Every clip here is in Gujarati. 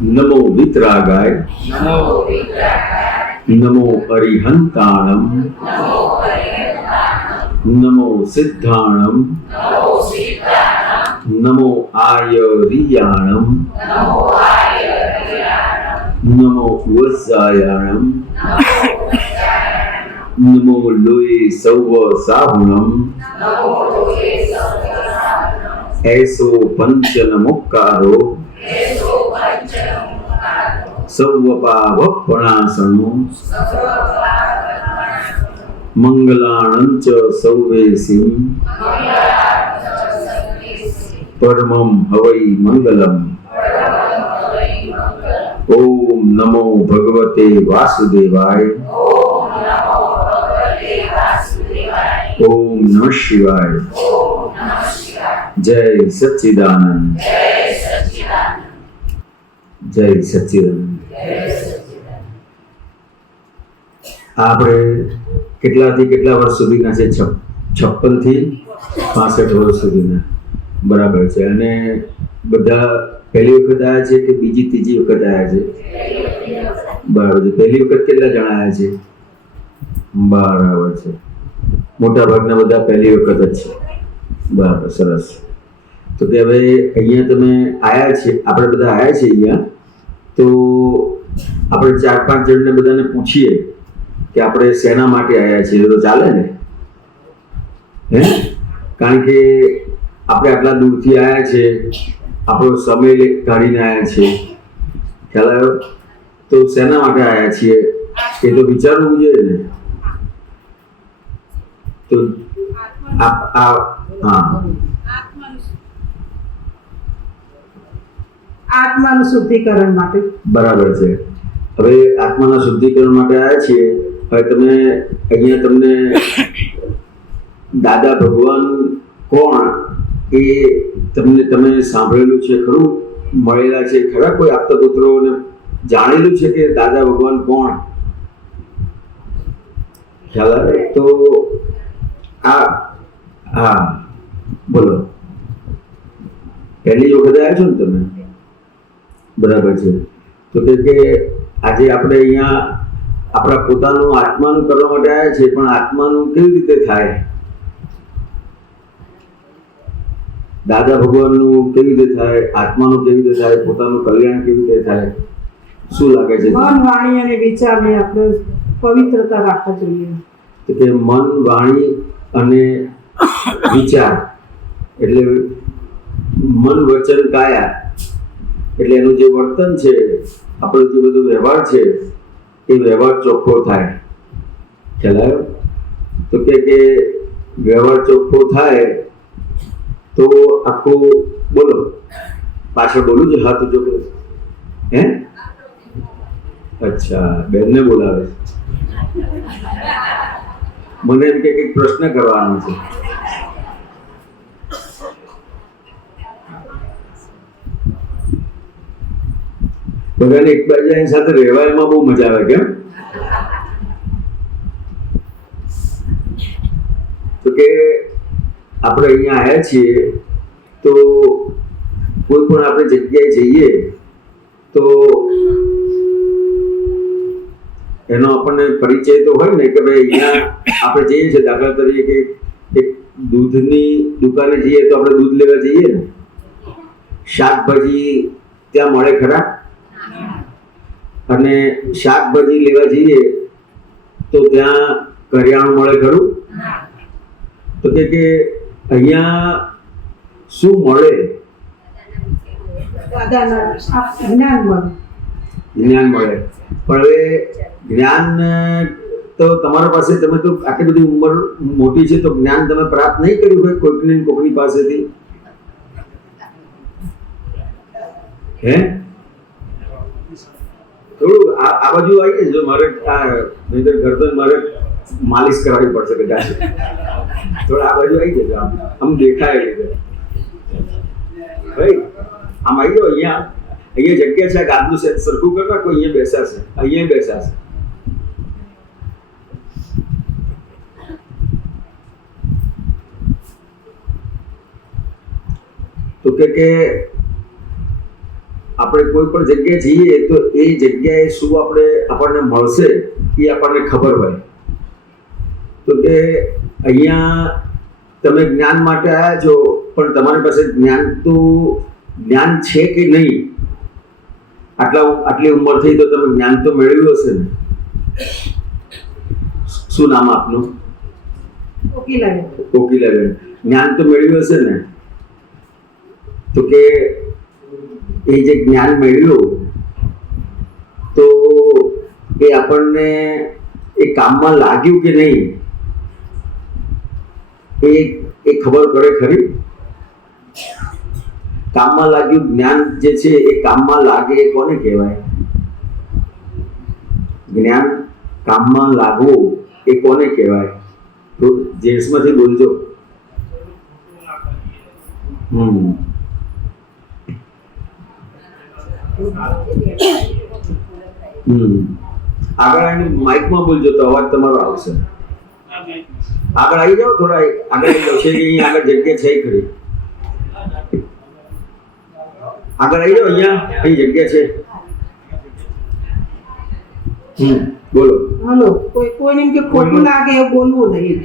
નમો વિતરાગાય, નમો અરિહંતાણમ, નમો સિદ્ધાણમ, નમો આયરિયાણમ, નમો વજ્જાયાણમ, નમો લોય સૌવ સાહુણમ, એસો પંચનમુક્કારો સૌવપાવપણાસનો મંગલાણં ચ સૌવેસીમ પરમં હવૈ મંગલમ. ઓમ નમો ભગવતે વાસુદેવાય. ઓમ નમઃ શિવાય. જય સચ્ચિદાનંદ. જય સચ્ચિદાનંદ. આપણે કેટલાથી કેટલા વર્ષ સુધીના છે? 56 થી 65 વર્ષ સુધીના. બરાબર છે. અને બધા પહેલી વખત આવ્યા છે કે બીજી ત્રીજી વખત આવ્યા છે? બરાબર છે. પહેલી વખત કેટલા જણા આવ્યા છે? બરાબર છે. મોટા ભાગના બધા પહેલી વખત જ છે. બરાબર, સરસ. તો કે હવે અહીંયા તમે આવ્યા છે, આપણે બધા આવ્યા છે અહીંયા, તો આપણે 4-5 જણને બધાને પૂછીએ કે આપણે શેના માટે આવ્યા છીએ, તો ચાલે ને? હે? કારણ કે આપણે આટલા દૂરથી આવ્યા છે, આપણો સમય કાઢીને આવ્યા છે, ખ્યાલ આવ્યો? તો શેના માટે આવ્યા છીએ એ તો વિચારવું જોઈએ ને. તો આત્માનું શુદ્ધિકરણ માટે. બરાબર છે. હવે આત્માના શુદ્ધિકરણ માટે આવ્યા છીએ. હવે તમે અહીંયા તમને દાદા ભગવાન કોણ એ તમે સાંભળેલું છે ખરું? મળેલા છે ખરા કોઈ આપતા પુત્રોને? જાણેલું છે કે દાદા ભગવાન કોણ? ખ્યાલ આવે? તો હા, બોલો. પહેલી વખત આવ્યા છો ને તમે? બરાબર છે. તો કે આજે આપણે અહીંયા આપણા પોતાનું આત્માનું કરવા માટે આવ્યા છે, પણ આત્માનું કેવી રીતે થાય? દાદા ભગવાનનું કેવી રીતે થાય? આત્માનું કેવી રીતે થાય? પોતાનું કલ્યાણ કેવી રીતે થાય? શું લાગે છે? મન, વાણી અને વિચારને આપણે પવિત્રતા રાખવા જોઈએ. તો કે મન, વાણી અને વિચાર એટલે મન, વચન, કાયા એટલે એનું જે વર્તન છે, આપણો જે બધો વ્યવહાર છે, એ વ્યવહાર ચોખ્ખો થાય. ખ્યાલ આવ્યો? તો કે વ્યવહાર ચોખ્ખો થાય તો આખું, બોલો પાછળ બોલું છું, હાથ ઊંચો કરો. હે? અચ્છા, બેનને બોલાવે છે. મને એમ કે કંઈક પ્રશ્ન કરવાનો છે. બધાને એકબીજાની સાથે રહેવામાં બહુ મજા આવે. કેમ? તો કે આપણે અહીંયા આવ્યા છીએ તો કોઈ પણ આપણે જગ્યાએ જઈએ તો એનો આપણને પરિચય તો હોય ને કે ભાઈ અહીંયા આપણે જઈએ છીએ. દાખલા તરીકે એક દૂધની દુકાને જઈએ તો આપણે દૂધ લેવા જઈએ ને. શાકભાજી ત્યાં મળે ખરા? અને શાકભાજી લેવા જઈએ તો ત્યાં કરિયાણું મળે ખરું? તો કે અહીંયા શું મળે? જ્ઞાન મળે. જ્ઞાન મળે. પણ હવે જ્ઞાન તો તમારા પાસે, તમે તો આટલી બધી ઉંમર મોટી છે તો જ્ઞાન તમે પ્રાપ્ત નહીં કર્યું હોય કોઈકની પાસેથી? હે? થોડું આ બાજુ આવી જો, મારે નહીતર ગરદન મારે માલિશ કરાવવી પડશે કદાચ. થોડા આ બાજુ આવી જજો, આમ દેખાય એટલે ભાઈ આમ આવી જાઓ. અહીંયા જગ્યા છે, ગાદલું છે, સરખું કરી નાખો. અહીંયા બેસાશે, અહીંયા બેસાશે. તો કે આપણે કોઈ પણ જગ્યાએ જઈએ તો એ જગ્યાએ શું આપણને મળશે એ આપણને ખબર હોય. તો કે અહીંયા તમે જ્ઞાન માટે આવ્યા છો, પણ તમારી પાસે જ્ઞાન છે કે નહીં? આટલી ઉંમર થઈ તો તમે જ્ઞાન તો મેળવ્યું હશે ને. શું નામ આપનું? કોકિલાબેન. જ્ઞાન તો મેળવ્યું હશે ને. તો કે એ જે જ્ઞાન મેળવ્યું તો એ આપણને એ કામમાં લાગ્યું કે નહીં એ ખબર પડે ખરી? કામમાં લાગ્યું જ્ઞાન જે છે એ કામમાં લાગે એ કોને કહેવાય? જ્ઞાન કામમાં લાગવું એ કોને કહેવાય? તો જેન્ટ્સમાંથી બોલજો. આગળ આવીને માઇકમાં બોલજો તો અવાજ તમારો આવશે. આગળ આવી જાઓ, થોડા આગળ આવી જાઓ. છે કે અહીંયા આગળ જગ્યા છે ખરી? આગળ આવી જાઓ, અહીં જગ્યા છે. બોલો. હાલો. કોઈને એમ કે ખોટું લાગે એવું બોલવું નહીં.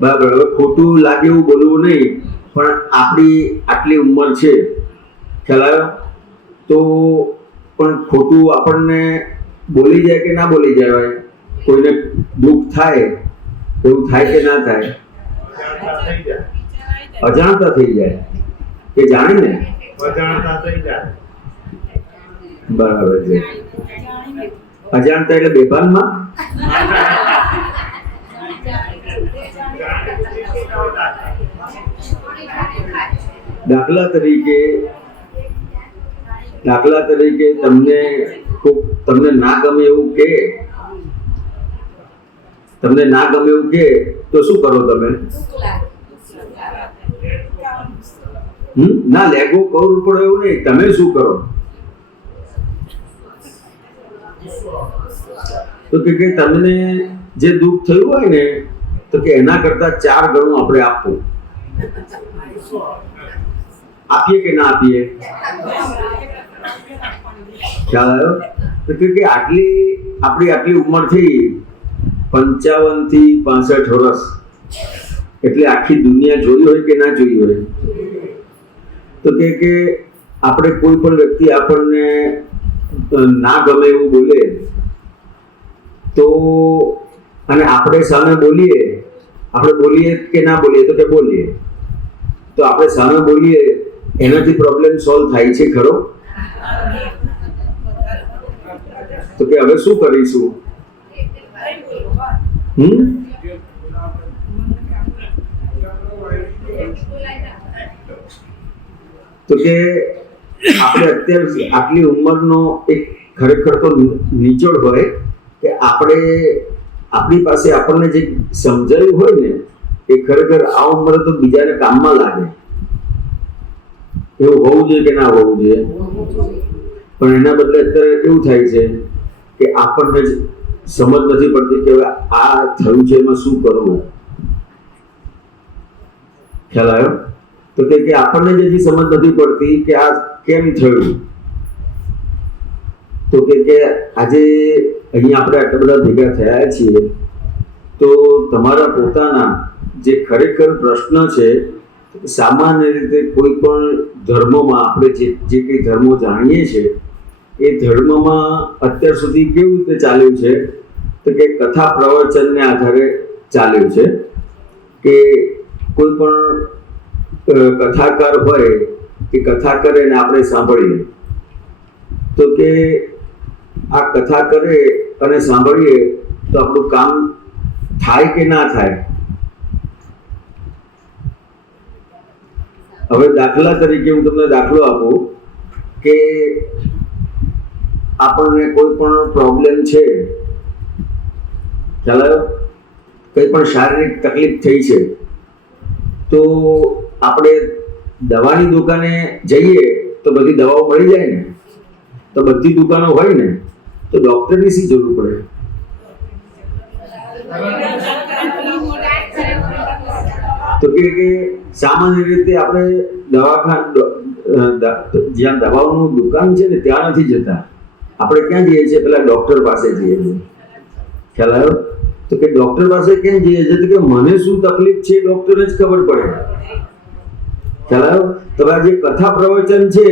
બરાબર. હવે ખોટું લાગે એવું બોલવું નહીં, પણ આપણી આટલી ઉંમર છે, ખ્યાલ આવ્યો? તો પણ ખોટું આપણને બોલી જાય કે ના બોલી જાય? કોઈને દુઃખ થાય એવું થાય કે ના થાય? અજાણતા થઈ જાય કે જાણીને? બરાબર છે. અજાણતા એટલે બેભાનમાં? દાખલા તરીકે તમને ના ગમે એવું કે તો શું કરો તમે? ના લેગો કરવું પડે એવું નહીં. તમે શું કરો? તો કે તમને જે દુઃખ થયું હોય ને તો કે એના કરતા 4 ગણું આપણે આપવું. આપીએ કે ના આપીએ? ખ્યાલ આવ્યો? તો કે આટલી ઉંમર થઈ 55 થી 65 વર્ષ, એટલે આખી દુનિયા જોઈ હોય કે ના જોઈ હોય? તો કે આપણે કોઈ પણ વ્યક્તિ આપણને ના ગમે એવું બોલે તો, અને આપણે સામે બોલીએ કે ના બોલીએ? તો કે બોલીએ. તો આપણે સામે બોલીએ એનાથી પ્રોબ્લેમ સોલ્વ થાય છે ખરો? તો કે હવે શું કરીશું? તો કે આપણે અત્યારે આટલી ઉંમરનો એક ખરેખર તો નિચોડ હોય કે આપણી પાસે આપણને જે સમજાયું હોય ને એ ખરેખર આ ઉંમરે તો બીજાને કામમાં લાગે. એવું હોવું જોઈએ કે ના હોવું જોઈએ? પણ એના બદલે અત્યારે કેવું થાય છે કે આપણને જ સમજ નથી પડતી કે આ થયું છે એમાં શું કરવું. ખ્યાલ આવ્યો? તો કે આપણને જ હજી સમજ નથી પડતી કે આ કેમ થયું. તો કે આજે અહીંયા આપણે આટલા બધા ભેગા થયા છીએ તો તમારા પોતાના જે ખરેખર પ્રશ્ન છે, સામાન્ય રીતે કોઈ પણ ધર્મમાં આપણે જે કંઈ ધર્મો જાણીએ છીએ એ ધર્મમાં અત્યાર સુધી કેવી રીતે ચાલ્યું છે તો કે કથા પ્રવચનને આધારે ચાલ્યું છે. કે કોઈ પણ કથાકાર હોય કે કથા કરે ને આપણે સાંભળીએ તો કે આ કથા કરે અને સાંભળીએ તો આપણું કામ થાય કે ના થાય? હવે દાખલા તરીકે હું તમને દાખલો આપું કે આપણને કોઈ પણ પ્રોબ્લેમ છે, ખ્યાલ આવ્યો? કંઈ પણ શારીરિક તકલીફ થઈ છે તો આપણે દવાની દુકાને જઈએ તો બધી દવાઓ મળી જાય ને? તો બધી દુકાનો હોય ને તો ડોક્ટરની શી જરૂર પડે? તો કે સામાન્ય રીતે આપણે જ્યાં દવાઓનું દુકાન છે ને ત્યાં નથી જતા. આપણે ક્યાં જઈએ છીએ? પેલા ડૉક્ટર પાસે જઈએ છીએ. ખ્યાલ આવ્યો? તો કે ડૉક્ટર પાસે કેમ જઈએ છીએ? તો કે મને શું તકલીફ છે ડૉક્ટરને જ ખબર પડે. ખ્યાલ આવ્યો? તમારા જે કથા પ્રવચન છે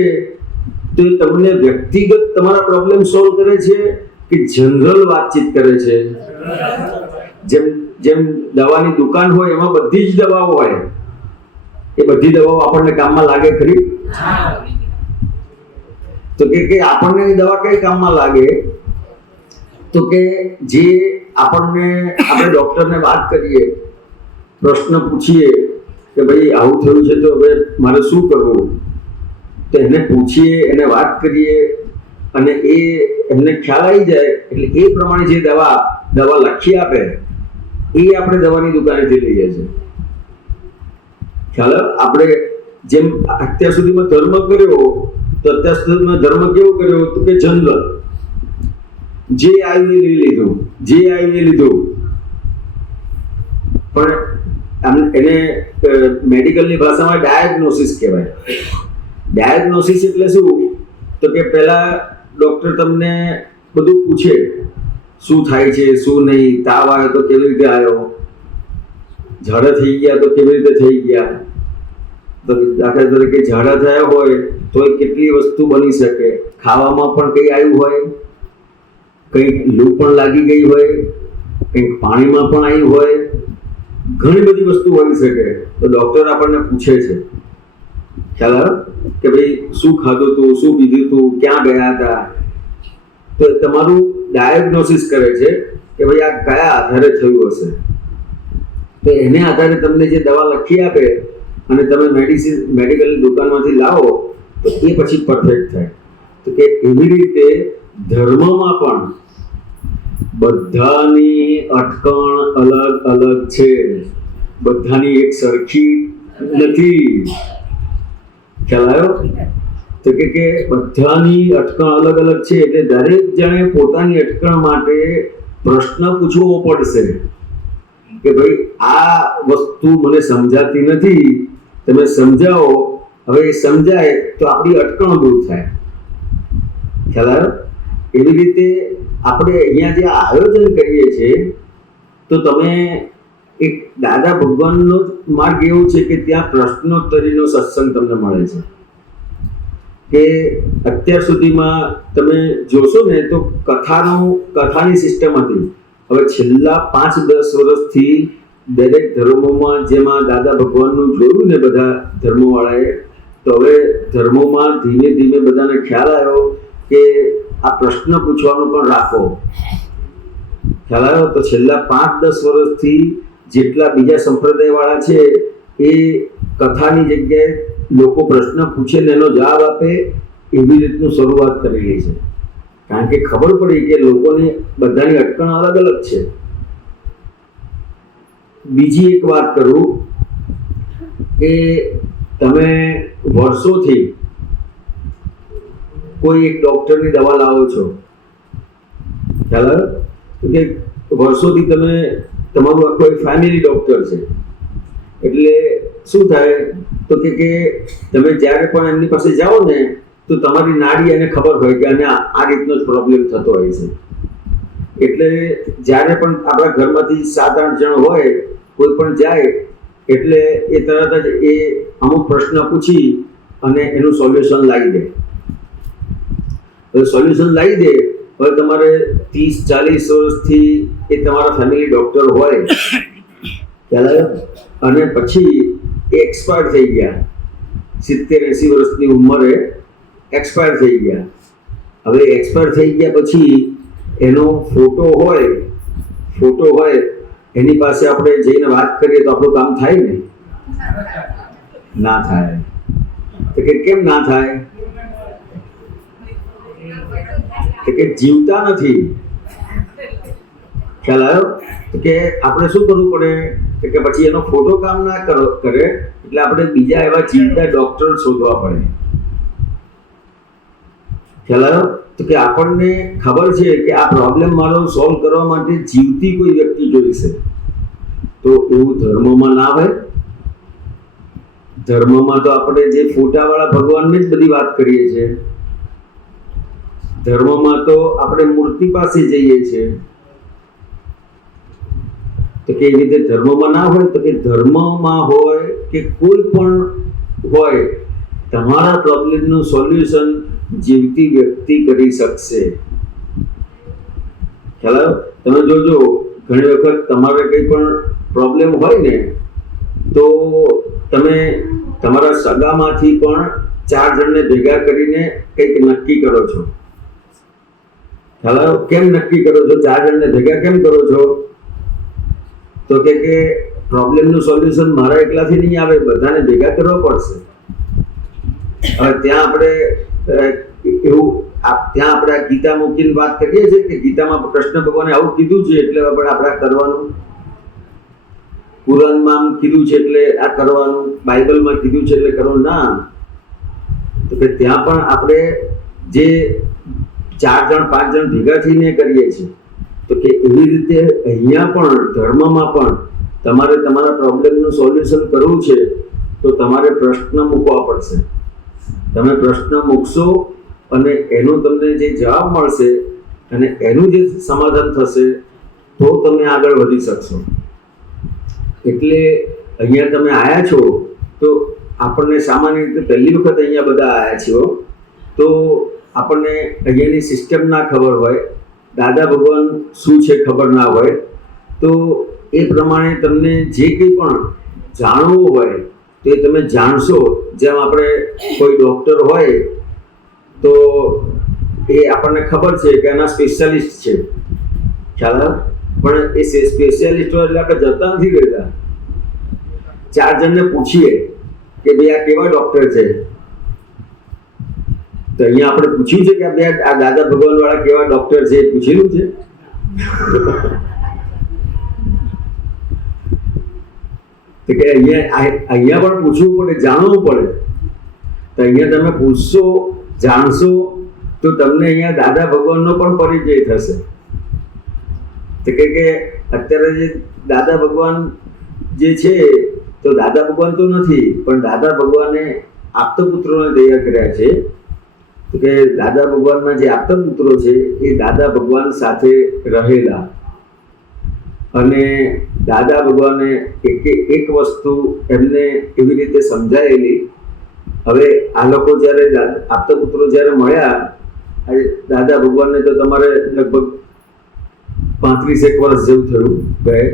તો એ તમને વ્યક્તિગત તમારા પ્રોબ્લેમ સોલ્વ કરે છે કે જનરલ વાતચીત કરે છે? જેમ જેમ દવાની દુકાન હોય એમાં બધી જ દવાઓ હોય, એ બધી દવાઓ આપણને કામમાં લાગે ખરી? તો કે આપણને એ દવા કઈ કામમાં લાગે? તો કે જે આપણે ડૉક્ટરને વાત કરીએ, પ્રશ્ન પૂછીએ કે ભાઈ આવું થયું છે તો હવે મારે શું કરવું, તો એને પૂછીએ, એને વાત કરીએ અને એ એમને ખ્યાલ આવી જાય એટલે એ પ્રમાણે જે દવા લખી આપે એ આપણે દવાની દુકાનેથી લઈએ છીએ. ખ્યાલ? આપણે જેમ અત્યાર સુધીમાં ધર્મ કર્યો તો અત્યાર સુધીમાં ધર્મ કેવો કર્યો? તો કે જનરલ, જે આવ્યું એ લઈ લીધું, જે આવ્યું એ લીધું. પણ એને મેડિકલની ભાષામાં ડાયગ્નોસિસ કહેવાય. ડાયગ્નોસિસ એટલે શું? તો કે પહેલા ડૉક્ટર તમને બધું પૂછે, શું થાય છે, શું નહીં, તાવ આવ્યો તો કેવી રીતે આવ્યો, ઝાડા થઈ ગયા તો કેવી રીતે થઈ ગયા. તો દાખલા તરીકે ઝાડા થયા હોય તો એ કેટલી વસ્તુ બની શકે. ખાવામાં પણ કંઈ આવ્યું હોય, કંઈક લૂ પણ લાગી ગઈ હોય, કંઈક પાણીમાં પણ આવ્યું હોય, ઘણી બધી વસ્તુ હોઈ શકે. તો ડૉક્ટર આપણને પૂછે છે, ખ્યાલ આવે કે ભાઈ શું ખાધું હતું, શું પીધું હતું, ક્યાં ગયા હતા. તો તમારું ડાયગ્નોસિસ કરે છે કે ભાઈ આ કયા આધારે થયું હશે. તો એને આધારે તમને જે દવા લખી આપે અને તમે મેડિકલ દુકાનમાંથી લાવો તો એ પછી પરફેક્ટ થાય. તો કે એવી રીતે ધર્મમાં પણ બધાની અટકણ અલગ અલગ છે, બધાની એક સરખી નથી. ખ્યાલ આવ્યો? તો કે બધાની અટકણ અલગ અલગ છે એટલે દરેક જણે પોતાની અટકણ માટે પ્રશ્ન પૂછવો પડશે કે ભાઈ આ વસ્તુ મને સમજાતી નથી, તમે સમજાવો. હવે એ સમજાય તો આપણી અટકણો દૂર થાય. ખ્યાલ આવ્યો? એવી રીતે આપણે અહીંયા જે આયોજન કરીએ છીએ તો તમે એક દાદા ભગવાનનો માર્ગ એવો છે કે ત્યાં પ્રશ્નોત્તરીનો સત્સંગ તમને મળે છે. કે અત્યાર સુધીમાં તમે જોશો ને તો કથાની સિસ્ટમ હતી. હવે છેલ્લા 5-10 વર્ષથી દરેક ધર્મોમાં જેમાં દાદા ભગવાનનું જોયું ને બધા ધર્મોવાળાએ, તો હવે ધર્મોમાં ધીમે ધીમે બધાને ખ્યાલ આવ્યો કે આ પ્રશ્ન પૂછવાનું પણ રાખો. ખ્યાલ આવ્યો? તો છેલ્લા 5-10 વર્ષથી જેટલા બીજા સંપ્રદાયવાળા છે એ કથાની જગ્યાએ લોકો પ્રશ્ન પૂછે ને એનો જવાબ આપે એવી રીતનું શરૂઆત કરેલી છે. કારણ કે ખબર પડી કે લોકોની બધાની અટકણ અલગ અલગ છે. બીજી એક વાત કરું કે તમે વર્ષોથી કોઈ એક ડૉક્ટરની દવા લાવો છો, ખ્યાલ આવે? કે વર્ષોથી તમે તમારું આખો એક ફેમિલી ડૉક્ટર છે એટલે શું થાય તો કે તમે જ્યારે પણ એમની પાસે જાઓ ને તો તમારી નાડી એને ખબર હોય કે આને આ રીતનો જ પ્રોબ્લેમ થતો હોય છે. એટલે જ્યારે પણ આપણા ઘરમાંથી 7-8 જણ હોય, કોઈ પણ જાય એટલે એ તરત જ એ અમુક પ્રશ્ન પૂછી અને એનું સોલ્યુશન લાવી દે. હવે સોલ્યુશન લાવી દે. હવે તમારે 30-40 વર્ષથી એ તમારા ફેમિલી ડૉક્ટર હોય, ખ્યાલ આવ્યો? અને પછી એક્સપાયર થઈ ગયા, 70-80 વર્ષની ઉંમરે એક્સપાયર થઈ ગયા. હવે એક્સપાયર થઈ ગયા પછી એનો ફોટો હોય એની પાસે આપણે જઈને વાત કરીએ તો આપણું કામ થાય ને? ના થાય. તો કે કેમ ના થાય? તો કે જીવતા નથી. ખ્યાલ આવ્યો? તો કે આપણે શું કરવું પડે કે પછી એનો ફોટો કામ ના કરે એટલે આપણે બીજા એવા જીવતા ડૉક્ટર શોધવા પડે. ખ્યાલ આવ્યો? તો કે આપણને ખબર છે કે આ પ્રોબ્લેમ મારો સોલ્વ કરવા માટે જીવતી કોઈ વ્યક્તિ જોઈશે. તો એવું ધર્મમાં ના હોય. ધર્મમાં તો આપણે જે ફોટાવાળા ભગવાનની જ બધી વાત કરીએ છીએ. ધર્મમાં તો આપણે મૂર્તિ પાસે જઈએ છીએ. તો કે એવી રીતે ધર્મમાં ના હોય, તો કે ધર્મમાં હોય કે કોઈ પણ હોય, તમારા પ્રોબ્લેમનું સોલ્યુશન જીવતી વ્યક્તિ કરી શકશે. ખ્યાલ આવ્યો? તમે જોજો, ઘણી વખત તમારે કંઈ પણ પ્રોબ્લેમ હોય ને, તો તમે તમારા સગામાંથી પણ 4 જણને ભેગા કરીને કંઈક નક્કી કરો છો. ખ્યાલ આવ્યો? કેમ નક્કી કરો છો? 4 જણને ભેગા કેમ કરો છો? તો કે પ્રોબ્લેમનું સોલ્યુશન મારા એકલાથી નહીં આવે, બધાને ભેગા કરવા પડશે. હવે ત્યાં આપણે આપણે ગીતા મૂકીને વાત કરીએ છીએ કે ગીતામાં કૃષ્ણ ભગવાને આવું કીધું છે એટલે આપણે કરવાનું, કુરાનમાં આમ કીધું છે એટલે આ કરવાનું, બાઇબલમાં કીધું છે એટલે કરવાનું. ના, તો કે ત્યાં પણ આપણે જે 4 જણ 5 જણ ભેગા થઈને કરીએ છીએ. તો કે એવી રીતે અહીંયા પણ ધર્મમાં પણ તમારે તમારા પ્રોબ્લેમનું સોલ્યુશન કરવું છે તો તમારે પ્રશ્ન મૂકવા પડશે. તમે પ્રશ્ન મૂકશો અને એનો તમને જે જવાબ મળશે અને એનું જે સમાધાન થશે તો તમે આગળ વધી શકશો. એટલે અહીંયા તમે આવ્યા છો તો આપણને સામાન્ય રીતે પહેલી વખત અહીંયા બધા આવ્યા છો તો આપણને અહીંયાની સિસ્ટમ ના ખબર હોય, દાદા ભગવાન શું છે ખબર ના હોય, તો એ પ્રમાણે તમને જે કંઈ પણ જાણવું હોય તો એ તમે જાણશો. જેમ આપણે કોઈ ડૉક્ટર હોય તો એ આપણને ખબર છે કે એના સ્પેશિયાલિસ્ટ છે, ખ્યાલ આવે? પણ એ સ્પેશિયાલિસ્ટ હોય એટલે આપણે જતા નથી રહેતા. 4 જણને પૂછીએ કે ભાઈ આ કેવા ડૉક્ટર છે, તો અહીંયા આપણે પૂછ્યું છે કે આ દાદા ભગવાન વાળા કેવા ડૉક્ટર છે, પૂછેલું છે? તો કે અહીંયા પણ પૂછવું પડે, જાણવું પડે. તો અહીંયા તમે પૂછશો, જાણશો તો તમને અહીંયા દાદા ભગવાનનો પણ પરિચય થશે. તો કે અત્યારે જે દાદા ભગવાન જે છે, તો દાદા ભગવાન તો નથી, પણ દાદા ભગવાને આપતા પુત્રોને તૈયાર કર્યા છે. તો કે દાદા ભગવાનના જે આપતા પુત્રો છે એ દાદા ભગવાન સાથે રહેલા, અને દાદા ભગવાને એક વસ્તુ એમને એવી રીતે સમજાયેલી. હવે આ લોકો જ્યારે આપતા પુત્રો જ્યારે મળ્યા, દાદા ભગવાનને તો તમારે લગભગ 35 વર્ષ જેવું થયું ગયે.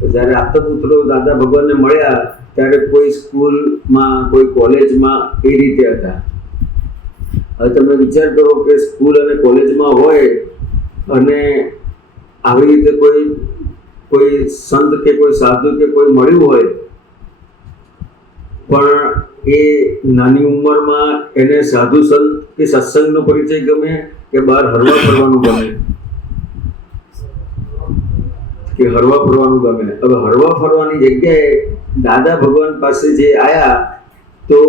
તો જ્યારે આપતા પુત્રો દાદા ભગવાનને મળ્યા ત્યારે કોઈ સ્કૂલમાં, કોઈ કોલેજમાં એ રીતે હતા. હવે તમે વિચાર કરો કે સ્કૂલ અને કોલેજમાં હોય અને આવી રીતે કોઈ સંત કે કોઈ સાધુ કે કોઈ મળ્યું હોય, પણ એ નાની ઉંમરમાં એને સાધુ સંત કે સત્સંગનો પરિચય ગમે કે બહાર હરવા ફરવાનું ગમે? કે હરવા ફરવાનું ગમે. હવે હરવા ફરવાની જગ્યાએ દાદા ભગવાન પાસે જે આયા તો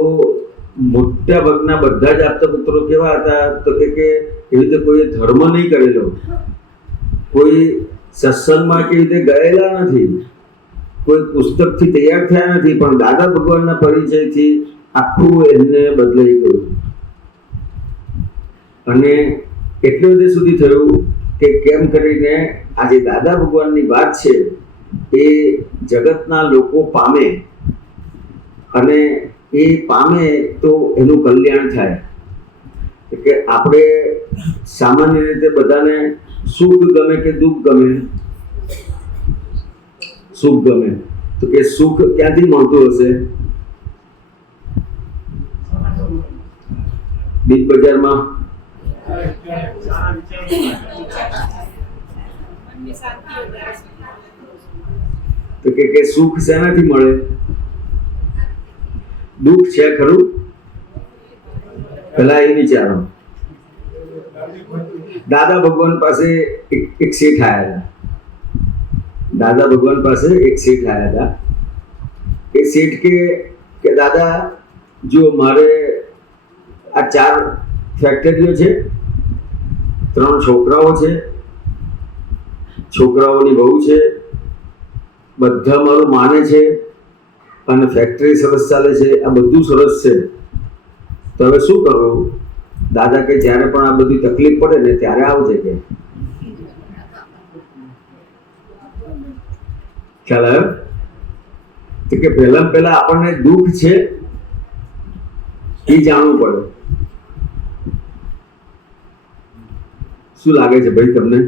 મોટા ભાગના બધા જ આપતા પુત્રો કેવા હતા? તો કે એવી રીતે કોઈએ ધર્મ નહીં કરેલો, કોઈ સત્સંગમાં કેવી રીતે ગયેલા નથી, કોઈ પુસ્તકથી તૈયાર થયા નથી, પણ દાદા ભગવાનના પરિચયથી આખું એમને બદલાઈ ગયું. અને એટલું બધે સુધી થયું કે કેમ કરીને આજે દાદા ભગવાનની વાત છે એ જગતના લોકો પામે, અને એ પામે તો એનું કલ્યાણ થાય. કે આપણે સામાન્ય રીતે બધાને સુખ ગમે કે દુઃખ ગમે? સુખ ગમે. તો કે સુખ ક્યાંથી મળતું હશે? બીજ બજારમાં તો કે સુખ શેનાથી મળે? દુઃખ છે ખરું? પેલા એ વિચારો. દાદા ભગવાન પાસે એક શેઠ આવ્યા હતા. દાદા ભગવાન પાસે એક શેઠ આવ્યા હતા. એ શેઠ કે દાદા જો મારે આ 4 ફેક્ટરીઓ છે, 3 છોકરાઓ છે, છોકરાઓની બહુ છે, બધા મારું માને છે, અને ફેક્ટરી સરસ ચાલે છે, આ બધું સરસ છે, તો હવે શું કરવું? દાદા કે જ્યારે પણ આ બધી તકલીફ પડે ને ત્યારે આવજે કે. ખ્યાલ આવ્યો? તો કે પહેલા આપણને દુઃખ છે એ જાણવું પડે. શું લાગે છે ભાઈ તમને?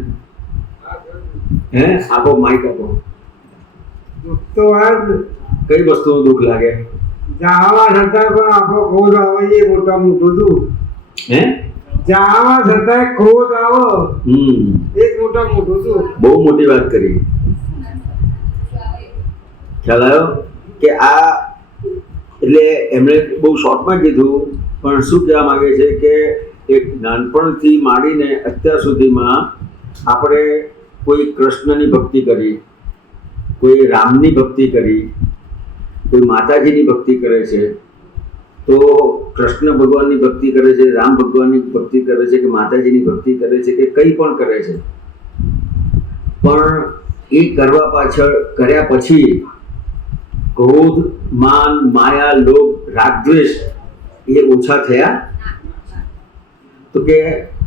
આપો માઇક આપો. દુઃખ તો આજ કઈ વસ્તુનું દુઃખ લાગે? જાવા છતાં પણ આપણો ક્રોધ આવે એ મોટા મોટું દુઃખ. જાવા છતાં ક્રોધ આવે એ જ મોટા મોટું દુઃખ. બહુ મોટી વાત કરી. ખ્યાલ આવ્યો કે આ એટલે એમણે બહુ શોર્ટમાં કીધું, પણ શું કહેવા માંગે છે કે એક નાનપણથી માંડીને અત્યાર સુધીમાં આપણે કોઈ કૃષ્ણની ભક્તિ કરી, કોઈ રામની ભક્તિ કરી, કોઈ માતાજીની ભક્તિ કરે છે, તો કૃષ્ણ ભગવાનની ભક્તિ કરે છે, રામ ભગવાનની ભક્તિ કરે છે, કે માતાજીની ભક્તિ કરે છે, કે કંઈ પણ કરે છે, પણ એ કર્યા પછી ક્રોધ, માન, માયા, લોભ, રાગ, દ્વેષ એ ઓછા થયા? તો કે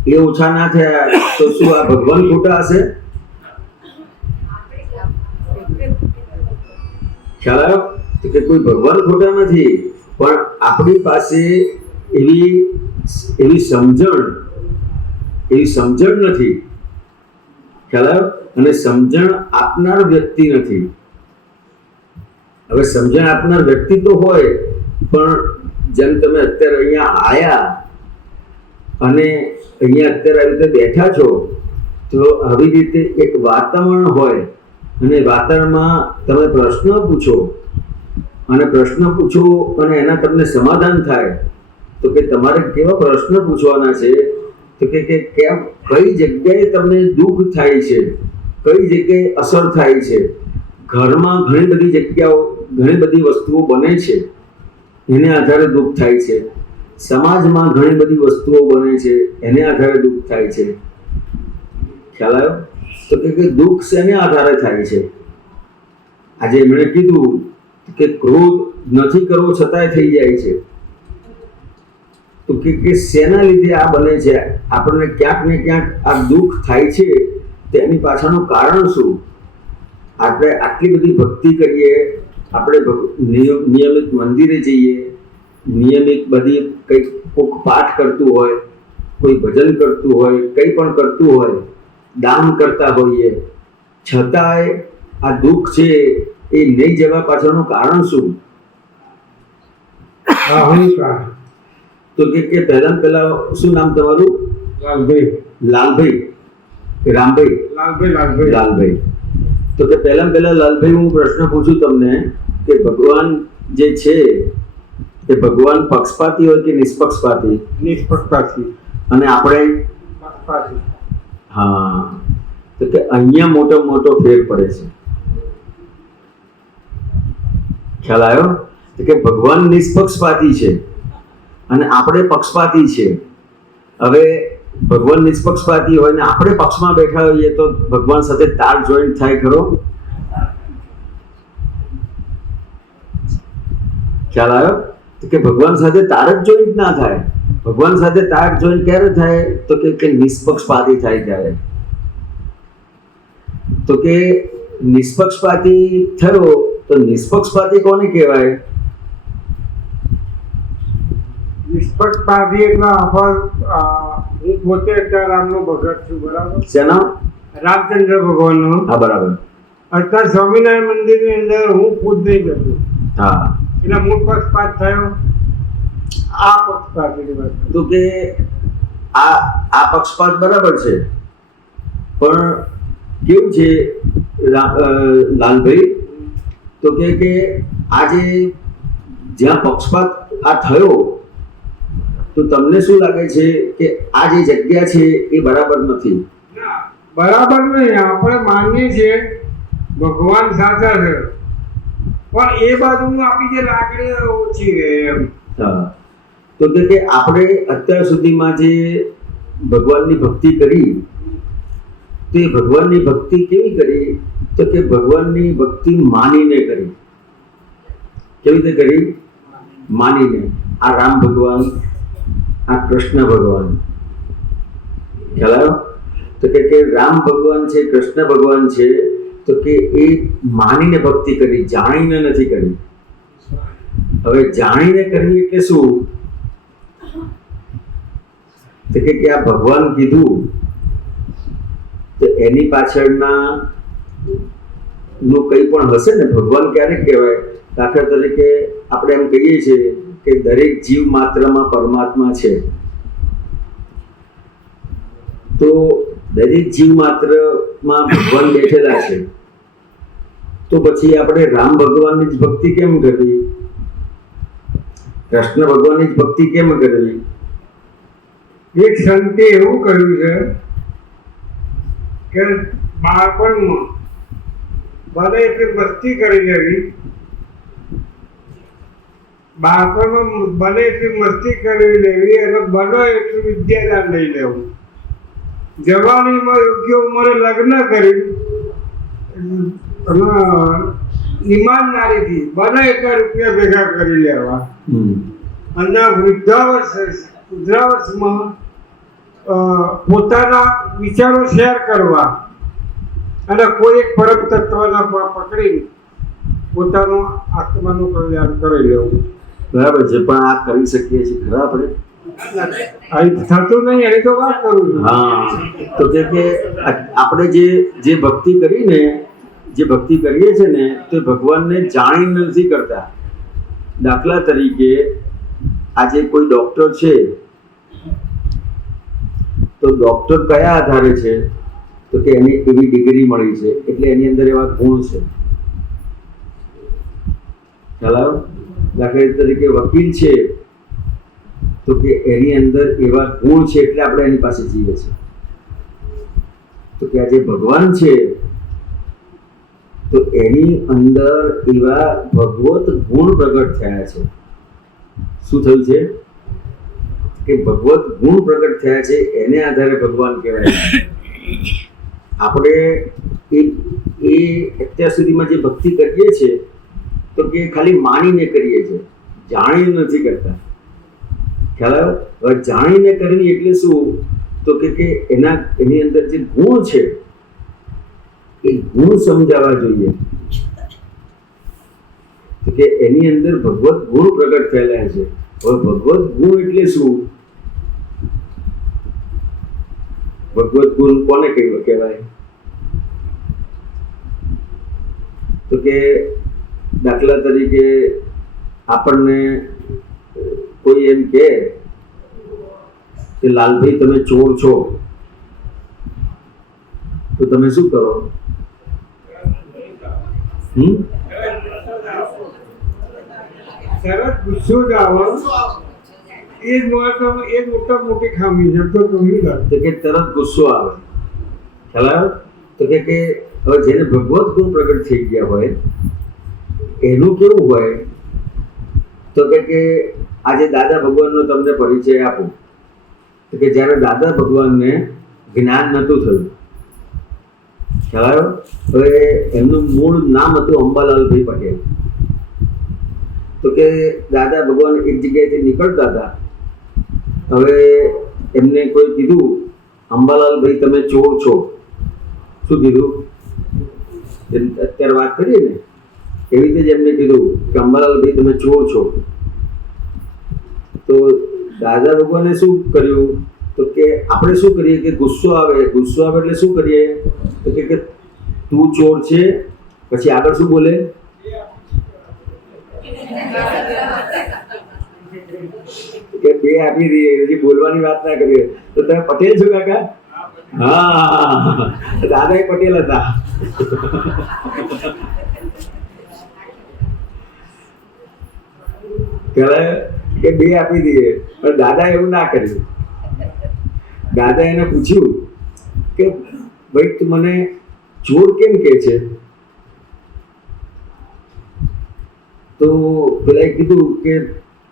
એ ઓછા ના થયા તો શું આ ભગવાન ખોટા હશે? ખ્યાલ આવ્યો? તો કે કોઈ ભગવાન ખોટા નથી, પણ આપણી પાસે એવી સમજણ નથી. ખ્યાલ આવ્યો? અને સમજણ આપનાર વ્યક્તિ નથી. હવે સમજણ આપનાર વ્યક્તિ તો હોય, પણ જેમ તમે અત્યારે અહીંયા આવ્યા અને અહીંયા અત્યારે આવી રીતે બેઠા છો, તો આવી રીતે એક વાતાવરણ હોય અને વાતાવરણમાં તમે પ્રશ્ન પૂછો અને એના તમને સમાધાન થાય, તો કે તમારે કેવા પ્રશ્ન પૂછવાના છે? તો કે કેમ, કઈ જગ્યાએ તમને દુઃખ થાય છે, કઈ જગ્યાએ અસર થાય છે? ઘરમાં ઘણી બધી જગ્યાઓ, ઘણી બધી વસ્તુઓ બને છે, એને આધારે દુઃખ થાય છે. સમાજમાં ઘણી બધી વસ્તુઓ બને છે, એને આધારે દુઃખ થાય છે. ખ્યાલ આવ્યો? તો કે દુઃખ શેને આધારે થાય છે? આજે એમણે કીધું કે ક્રોધ નથી કરવો છતાંય થઈ જાય છે. તો કે શેના લીધે આ બને છે? આપણને ક્યાંક ને ક્યાંક આ દુઃખ થાય છે, તેની પાછળનું કારણ શું? આપણે આટલી બધી ભક્તિ કરીએ, આપણે નિયમિત મંદિરે જઈએ, નિયમિત બધી કંઈક કોઈક પાઠ કરતું હોય, કોઈ ભજન કરતું હોય, કંઈ પણ કરતું હોય, દાન કરતા હોઈએ, છતાંય આ દુઃખ છે એ નહીં જવા પાછળનું કારણ શું? અહંકાર. તો કે પહેલા શું નામ તમારું? લાલભાઈ કે રામભાઈ? લાલભાઈ. તો કે પહેલા લાલભાઈ, હું પ્રશ્ન પૂછું તમને કે ભગવાન જે છે એ ભગવાન પક્ષપાતી હોય કે નિષ્પક્ષપાતી? નિષ્પક્ષપાતી. અને આપણે? પક્ષપાતી. હા. તો કે અહીંયા મોટો ફેર પડે છે. ખ્યાલ આવ્યો? તો કે ભગવાન નિષ્પક્ષપાતી છે અને આપણે પક્ષપાતી છે. હવે ભગવાન નિષ્પક્ષપાતી હોય ને આપણે પક્ષમાં બેઠા હોઈએ તો ભગવાન સાથે તાર જોઈન્ટ થાય ખરો? ખ્યાલ આવ્યો? તો કે ભગવાન સાથે તાર જ જોઈન્ટ ના થાય. ભગવાન સાથે તાર જોઈન્ટ ક્યારે થાય? તો કે નિષ્પક્ષપાતી થાય ત્યારે. તો કે નિષ્પક્ષપાતી થયો તો નિષ્પક્ષપાતી કોને કહેવાય? નિષ્પક્ષપાતી એટલે હું પોતે અત્યારે રામનો ભગત છું, બરાબર? શેનો? રામચંદ્ર ભગવાનનો. હા, બરાબર. અત્યારે સ્વામિનારાયણ મંદિરની અંદર હું ખુદ નહીં કરતો. હા. એટલે મૂળ પક્ષપાત થયો. આ પક્ષપાતીની વાત. તો કે આ પક્ષપાત બરાબર છે, પણ કેવું છે લાલભાઈ? તો કે આજે જ્યાં પક્ષપાત આ થયો, તો તમને શું લાગે છે કે આ જે જગ્યા છે એ બરાબર નથી? બરાબર નહીં. આપણે માનીએ છીએ ભગવાન સાચા છે, પણ એ બાજુનું આપણી જે લાગણી ઓછી રહે એમ. હા. તો કે આપણે અત્યાર સુધીમાં જે ભગવાનની ભક્તિ કરી, તો એ ભગવાનની ભક્તિ કેવી કરી? તો કે ભગવાનની ભક્તિ માનીને કરી. કેવી રીતે કરી? માનીને. આ રામ ભગવાન, આ કૃષ્ણ ભગવાન, ખ્યાલ આવ્યો? તો કે રામ ભગવાન છે, કૃષ્ણ ભગવાન છે, તો કે એ માનીને ભક્તિ કરી, જાણીને નથી કરી. હવે જાણીને કરવી એટલે શું? તો કે આ ભગવાન કીધું તો એની પાછળના નું કંઈ પણ હશે ને. ભગવાન ક્યારે કહેવાય? દાખલા તરીકે આપણે એમ કહીએ છીએ કે દરેક જીવ માત્રમાં પરમાત્મા છે, તો દરેક જીવ માત્રમાં ભગવાન બેઠેલા છે, તો પછી આપણે રામ ભગવાનની જ ભક્તિ કેમ કરવી? કૃષ્ણ ભગવાનની જ ભક્તિ કેમ કરવી? એક સંતે એવું કહ્યું છે કે બાળપણમાં બને એટલી મસ્તી કરી લેવી, બાળપણમાં બને એટલી મસ્તી કરી લેવી અને બને એટલું વિદ્યાદાન લઈ લેવું. જવાનીમાં યોગ્ય ઉંમરે લગ્ન કરી અને ઈમાનદારીથી બને એટલા રૂપિયા ભેગા કરી લેવા અને વૃદ્ધાવસ્થામાં પોતાના વિચારો શેર કરવા અને કોઈ એક પરમ તત્વના પકડી પોતાનું આત્માનું કલ્યાણ કરી લેવું. બરાબર છે, પણ આ કરી શકીએ છીએ ખરા આપણે? થતું નહીં, એની તો વાત કરું છું. હા, તો કે આપણે જે ભક્તિ કરીને જે ભક્તિ કરીએ છીએ ને, તે ભગવાનને જાણીને નથી કરતા. દાખલા તરીકે આજે કોઈ ડોક્ટર છે, તો ડોક્ટર કયા આધારે છે? તો કે એની એવી ડિગ્રી મળી છે, એટલે એની અંદર એવા ગુણ છે. ખ્યાલ આવ્યો? દાખલા તરીકે વકીલ છે, તો કે એની અંદર એવા ગુણ છે, એટલે આપણે એની પાસે જઈએ છીએ. તો કે આજે ભગવાન છે, તો એની અંદર એવા ભગવત ગુણ પ્રગટ થયા છે. શું થયું છે? કે ભગવત ગુણ પ્રગટ થયા છે, એને આધારે ભગવાન કહેવાય. આપણે એ અત્યાર સુધીમાં જે ભક્તિ કરીએ છીએ, તો કે ખાલી માનીને કરીએ છીએ, જાણીને નથી કરતા. ખ્યાલ આવ્યો? હવે જાણીને કરવી એટલે શું? તો કે એની અંદર જે ગુણ છે, એ ગુણ સમજાવવા જોઈએ. તો કે એની અંદર ભગવત ગુણ પ્રગટ થયેલા છે. હવે ભગવત ગુણ એટલે શું? ભગવત ગુણ કોને કહેવાય? તો કે દાખલા તરીકે આપણને કોઈ એમ કહે કે લાલભાઈ તમે ચોર છો, તો તમે શું કરો? તરત ગુસ્સો જ આવે. એ જ મોટા મોટી ખામી છે. તો કે તરત ગુસ્સો આવે. ખ્યાલ આવ્યો? તો કે હવે જેને ભગવત ગુણ પ્રગટ થઈ ગયા હોય એનું કેવું હોય? તો કે આજે દાદા ભગવાનનો તમને પરિચય આપું. તો કે જ્યારે દાદા ભગવાનને જ્ઞાન નહોતું થયું, ખ્યાલ આવ્યો? હવે એમનું મૂળ નામ હતું અંબાલાલભાઈ પટેલ. તો કે દાદા ભગવાન એક જગ્યાએથી નીકળતા હતા. હવે એમને કોઈ કીધું, અંબાલાલભાઈ તમે ચોર છો. શું કીધું? અત્યારે વાત કરીએ ને, એવી રીતે જ એમને કીધું કે અંબાલાલભાઈ તમે ચોર છો. તો દાદા ભગવાને શું કર્યું? તો કે આપણે શું કરીએ કે ગુસ્સો આવે એટલે શું કરીએ? તો કે તું ચોર છે, પછી આગળ શું બોલે? કે બે આપી દઈએ, હજી બોલવાની વાત ના કરીએ. તો તમે પટેલ છો કાકા? હા, દાદા એ પટેલ હતા. કે બે આપી દઈએ, પણ દાદા એવું ના કર્યું. દાદા એને પૂછ્યું કે ભાઈ તું મને ચોર કેમ કે છે? તો પેલા કીધું કે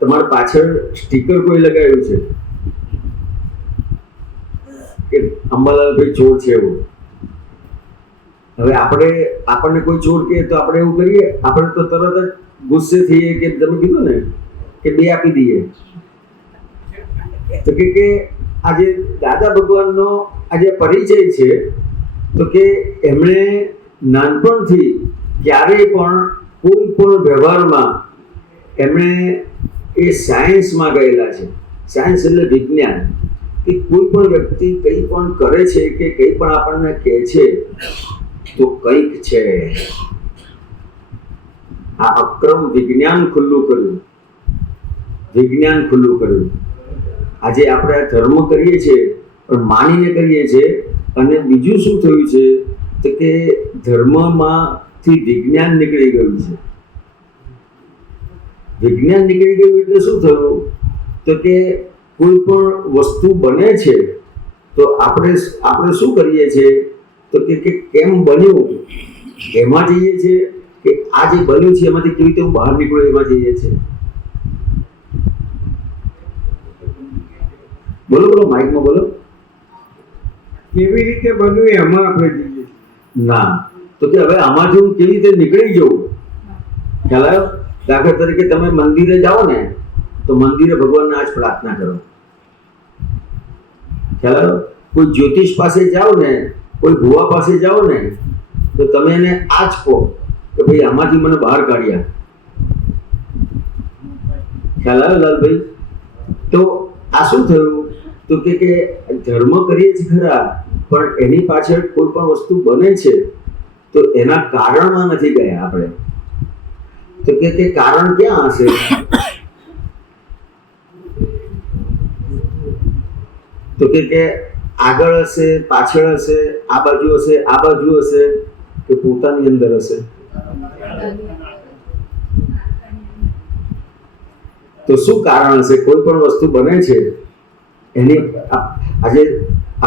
તમારા પાછળ સ્ટીકર કોઈ લગાવ્યું છે કે અંબાલાલભાઈ ચોર છે એવું. હવે આપણને કોઈ ચોર કહે તો આપણે એવું કરીએ? આપણે તો તરત જ ગુસ્સે થઈએ કે તમે કીધું ને કે બે આપી દઈએ, તો કે આજે દાદા ભગવાનનો આજે પરિચય છે, તો કે એમણે નાનપણથી ક્યારેય પણ કોઈ પણ વ્યવહારમાં એમણે એ સાયન્સમાં ગયેલા છે. સાયન્સ એટલે વિજ્ઞાન, કે કોઈ પણ વ્યક્તિ કંઈ પણ કરે છે કે કંઈ પણ આપણને કહે છે તો કંઈક છે. આ અક્રમ વિજ્ઞાન ખુલ્લું કર્યું, વિજ્ઞાન ખુલ્લું કર્યું. આજે આપણે ધર્મ કરીએ છીએ પણ માનીને કરીએ છીએ, અને બીજું શું થયું છે તો કે ધર્મમાંથી વિજ્ઞાન નીકળી ગયું છે. વિજ્ઞાન નીકળી ગયું એટલે શું થયું તો કે કોઈ પણ વસ્તુ બને છે તો આપણે શું કરીએ છીએ તો કે કેમ બન્યું એમાં જઈએ છીએ, કે આ જે બન્યું છે એમાંથી કેવી રીતે હું બહાર નીકળું એમાં જઈએ છીએ. બોલો બોલો, માઇકમાં બોલો. કેવી રીતે બન્યું એમાં આપણે જઈએ ના, તો કે હવે આમાંથી હું કેવી રીતે નીકળી જઉં. ખ્યાલ આવ્યો? દાખલા તરીકે તમે મંદિરે જાઓ ને તો મંદિરે ભગવાનને આજ પ્રાર્થના કરો. ખ્યાલ આવ્યો? કોઈ જ્યોતિષ પાસે જાઓ ને, કોઈ ભુવા પાસે જાઓ ને, તો તમે એને આ જ કહો કે ભાઈ આમાંથી મને બહાર કાઢ્યા. ખ્યાલ આવ્યો લાલભાઈ? તો આ શું થયું તો કે ધર્મ કરીએ છીએ ખરા, પણ એની પાછળ કોઈ પણ વસ્તુ બને છે તો એના કારણમાં નથી ગયા આપણે. તો કે કારણ ક્યાં હશે? તો કે આગળ હશે, પાછળ હશે, આ બાજુ હશે, આ બાજુ હશે, કે પોતાની અંદર હશે? તો શું કારણ હશે? કોઈ પણ વસ્તુ બને છે એની આજે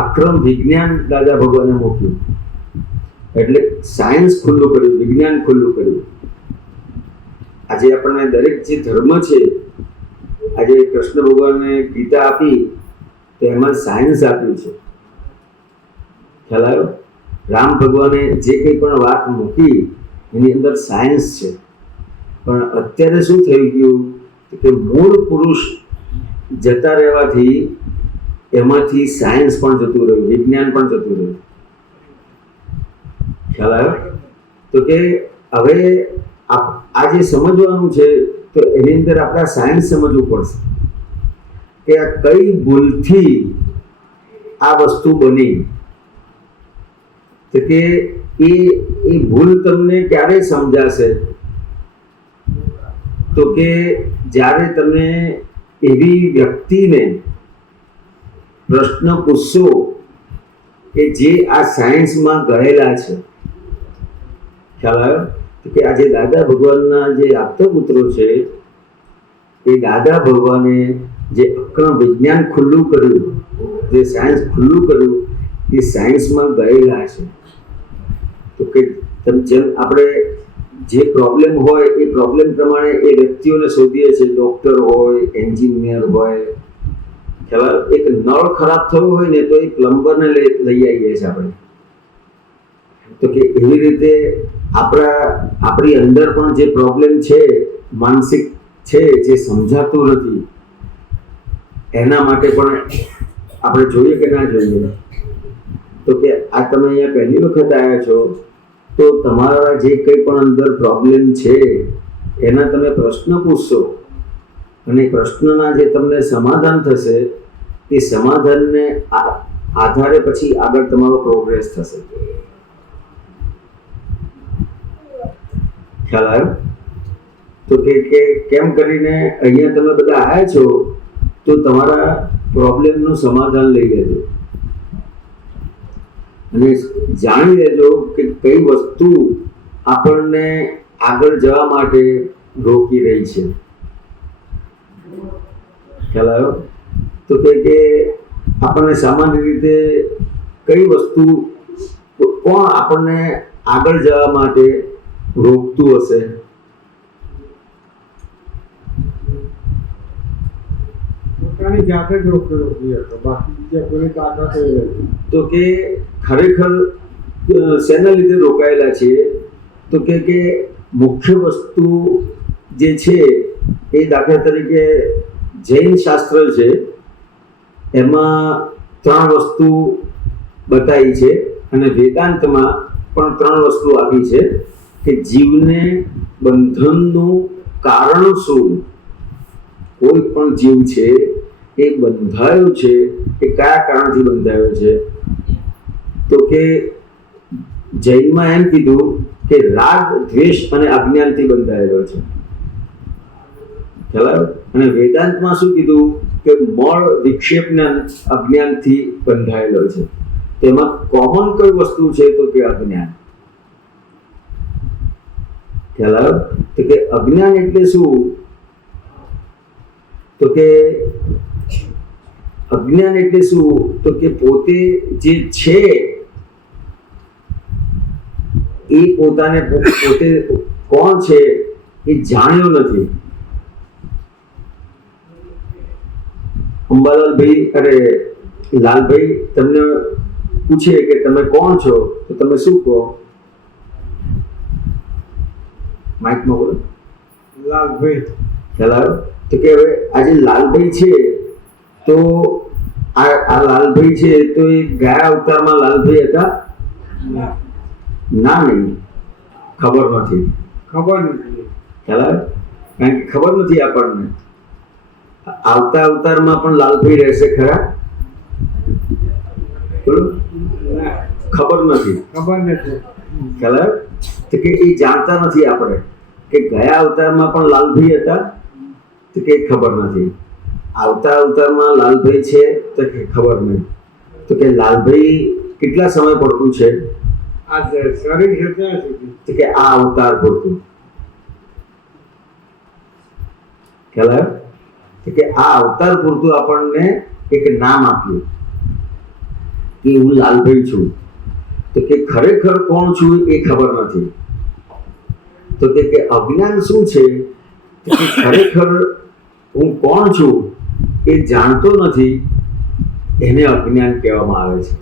અક્રમ વિજ્ઞાન દાદા ભગવાને મૂક્યું, એટલે સાયન્સ ખુલ્લું કર્યું, વિજ્ઞાન ખુલ્લું કર્યું. આજે આપણને દરેક જે ધર્મ છે, આજે કૃષ્ણ ભગવાને ગીતા આપી તો એમાં સાયન્સ આપ્યું છે. ખ્યાલ આવ્યો? રામ ભગવાને જે કંઈ પણ વાત મૂકી એની અંદર સાયન્સ છે. પણ અત્યારે શું થઈ ગયું કે મૂળ પુરુષ જતા રહેવાથી એમાંથી સાયન્સ પણ જતું રહ્યું, વિજ્ઞાન પણ જતું રહ્યું. ખ્યાલ આવ્યો? તો કે હવે આ જે સમજવાનું છે તો એની અંદર આપણે સાયન્સ સમજવું પડશે કે આ કઈ ભૂલથી આ વસ્તુ બની. તો કે એ ભૂલ તમને ક્યારે સમજાશે તો કે જ્યારે તમે એવી વ્યક્તિને પ્રશ્ન પૂછશો કે જે આ સાયન્સમાં ગયેલા છે. ખ્યાલ આવ્યો? તો કે આજે દાદા ભગવાનના જે આપતા પુત્રો છે એ દાદા ભગવાને જે અક્રમ વિજ્ઞાન ખુલ્લું કર્યું, જે સાયન્સ ખુલ્લું કર્યું, એ સાયન્સમાં ગયેલા છે. તો કે જેમ આપણે જે પ્રોબ્લેમ હોય એ પ્રોબ્લેમ પ્રમાણે એ વ્યક્તિઓને શોધીએ છીએ. ડૉક્ટર હોય, એન્જિનિયર હોય. ખ્યાલ? એક નળ ખરાબ થયો હોય ને તો એ પ્લમ્બરને લઈ આવીએ છીએ આપણે. તો કે એવી રીતે આપણી અંદર પણ જે પ્રોબ્લેમ છે, માનસિક છે, જે સમજાતું નથી, એના માટે પણ આપણે જોઈએ કે ના જોઈએ. તો કે આ તમે અહીંયા પહેલી વખત આવ્યા છો તો તમારા જે કંઈ પણ અંદર પ્રોબ્લેમ છે એના તમે પ્રશ્ન પૂછશો, અને પ્રશ્નના જે તમને સમાધાન થશે એ સમાધાનને આધારે પછી આગળ તમારો પ્રોગ્રેસ થશે. ખ્યાલ આવ્યો? તો કે કેમ કરીને અહીંયા તમે બધા આવ્યા છો તો તમારા પ્રોબ્લેમનું સમાધાન લઈ લેજો અને જાણી લેજો કે કઈ વસ્તુ આપણને આગળ જવા માટે રોકી રહી છે. ખ્યાલ આવ્યો? તો કે આપણને સામાન્ય રીતે કઈ વસ્તુ, કોણ આપણને આગળ જવા માટે રોકતું હશે? પોતાની જાતે જ રોકી હતો, બાકી બીજા કોઈ તાકાત નથી. તો કે ખરેખર શેના લીધે રોકાયેલા છીએ? તો કે મુખ્ય વસ્તુ જે છે એ દાખલા તરીકે જૈન શાસ્ત્ર છે એમાં 3 વસ્તુ બતાવી છે અને વેદાંતમાં પણ 3 વસ્તુ આપી છે કે જીવને બંધનનું કારણ શું. કોઈ પણ જીવ છે એ બંધાયો છે એ કયા કારણથી બંધાયો છે? તો કે જૈનમાં એમ કીધું કે રાગ, દ્વેષ અને અજ્ઞાનથી બંધાયેલો છે. ખ્યાલ આવ્યો? અને વેદાંતમાં શું કીધું કે મળ, વિક્ષેપના અજ્ઞાનથી બંધાયેલો છે. તેમાં કોમન કઈ વસ્તુ છે તો કે અજ્ઞાન. ખ્યાલ આવ્યો? તો કે અજ્ઞાન એટલે શું? તો કે અજ્ઞાન એટલે શું? તો કે પોતે જે છે એ પોતાને પોતે કોણ છે એ જાણ્યો નથી. અંબાલાલભાઈ અરે લાલભાઈ તમને પૂછે કે તમે કોણ છો તો તમે શું કહો? માઇકમાં બોલો. લાલભાઈ. ખ્યાલ આવ્યો? તો કે હવે આજે લાલભાઈ છે તો આ લાલભાઈ છે તો એ ગયા અવતારમાં લાલભાઈ હતા? ના, નહીં, ખબર નથી. ખબર નથી. ખ્યાલ આવે? કારણ કે ખબર નથી આપણને. આવતા અવતારમાં પણ લાલભાઈ રહેશે ખરા? બોલો. ખબર નથી. ખબર નથી. ખ્યાલ આવે? તો કે એ જાણતા નથી આપણે કે ગયા અવતારમાં પણ લાલભાઈ હતા? તો કે ખબર નથી. આવતા અવતારમાં લાલભાઈ છે તો કે ખબર નહીં. તો કે લાલભાઈ કેટલા સમય પડતું છે? આ શરીર છે ત્યાં સુધી. તો કે આ અવતાર પૂરતું. ખ્યાલ આવ્યો? તો કે આ અવતાર પૂરતું આપણને એક નામ આપ્યું કે હું લાલભાઈ છું. તો કે ખરેખર કોણ છું એ ખબર નથી. તો કે અજ્ઞાન શું છે? તો કે ખરેખર હું કોણ છું એ જાણતો નથી, એને અજ્ઞાન કહેવામાં આવે છે.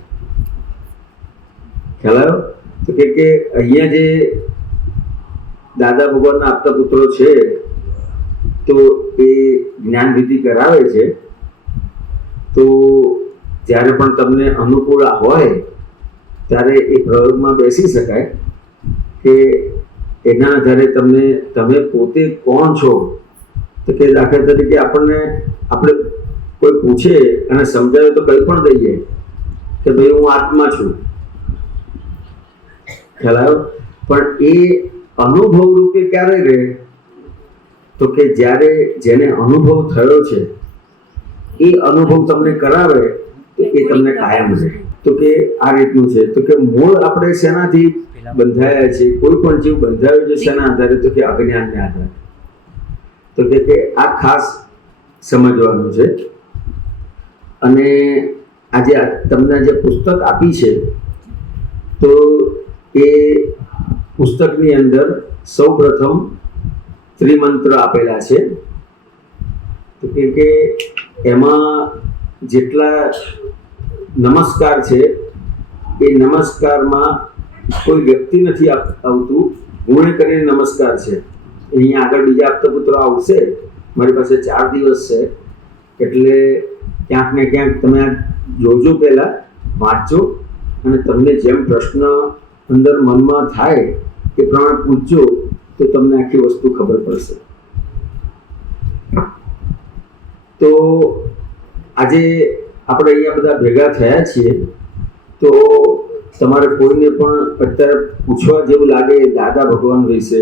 ખ્યાલ આવ્યો? તો કે અહીંયા જે દાદા ભગવાનના આપતા પુત્રો છે તો એ જ્ઞાન વિધિ કરાવે છે. તો જ્યારે પણ તમને અનુકૂળ હોય ત્યારે એ પ્રયોગમાં બેસી શકાય કે એના આધારે તમે પોતે કોણ છો. તો કે દાખલા તરીકે આપણે કોઈ પૂછે અને સમજાવે તો કંઈ પણ દઈએ કે ભાઈ હું આત્મા છું. ખ્યાલ આવ્યો? પણ એ અનુભવ રૂપે ક્યારે રહે? તો કે જ્યારે જેને અનુભવ થયો છે એ અનુભવ તમને કરાવે તો એ તમને કાયમ રહે. તો કે આ રીતનું છે. તો કે મૂળ આપણે શેનાથી બંધાયા છે? કોઈ પણ જીવ બંધાયો છે શેના આધારે? તો કે અજ્ઞાનને આધારે. તો કે આ ખાસ સમજવાનું છે. અને આજે તમને જે પુસ્તક આપી છે તો એ પુસ્તકની અંદર સૌ પ્રથમ ત્રિમંત્ર આપેલા છે. તો કે એમાં જેટલા નમસ્કાર છે એ નમસ્કારમાં કોઈ વ્યક્તિ નથી આવતું, ગુણે કરીને નમસ્કાર છે. અહીંયા આગળ બીજા આપતા પુત્રો આવશે. મારી પાસે 4 દિવસ છે એટલે ક્યાંક ને ક્યાંક તમે જોજો, પહેલાં વાંચજો અને તમને જેમ પ્રશ્ન અંદર મનમાં થાય એ પ્રમાણે પૂછજો તો તમને આખી વસ્તુ ખબર પડશે. તો આજે આપણે અહીંયા બધા ભેગા થયા છીએ તો તમારે કોઈને પણ અત્યારે પૂછવા જેવું લાગે દાદા ભગવાન વિશે,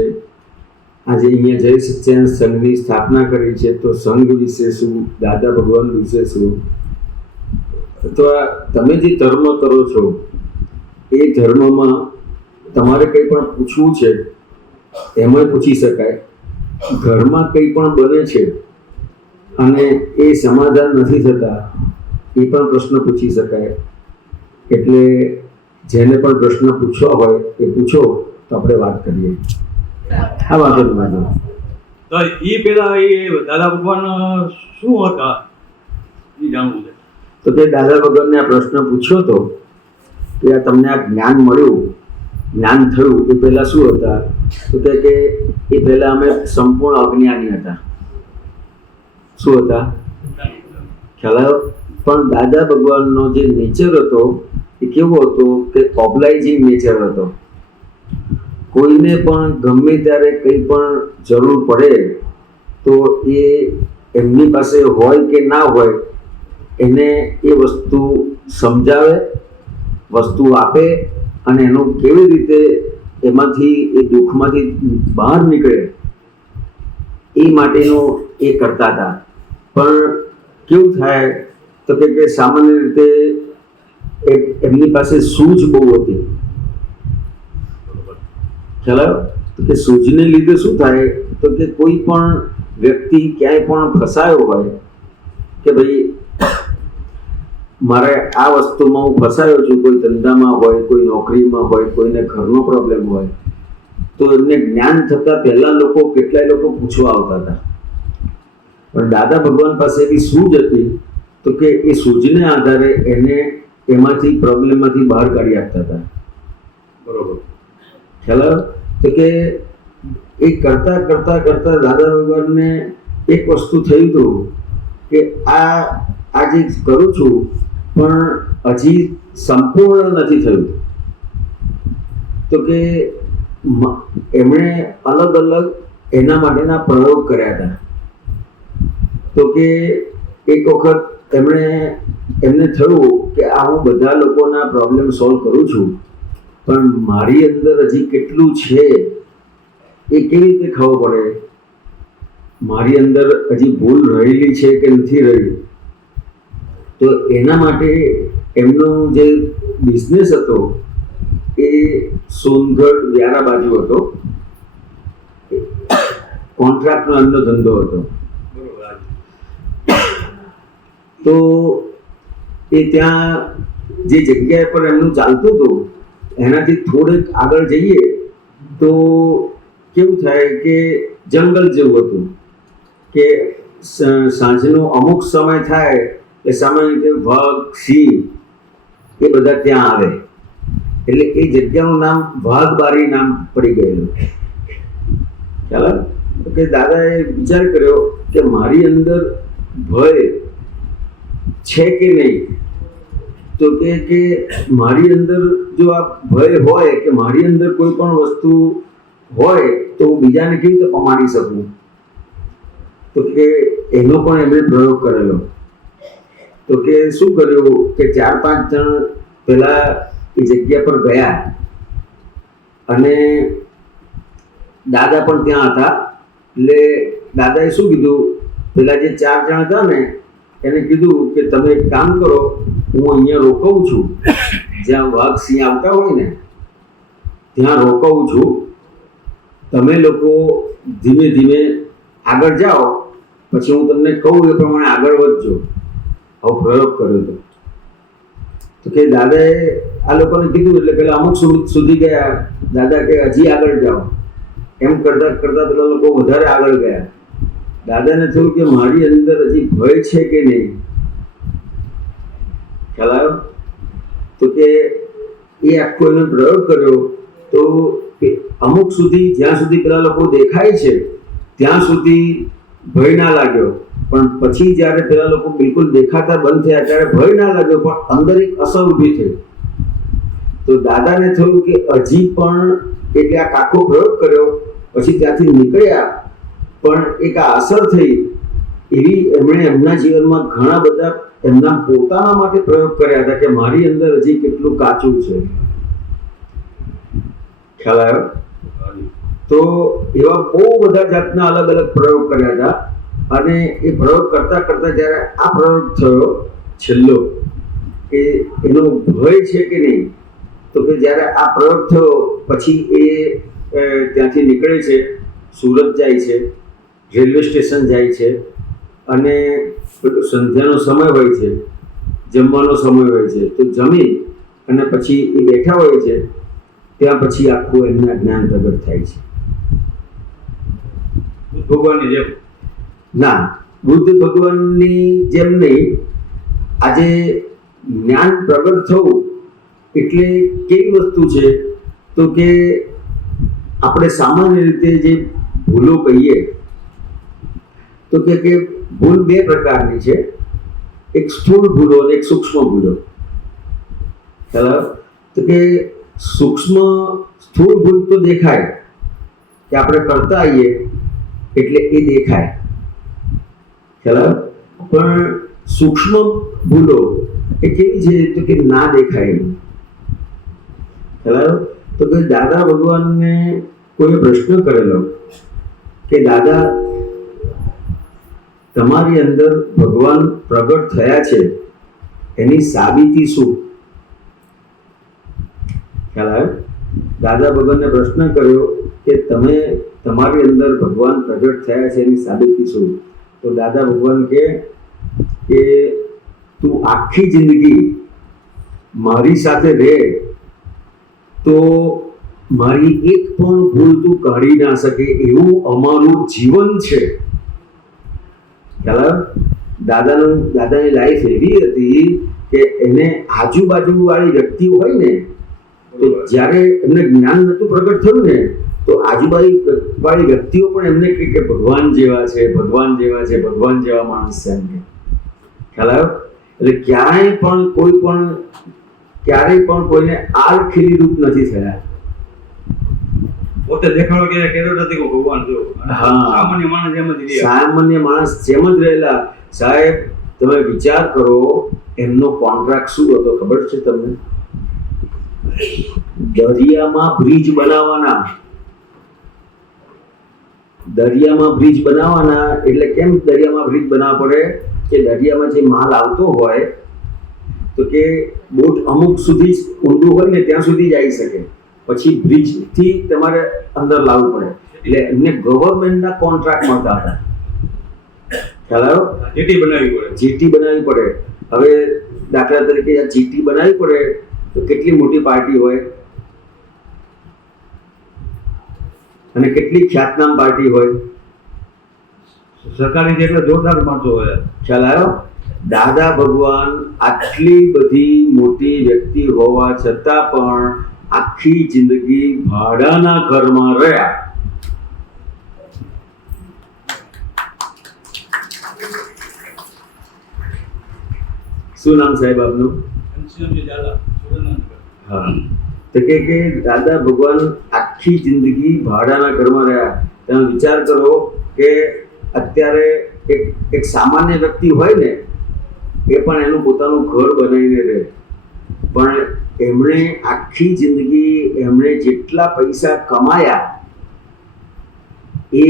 આજે અહીંયા જય સચ્ચિદાનંદ સંઘની સ્થાપના કરી છે તો સંઘ વિશે શું, દાદા ભગવાન વિશે શું, અથવા તમે જે ધર્મ કરો છો એ ધર્મમાં તમારે કંઈ પણ પૂછવું છે એમાં પૂછી શકાય. ઘરમાં કંઈ પણ બને છે અને એ સમાધાન નથી થતા એ પણ પ્રશ્ન પૂછી શકાય. એટલે જેને પણ પ્રશ્ન પૂછવા હોય એ પૂછો તો આપણે વાત કરીએ. આ વાતો તો એ પેલા એ દાદા ભગવાન શું હતા એ જાણવું છે. તો તે દાદા ભગવાનને આ પ્રશ્ન પૂછ્યો હતો કે આ તમને આ જ્ઞાન મળ્યું જ્ઞાન થયું એ પહેલાં શું હતા? તો કે એ પહેલાં અમે સંપૂર્ણ અજ્ઞાની હતા. શું હતા? ખ્યાલ આવ્યો? પણ દાદા ભગવાનનો જે નેચર હતો એ કેવો હતો કે ઓબ્લાઇઝિંગ નેચર હતો. કોઈને પણ ગમે ત્યારે કંઈ પણ જરૂર પડે તો એ એમની પાસે હોય કે ના હોય એને એ વસ્તુ સમજાવે, વસ્તુ આપે અને એનું કેવી રીતે એમાંથી એ દુઃખમાંથી બહાર નીકળે એ માટેનો એ કરતા હતા. પણ કેવું થાય તો કે સામાન્ય રીતે એમની પાસે સૂઝ બહુ હતી. ખ્યાલ આવ્યો? તો કે સૂઝને લીધે શું થાય તો કે કોઈ પણ વ્યક્તિ ક્યાંય પણ ફસાયો હોય કે ભાઈ મારે આ વસ્તુમાં હું ફસાયો છું, કોઈ ધંધામાં હોય, કોઈ નોકરીમાં હોય, કોઈને ઘરનો પ્રોબ્લેમ હોય, તો એમને જ્ઞાન થતાં પહેલાં લોકો કેટલાય લોકો પૂછવા આવતા હતા. પણ દાદા ભગવાન પાસે એવી સૂઝ હતી તો કે એ સૂઝને આધારે એને એમાંથી પ્રોબ્લેમમાંથી બહાર કાઢી આપતા હતા. બરોબર. ખ્યાલ આવ્યો? તો કે એ કરતાં કરતાં કરતાં દાદા ભગવાનને એક વસ્તુ થયું હતું કે આ જે કરું છું પણ હજી સંપૂર્ણ નથી થયું. તો કે એમણે અલગ અલગ એના માટેના પ્રયોગ કર્યા હતા. તો કે એક વખત એમને થયું કે આ હું બધા લોકોના પ્રોબ્લેમ સોલ્વ કરું છું પણ મારી અંદર હજી કેટલું છે એ કેવી રીતે ખબર પડે? મારી અંદર હજી ભૂલ રહેલી છે કે નથી રહી? તો એના માટે એમનો જે બિઝનેસ હતો એ સોનગઢ વ્યારા બાજુ હતો. કોન્ટ્રાક્ટનો એમનો ધંધો હતો. તો એ ત્યાં જે જગ્યા પર એમનું ચાલતું હતું એનાથી થોડેક આગળ જઈએ તો કેવું થાય કે જંગલ જેવું હતું કે સાંજનો અમુક સમય થાય એટલે સામાન્ય રીતે વાઘ, સિંહ એ બધા ત્યાં આવે. એટલે એ જગ્યાનું નામ વાઘબારી નામ પડી ગયેલું. ખ્યાલ? તો કે દાદાએ વિચાર કર્યો કે મારી અંદર ભય છે કે નહીં? તો કે મારી અંદર જો આ ભય હોય કે મારી અંદર કોઈ પણ વસ્તુ હોય તો હું બીજાને કેવી રીતે પમાડી શકું? તો કે એનો પણ એમણે પ્રયોગ કરેલો. તો કે શું કર્યું કે 4-5 જણ પહેલા એ જગ્યા પર ગયા અને દાદા પણ ત્યાં હતા. એટલે દાદાએ શું કીધું, પેલા જે 4 જણ હતા ને એને કીધું કે તમે એક કામ કરો, હું અહીંયા રોકાવું છું, જ્યાં વાઘ સિંહ આવતા હોય ને ત્યાં રોકાવું છું, તમે લોકો ધીમે ધીમે આગળ જાઓ, પછી હું તમને કહું એ પ્રમાણે આગળ વધજો. આવો પ્રયોગ કર્યો હતો. તો કે દાદાએ આ લોકોને કીધું એટલે પેલા અમુક સુધી ગયા. દાદા કે હજી આગળ જાઓ. એમ કરતા કરતા પેલા લોકો વધારે આગળ ગયા. દાદાને થયું કે મારી અંદર હજી ભય છે કે નહીં? ખ્યાલ આવ્યો? તો કે એ આખો એનો પ્રયોગ કર્યો. તો અમુક સુધી જ્યાં સુધી પેલા લોકો દેખાય છે ત્યાં સુધી ભય ના લાગ્યો, પણ પછી જ્યારે પેલા લોકો બિલકુલ દેખાતા બંધ થયા ત્યારે ભય ના લાગ્યો, પણ અંદર એક અસર ઊભી થઈ. તો દાદાને થયું કે હજી પણ, એટલે આ આખો પ્રયોગ કર્યો, પછી ત્યાંથી નીકળ્યા પણ એક આ અસર થઈ. એવી એમણે એમના જીવનમાં ઘણા બધા એમના પોતાના માટે પ્રયોગ કર્યા હતા કે મારી અંદર હજી કેટલું કાચું છે. ખ્યાલ આવ્યો? તો એવા બહુ બધા જાતના અલગ અલગ પ્રયોગ કર્યા હતા. અને એ પ્રયોગ કરતા કરતા જ્યારે આ પ્રયોગ થયો છેલ્લો કે એનો ભય છે કે નહીં, તો કે જ્યારે આ પ્રયોગ થયો પછી એ ત્યાંથી નીકળે છે, સુરત જાય છે, રેલવે સ્ટેશન જાય છે, અને સંધ્યાનો સમય હોય છે, જમવાનો સમય હોય છે, તો જમી અને પછી એ બેઠા હોય છે. ત્યાં પછી આખું એમના જ્ઞાન પ્રગટ થાય છે. ભગવાનની જેમ ના, બુદ્ધ ભગવાનની જેમ નહીં. આજે જ્ઞાન પ્રગટ થવું એટલે કેવી વસ્તુ છે? તો કે આપણે સામાન્ય રીતે જે ભૂલો કહીએ તો કે ભૂલ બે પ્રકારની છે, એક સ્થૂળ ભૂલો અને એક સૂક્ષ્મ ભૂલો. ખ્યાલ? તો કે સ્થૂળ ભૂલ તો દેખાય કે આપણે કરતા આવીએ એટલે એ દેખાય. ખ્યાલ? પણ સૂક્ષ્મ ભૂલો એ કેવી છે તો કે ના દેખાય. ખ્યાલ? તો કે દાદા ભગવાનને કોઈ પ્રશ્ન કરેલો કે દાદા તમારી અંદર ભગવાન પ્રગટ થયા છે એની સાબિતી શું? ખ્યાલ આવ્યો? દાદા ભગવાનને પ્રશ્ન કર્યો કે તમે તમારી અંદર ભગવાન પ્રગટ થયા છે એની સાબિતી શું? તો દાદા ભગવાન કે તું આખી જિંદગી મારી સાથે રહે તો મારી એક પણ ભૂલ તું કાઢી ના શકે એવું અમારું જીવન છે. ખ્યાલ? દાદાની લાઈફ એવી હતી કે એને આજુબાજુ વાળી વ્યક્તિઓ હોય ને તો જ્યારે એમને જ્ઞાન નતું પ્રગટ થયું ને તો આજુબાજુ વાળી વ્યક્તિઓ પણ એમને કહે કે ભગવાન જેવા છે, ભગવાન જેવા છે, ભગવાન જેવા માણસ છે એમને. ખ્યાલ આવ્યો? એટલે ક્યારેય પણ કોઈને આળખીલી રૂપ નથી થયા. પોતે દેખાડો કે કેરો નથી કો ભગવાન જો. સામાન્ય માણસ જેમ જ રહ્યા. સામાન્ય માણસ જેમ જ રહેલા. સાહેબ તમે વિચાર કરો એમનો કોન્ટ્રાક્ટ શું હતો ખબર છે તમને? દરિયામાં બ્રિજ બનાવવાના. એટલે કેમ દરિયામાં બ્રિજ બનાવવા પડે કે દરિયામાં જે માલ આવતો હોય તો કે બોટ અમુક સુધી ઊંડું હોય ને ત્યાં સુધી જઈ શકે, પછી બ્રિજથી તમારે અંદર લાવવું પડે. એટલે એમને ગવર્મેન્ટના કોન્ટ્રાક્ટ મળતા હતા. ખ્યાલ આવ્યો? જીટી બનાવવી પડે. હવે દાખલા તરીકે આ જીટી બનાવવી પડે તો કેટલી મોટી પાર્ટી હોય અને કેટલી ખ્યાતનામ પાર્ટી હોય. સરકારી જેટલા જોરદાર માણસો હોય. ખ્યાલ આવ્યો? દાદા ભગવાન આટલી બધી મોટી વ્યક્તિ હોવા છતાં પણ આખી જિંદગી ભાડાના ઘરમાં રહ્યા. શું નામ સાહેબ આપનું? હા. તો કે દાદા ભગવાન આખી જિંદગી ભાડાના ઘરમાં રહ્યા. તમે વિચાર કરો કે અત્યારે એક સામાન્ય વ્યક્તિ હોય ને એ પણ એનું પોતાનું ઘર બનાવીને રહે, પણ એમણે આખી જિંદગી એમણે જેટલા પૈસા કમાયા એ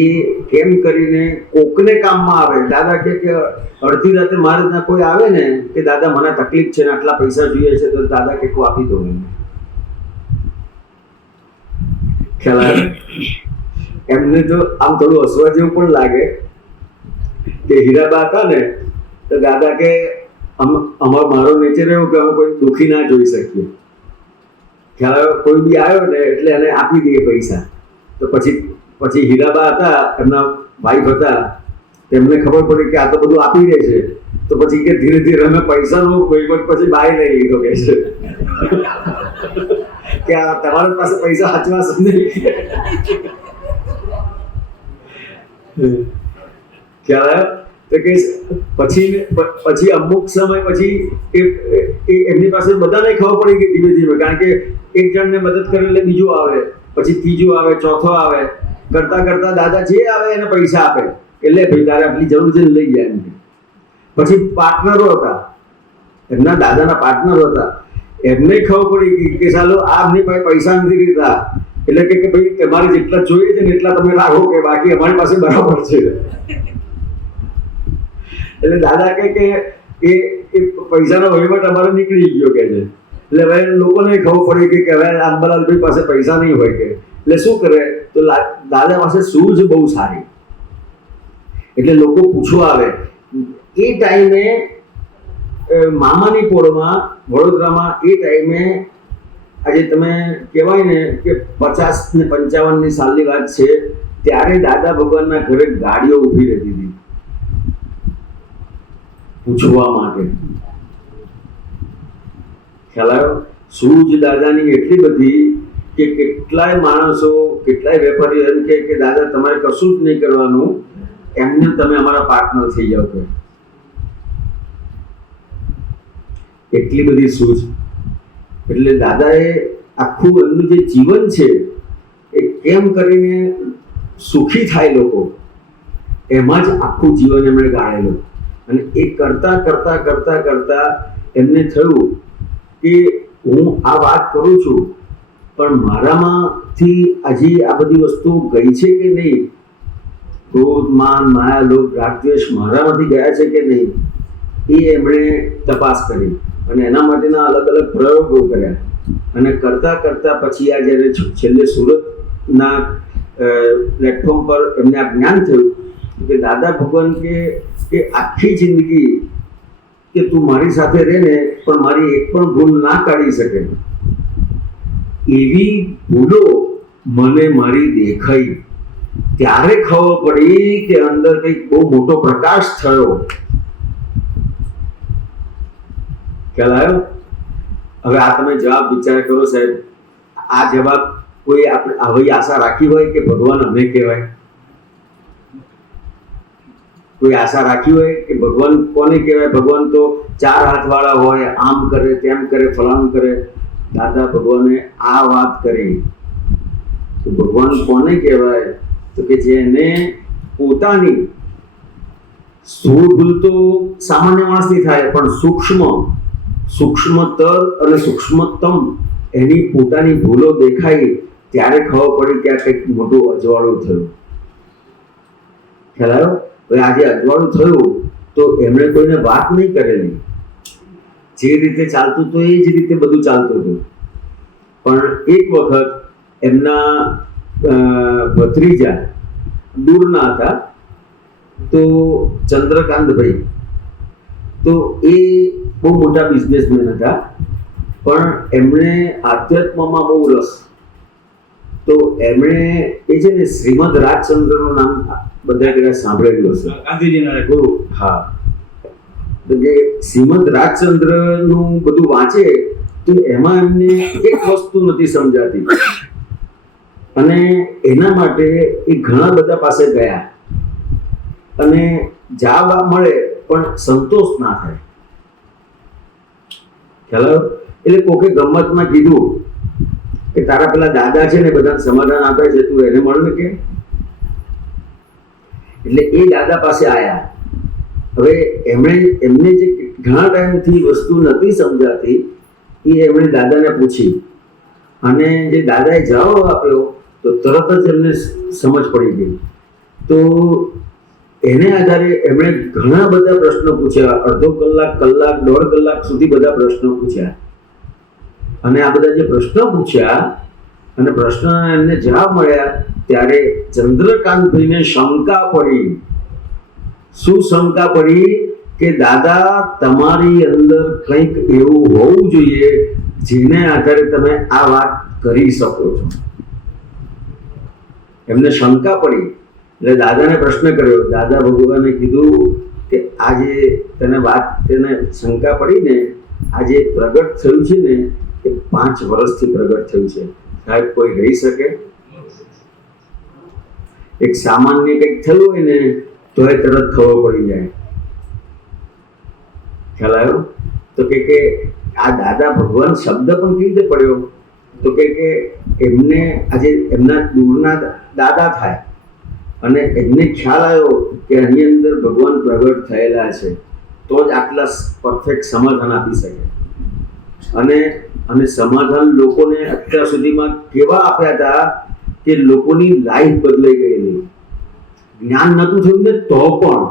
કેમ કરીને કોકને કામમાં આવે. દાદા કે અડધી રાતે મારે ત્યાં કોઈ આવે ને કે દાદા મને તકલીફ છે ને આટલા પૈસા જોઈએ છે તો દાદા કે આપી દો એમને. ખ્યાલ આવે? એમને તો આમ થોડું હસવા જેવું પણ લાગે કે હીરાબા હતા ને તો દાદા કે મારો નેચર એવું કે અમે કોઈ દુઃખી ના જોઈ શકીએ. ખ્યાલ આવે? કોઈ બી આવ્યો ને એટલે એને આપી દઈએ પૈસા. તો પછી હીરાબા હતા, એમના વાઈફ હતા, તેમને ખબર પડી કે આ તો બધું આપી દે છે તો પછી કે ધીરે ધીરે અમે પૈસાનો વહીવટ પછી બાય લઈ લીધો કે છે કે આ તમારી પાસે પૈસા સાચવાશે નહીં. ખ્યાલ આવ્યો? તો કે પછી અમુક સમય પછી એમની પાસે બધાને ખબર પડી ગઈ ધીમે ધીમે, કારણ કે એક જણને મદદ કરે એટલે બીજું આવે, પછી ત્રીજું આવે, ચોથો આવે, કરતા કરતા દાદા જે આવે એને પૈસા આપે એટલે ભાઈ તારે આટલી જરૂર છે લઈ જાય એમ. પછી પાર્ટનરો હતા, એમના દાદાના પાર્ટનરો હતા, એમને ખબર પડી ગઈ કે ચાલો આ એમની પાસે પૈસા નથી લીધા એટલે કે ભાઈ તમારે જેટલા જોઈએ છે ને એટલા તમે રાખો કે બાકી અમારી પાસે બરાબર છે. એટલે દાદા કે એ પૈસાનો વહીવટ અમારે નીકળી ગયો કે છે. એટલે હવે લોકોને ખબર પડી કે હવે અંબાલાલભાઈ પાસે પૈસા નહીં હોય કે એટલે શું કરે તો દાદા પાસે સૂઝ બહુ સારી, એટલે લોકો પૂછવા આવે. એ ટાઈમે મામાની પોળમાં વડોદરામાં એ ટાઈમે આજે તમે કહેવાય ને કે 50 ને 55 સાલની વાત છે, ત્યારે દાદા ભગવાનના ઘરે ગાડીઓ ઊભી રહેતી હતી પૂછવા માટે. ખ્યાલ આવ્યો? સૂઝ દાદાની એટલી બધી કે કેટલાય માણસો, કેટલાય વેપારીઓ એમ કહે કે દાદા તમારે કશું જ નહીં કરવાનું, એમને તમે અમારા પાર્ટનર થઈ જાઓ. કે એટલી બધી સૂઝ. એટલે દાદાએ આખું એમનું જે જીવન છે એ કેમ કરીને સુખી થાય લોકો, એમાં જ આખું જીવન એમણે ગાળેલું. અને એ કરતા કરતા કરતા કરતા એમને થયું કે હું આ વાત કરું છું પણ મારામાંથી હજી આ બધી વસ્તુ ગઈ છે કે નહીં, ક્રોધ, માન, માયા, લોભ, રાગ, દ્વેષ મારામાંથી ગયા છે કે નહીં, એ એમણે તપાસ કરી અને એના માટેના અલગ અલગ પ્રયોગો કર્યા. અને કરતા કરતા પછી આ જ્યારે છેલ્લે સુરતના પ્લેટફોર્મ પર એમને આ જ્ઞાન થયું કે દાદા ભગવાન કે આખી જિંદગી કે તું મારી સાથે રહે ને પણ મારી એક પણ ભૂલ ના કાઢી શકે, એવી ભૂલો મને મારી દેખાઈ. ત્યારે ખબર પડી કે અંદર કંઈક બહુ મોટો પ્રકાશ થયો. ખ્યાલ આવ્યો? હવે આ તમે જવાબ વિચાર કરો સાહેબ. આ જવાબ કોઈ આપણે આવી આશા રાખી હોય કે ભગવાન અમે કહેવાય? કોઈ આશા રાખી હોય કે ભગવાન કોને કહેવાય? ભગવાન તો 4 હાથવાળા હોય, આમ કરે, તેમ કરે, ફલાણું કરે. દાદા ભગવાને આ વાત કરી તો ભગવાન કોને કહેવાય? તો કે જેને પોતાની સ્થૂળ ભૂલ તો સામાન્ય માણસની થાય, પણ સૂક્ષ્મતર અને સૂક્ષ્મતમ એની પોતાની ભૂલો દેખાઈ ત્યારે ખબર પડી કે આ કંઈક મોટું અજવાળું થયું. ખ્યાલ આવ્યો? હવે આજે અજવાળું થયું તો એમણે કોઈને વાત નહીં કરેલી, જે રીતે ચાલતું હતું એ જ રીતે બધું ચાલતું હતું. પણ એક વખત એમના ભત્રીજા દૂરના હતા, તો ચંદ્રકાંતભાઈ, તો એ બહુ મોટા બિઝનેસમેન હતા, પણ એમણે આધ્યાત્મમાં બહુ રસ. તો એમણે એ છે ને શ્રીમદ રાજચંદ્રનું નામ બધા કદાચ સાંભળેલું હશે, ગાંધીજીના ગુરુ. હા, તો કે શ્રીમદ રાજચંદ્રનું બધું વાંચે તો એમાં એમને એક વસ્તુ નથી સમજાતી, અને એના માટે એ ઘણા બધા પાસે ગયા અને જવાબ મળે પણ સંતોષ ના થાય. ખ્યાલ? એટલે કોકે ગમતમાં કીધું કે તારા પેલા દાદા છે ને બધાને સમાધાન આપે છે, તું એને મળ ને કે. એટલે એ દાદા પાસે આવ્યા. હવે એમને જે ઘણા ટાઈમથી વસ્તુ નથી સમજાતી એ એમણે દાદાને પૂછી, અને જે દાદાએ જવાબ આપ્યો તો તરત જ એમને સમજ પડી ગઈ. તો એને આધારે એમણે ઘણા બધા પ્રશ્નો પૂછ્યા, અડધો કલાક, કલાક, 1.5 કલાક સુધી બધા પ્રશ્નો પૂછ્યા. અને આ બધા જે પ્રશ્નો પૂછ્યા અને પ્રશ્ન એમને જવાબ મળ્યા ત્યારે ચંદ્રકાંતભાઈને શંકા પડી. શું શંકા પડી? કે દાદા તમારી અંદર કંઈક એવું હોવું જોઈએ જેને આધારે તમે આ વાત કરી શકો છો. એમને શંકા પડી. એટલે દાદાને પ્રશ્ન કર્યો. દાદા ભગવાને કીધું કે આ જે તને શંકા પડી ને, આ જે પ્રગટ થયું છે ને એ 5 વર્ષથી પ્રગટ થયું છે. સાહેબ, કોઈ રહી શકે? એક સામાન્ય કંઈક થયું હોય ને તો એ તરત ખબર પડી જાય. ખ્યાલ આવ્યો? તો કે આ દાદા ભગવાન શબ્દ પણ કેવી રીતે પડ્યો? તો કે એમને આજે એમના દૂરના દાદા થાય અને એમને ખ્યાલ આવ્યો કે એની અંદર ભગવાન પ્રગટ થયેલા છે, તો જ આટલા પરફેક્ટ સમાધાન આપી શકે. અને સમાધાન લોકોને અત્યાર સુધીમાં કેવા આપ્યા હતા કે લોકોની લાઈફ બદલાઈ ગયેલી. જ્ઞાન નહોતું થયું ને તો પણ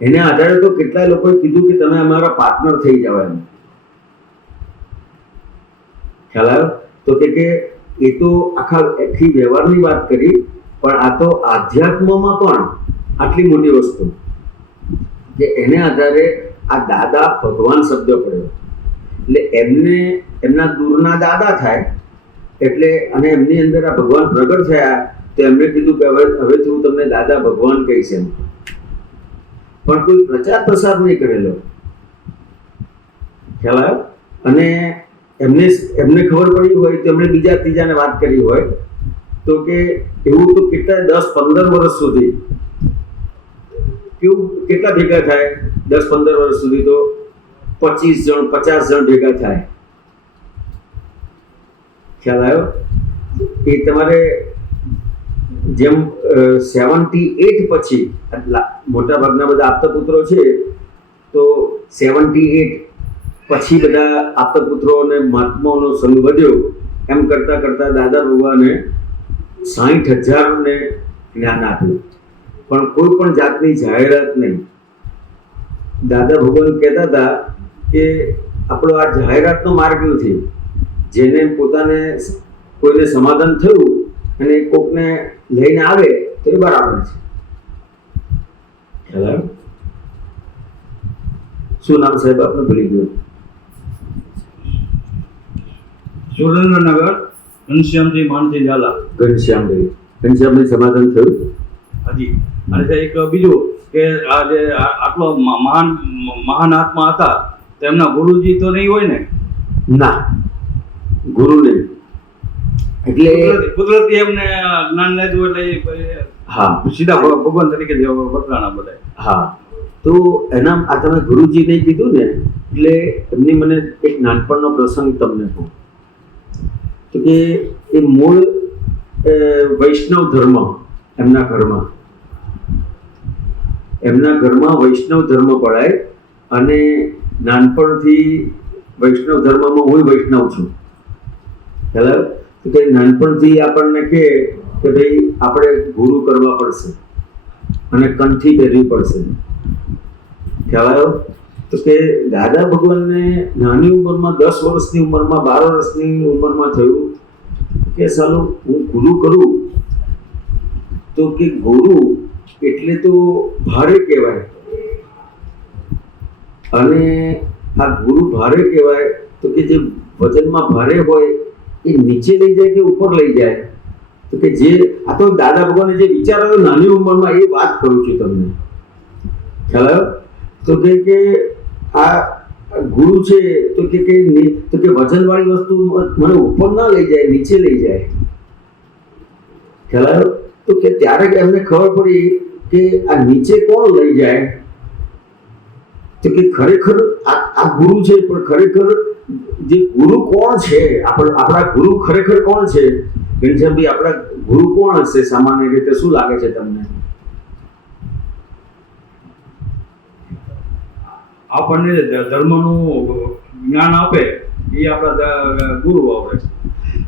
એને આધારે તો કેટલાય લોકોએ કીધું કે તમે અમારા પાર્ટનર થઈ જાવ એમ. ખ્યાલ આવ્યો? તો કે એ તો આખી વ્યવહારની વાત કરી, પણ આ તો આધ્યાત્મમાં પણ આટલી મોટી વસ્તુ કે એને આધારે આ દાદા ભગવાન શબ્દ પડ્યો. એટલે એમના દૂરના દાદા થાય એટલે, અને એમની અંદર આ ભગવાન પ્રગટ થયા તો એમણે કીધું કે હવેથી હું તમને દાદા ભગવાન કહીશ એમ. પણ કોઈ પ્રચાર પ્રસાર નહીં કરેલો. ખ્યાલ આવ્યો? અને એમને ખબર પડી હોય તો એમણે બીજા ત્રીજાને વાત કરી હોય તો કે એવું તો કેટલા 10-15 વર્ષ સુધી કેટલા ભેગા થાય? 10-15 વર્ષ સુધી તો 25 જણ 50 જણ ભેગા થાય. ખ્યાલ આવ્યો? એ તમારે જેમ 78 પછી મોટા ભાગના બધા આપતા પુત્રો છે તો 78 પછી બધા આપતા પુત્રો અને મહાત્માઓનો સંઘ વધ્યો. એમ કરતા કરતા દાદા ભગવાને 60,000 ને જ્ઞાન આપ્યું, પણ કોઈ પણ જાતની જાહેરાત નહીં. દાદા ભગવાન કહેતા હતા કે આપણો આ જાહેરાતનો માર્ગ નથી. જેને પોતાને કોઈને સમાધાન થયું અને કોકને લઈને આવે તો એ બરાબર છે. ખ્યાલ આવ્યો? શું નામ સાહેબ આપને ભૂલી ગયો? સુરેન્દ્રનગર, ઘનશ્યામજી માનજી ઝાલા. ઘનશ્યામભાઈ સમાધાન થયું? હાજી. અને એક બીજું કે આ જે આટલો મહાન આત્મા હતા તેમના ગુરુજી તો નહીં હોય ને? ના, ગુરુ નહીં. એટલે કુદરતી એમને જ્ઞાન લીધું એટલે હા, સીધા ભગવાન તરીકે વપરાણા બધા. હા, તો એના આ તમે ગુરુજી નહીં કીધું ને એટલે એમની મને એક નાનપણનો પ્રસંગ તમને કહું તો કે એ મૂળ વૈષ્ણવ ધર્મ એમના ઘરમાં વૈષ્ણવ ધર્મ પડાય અને નાનપણથી વૈષ્ણવ ધર્મમાં હું વૈષ્ણવ છું. ખ્યાલ? તો કે નાનપણથી આપણને કે ભાઈ આપણે ગુરુ કરવા પડશે અને કંઠી પહેરવી પડશે. ખ્યાલ આવ્યો? તો કે દાદા ભગવાનને નાની ઉંમરમાં 10 વર્ષની ઉંમરમાં 12 વર્ષની ઉંમરમાં થયું કે સાલું હું ગુરુ કરું તો કે ગુરુ એટલે તો ભારે કહેવાય અને આ ગુરુ ભારે કહેવાય તો કે જે વજનમાં ભારે હોય એ નીચે લઈ જાય કે ઉપર લઈ જાય? તો કે જે આ તો દાદા ભગવાને જે વિચાર્યો નાની ઉંમરમાં એ વાત કરું છું તમને. ખ્યાલ આવ્યો? તો કે આ ગુરુ છે તો કે વજનવાળી વસ્તુ મને ઉપર ના લઈ જાય, નીચે લઈ જાય. ખ્યાલ આવ્યો? તો કે ત્યારે એમને ખબર પડી કે આ નીચે કોણ લઈ જાય? તો કે ખરેખર આ ગુરુ છે, પણ ખરેખર જે ગુરુ કોણ છે? આપણા ગુરુ ખરેખર કોણ છે? ઘનશ્યામભાઈ, આપણા ગુરુ કોણ હશે સામાન્ય રીતે? શું લાગે છે તમને? આપણને ધર્મનું જ્ઞાન આપે એ આપણા ગુરુ આપે.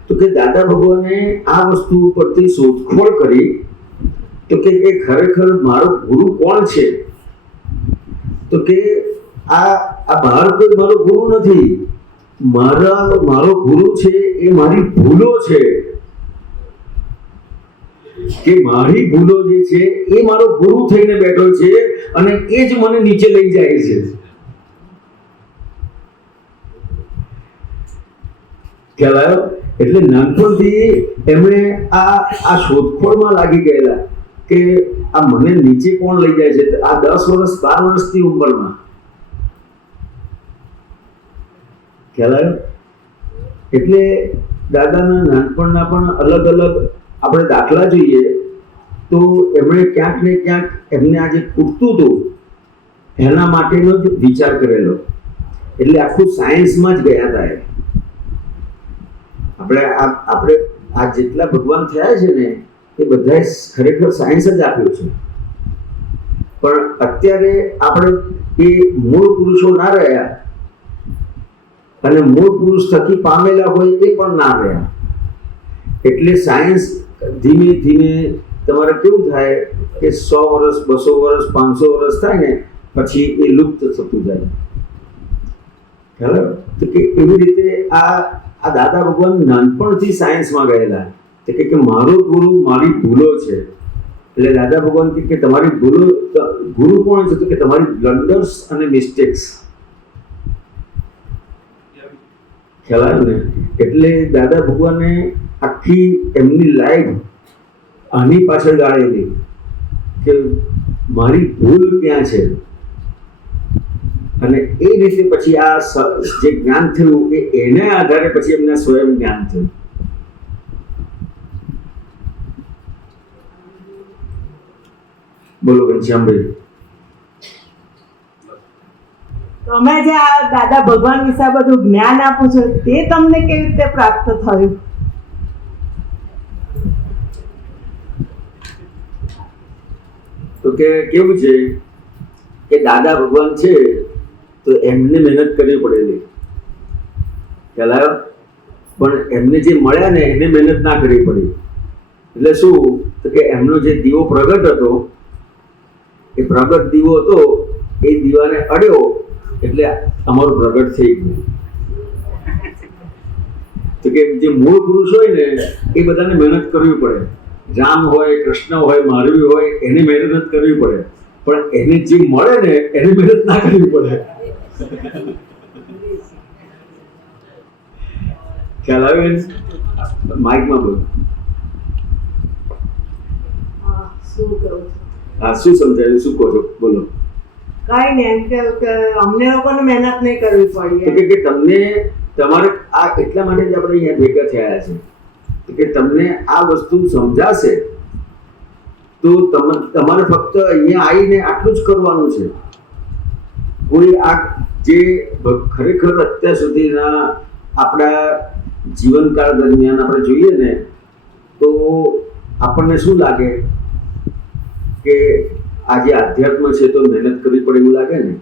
તો કે દાદા ભગવાને આ વસ્તુ પરથી શોધખોળ કરી તો કે ખરેખર મારો ગુરુ કોણ છે? તો કે આ બહાર કોઈ મારો ગુરુ નથી. મારો ગુરુ છે એ મારી ભૂલો છે, કે મારી ભૂલો જે છે એ મારો ગુરુ થઈને બેઠો છે અને એ જ મને નીચે લઈ જાય છે. ખ્યાલ આવ્યો? એટલે નાનપણથી એમણે આ શોધખોળમાં લાગી ગયેલા કે આ મને નીચે કોણ લઈ જાય છે. આ 10 વર્ષ 12 વર્ષની ઉંમરમાં. ખ્યાલ આવ્યો? એટલે દાદાના નાનપણના પણ અલગ અલગ આપણે દાખલા જોઈએ તો એમણે ક્યાંક ને ક્યાંક એમને આજે ખૂટતું હતું એના માટેનો જ વિચાર કરેલો. એટલે આખું સાયન્સમાં જ ગયા હતા. આપણે આ જેટલા ભગવાન થયા છે ને એ બધા ખરેખર સાયન્સ જ આપ્યું છે, પણ અત્યારે આપણે એ મૂળ પુરુષો ના રહ્યા અને મૂળ પુરુષ થકી પામેલા હોય એ પણ ના રહ્યા. એટલે સાયન્સ ધીમે ધીમે તમારે કેવું થાય કે 100 વર્ષ 200 વર્ષ 500 વર્ષ થાય ને પછી એ લુપ્ત થતું જાય. ખ્યાલ? તો કે એવી રીતે આ દાદા ભગવાન નાનપણથી સાયન્સમાં ગયેલા કે મારો ગુરુ મારી ભૂલો છે. એટલે દાદા ભગવાન કે તમારી ભૂલો, ગુરુ કોણ છે? તો કે તમારી બ્લન્ડર્સ અને મિસ્ટેક્સ. ખ્યાલ આવ્યો ને? એટલે દાદા ભગવાને આખી એમની લાઈફ આની પાછળ ગાળેલી કે મારી ભૂલ ક્યાં છે. અને એ રીતે પછી આ જે જ્ઞાન થયું એને આધારે પછી એમને સ્વયં જ્ઞાન થયું. બોલો ઘનશ્યામભાઈ. તમે જે આ દાદા ભગવાન વિશે આ બધું જ્ઞાન આપો છો તે તમને કેવી રીતે પ્રાપ્ત થયું? તો કે કેવું છે કે દાદા ભગવાન છે તો એમને મહેનત કરવી પડેલી, ખ્યાલ આવ્યો? પણ એમને જે મળ્યા ને એને મહેનત ના કરવી પડી. એટલે શું તો કે એમનો જે દીવો પ્રગટ હતો એ પ્રગટ દીવો હતો એ દીવાને અડ્યો એટલે અમારું પ્રગટ થઈ ગયું. તો કે જે મૂળ પુરુષ હોય ને એ બધાને મહેનત કરવી પડે. રામ હોય, કૃષ્ણ હોય, મહાવીર હોય, એને મહેનત કરવી પડે, પણ એને જે મળે ને એને મહેનત ના કરવી પડે. ખ્યાલ આવે? માઇકમાં બોલો. શું કહું છું? હા, શું સમજાયું? શું કહો છો? બોલો. કઈ નહીં, એમ કે અમને લોકોને મહેનત નહીં કરવી તો પડી. કે તમને તમારે આ એટલા માટે જ આપણે અહીંયા ભેગા થયા છે કે તમને આ વસ્તુ સમજાશે તો તમારે ફક્ત અહીંયા આવીને આટલું જ કરવાનું છે. કોઈ આ જે ખરેખર અત્યાર સુધીના આપણા જીવનકાળ દરમિયાન આપણે જોઈએ ને તો આપણને શું લાગે કે આ જે આધ્યાત્મ છે તો મહેનત કરવી પડે એવું લાગે ને.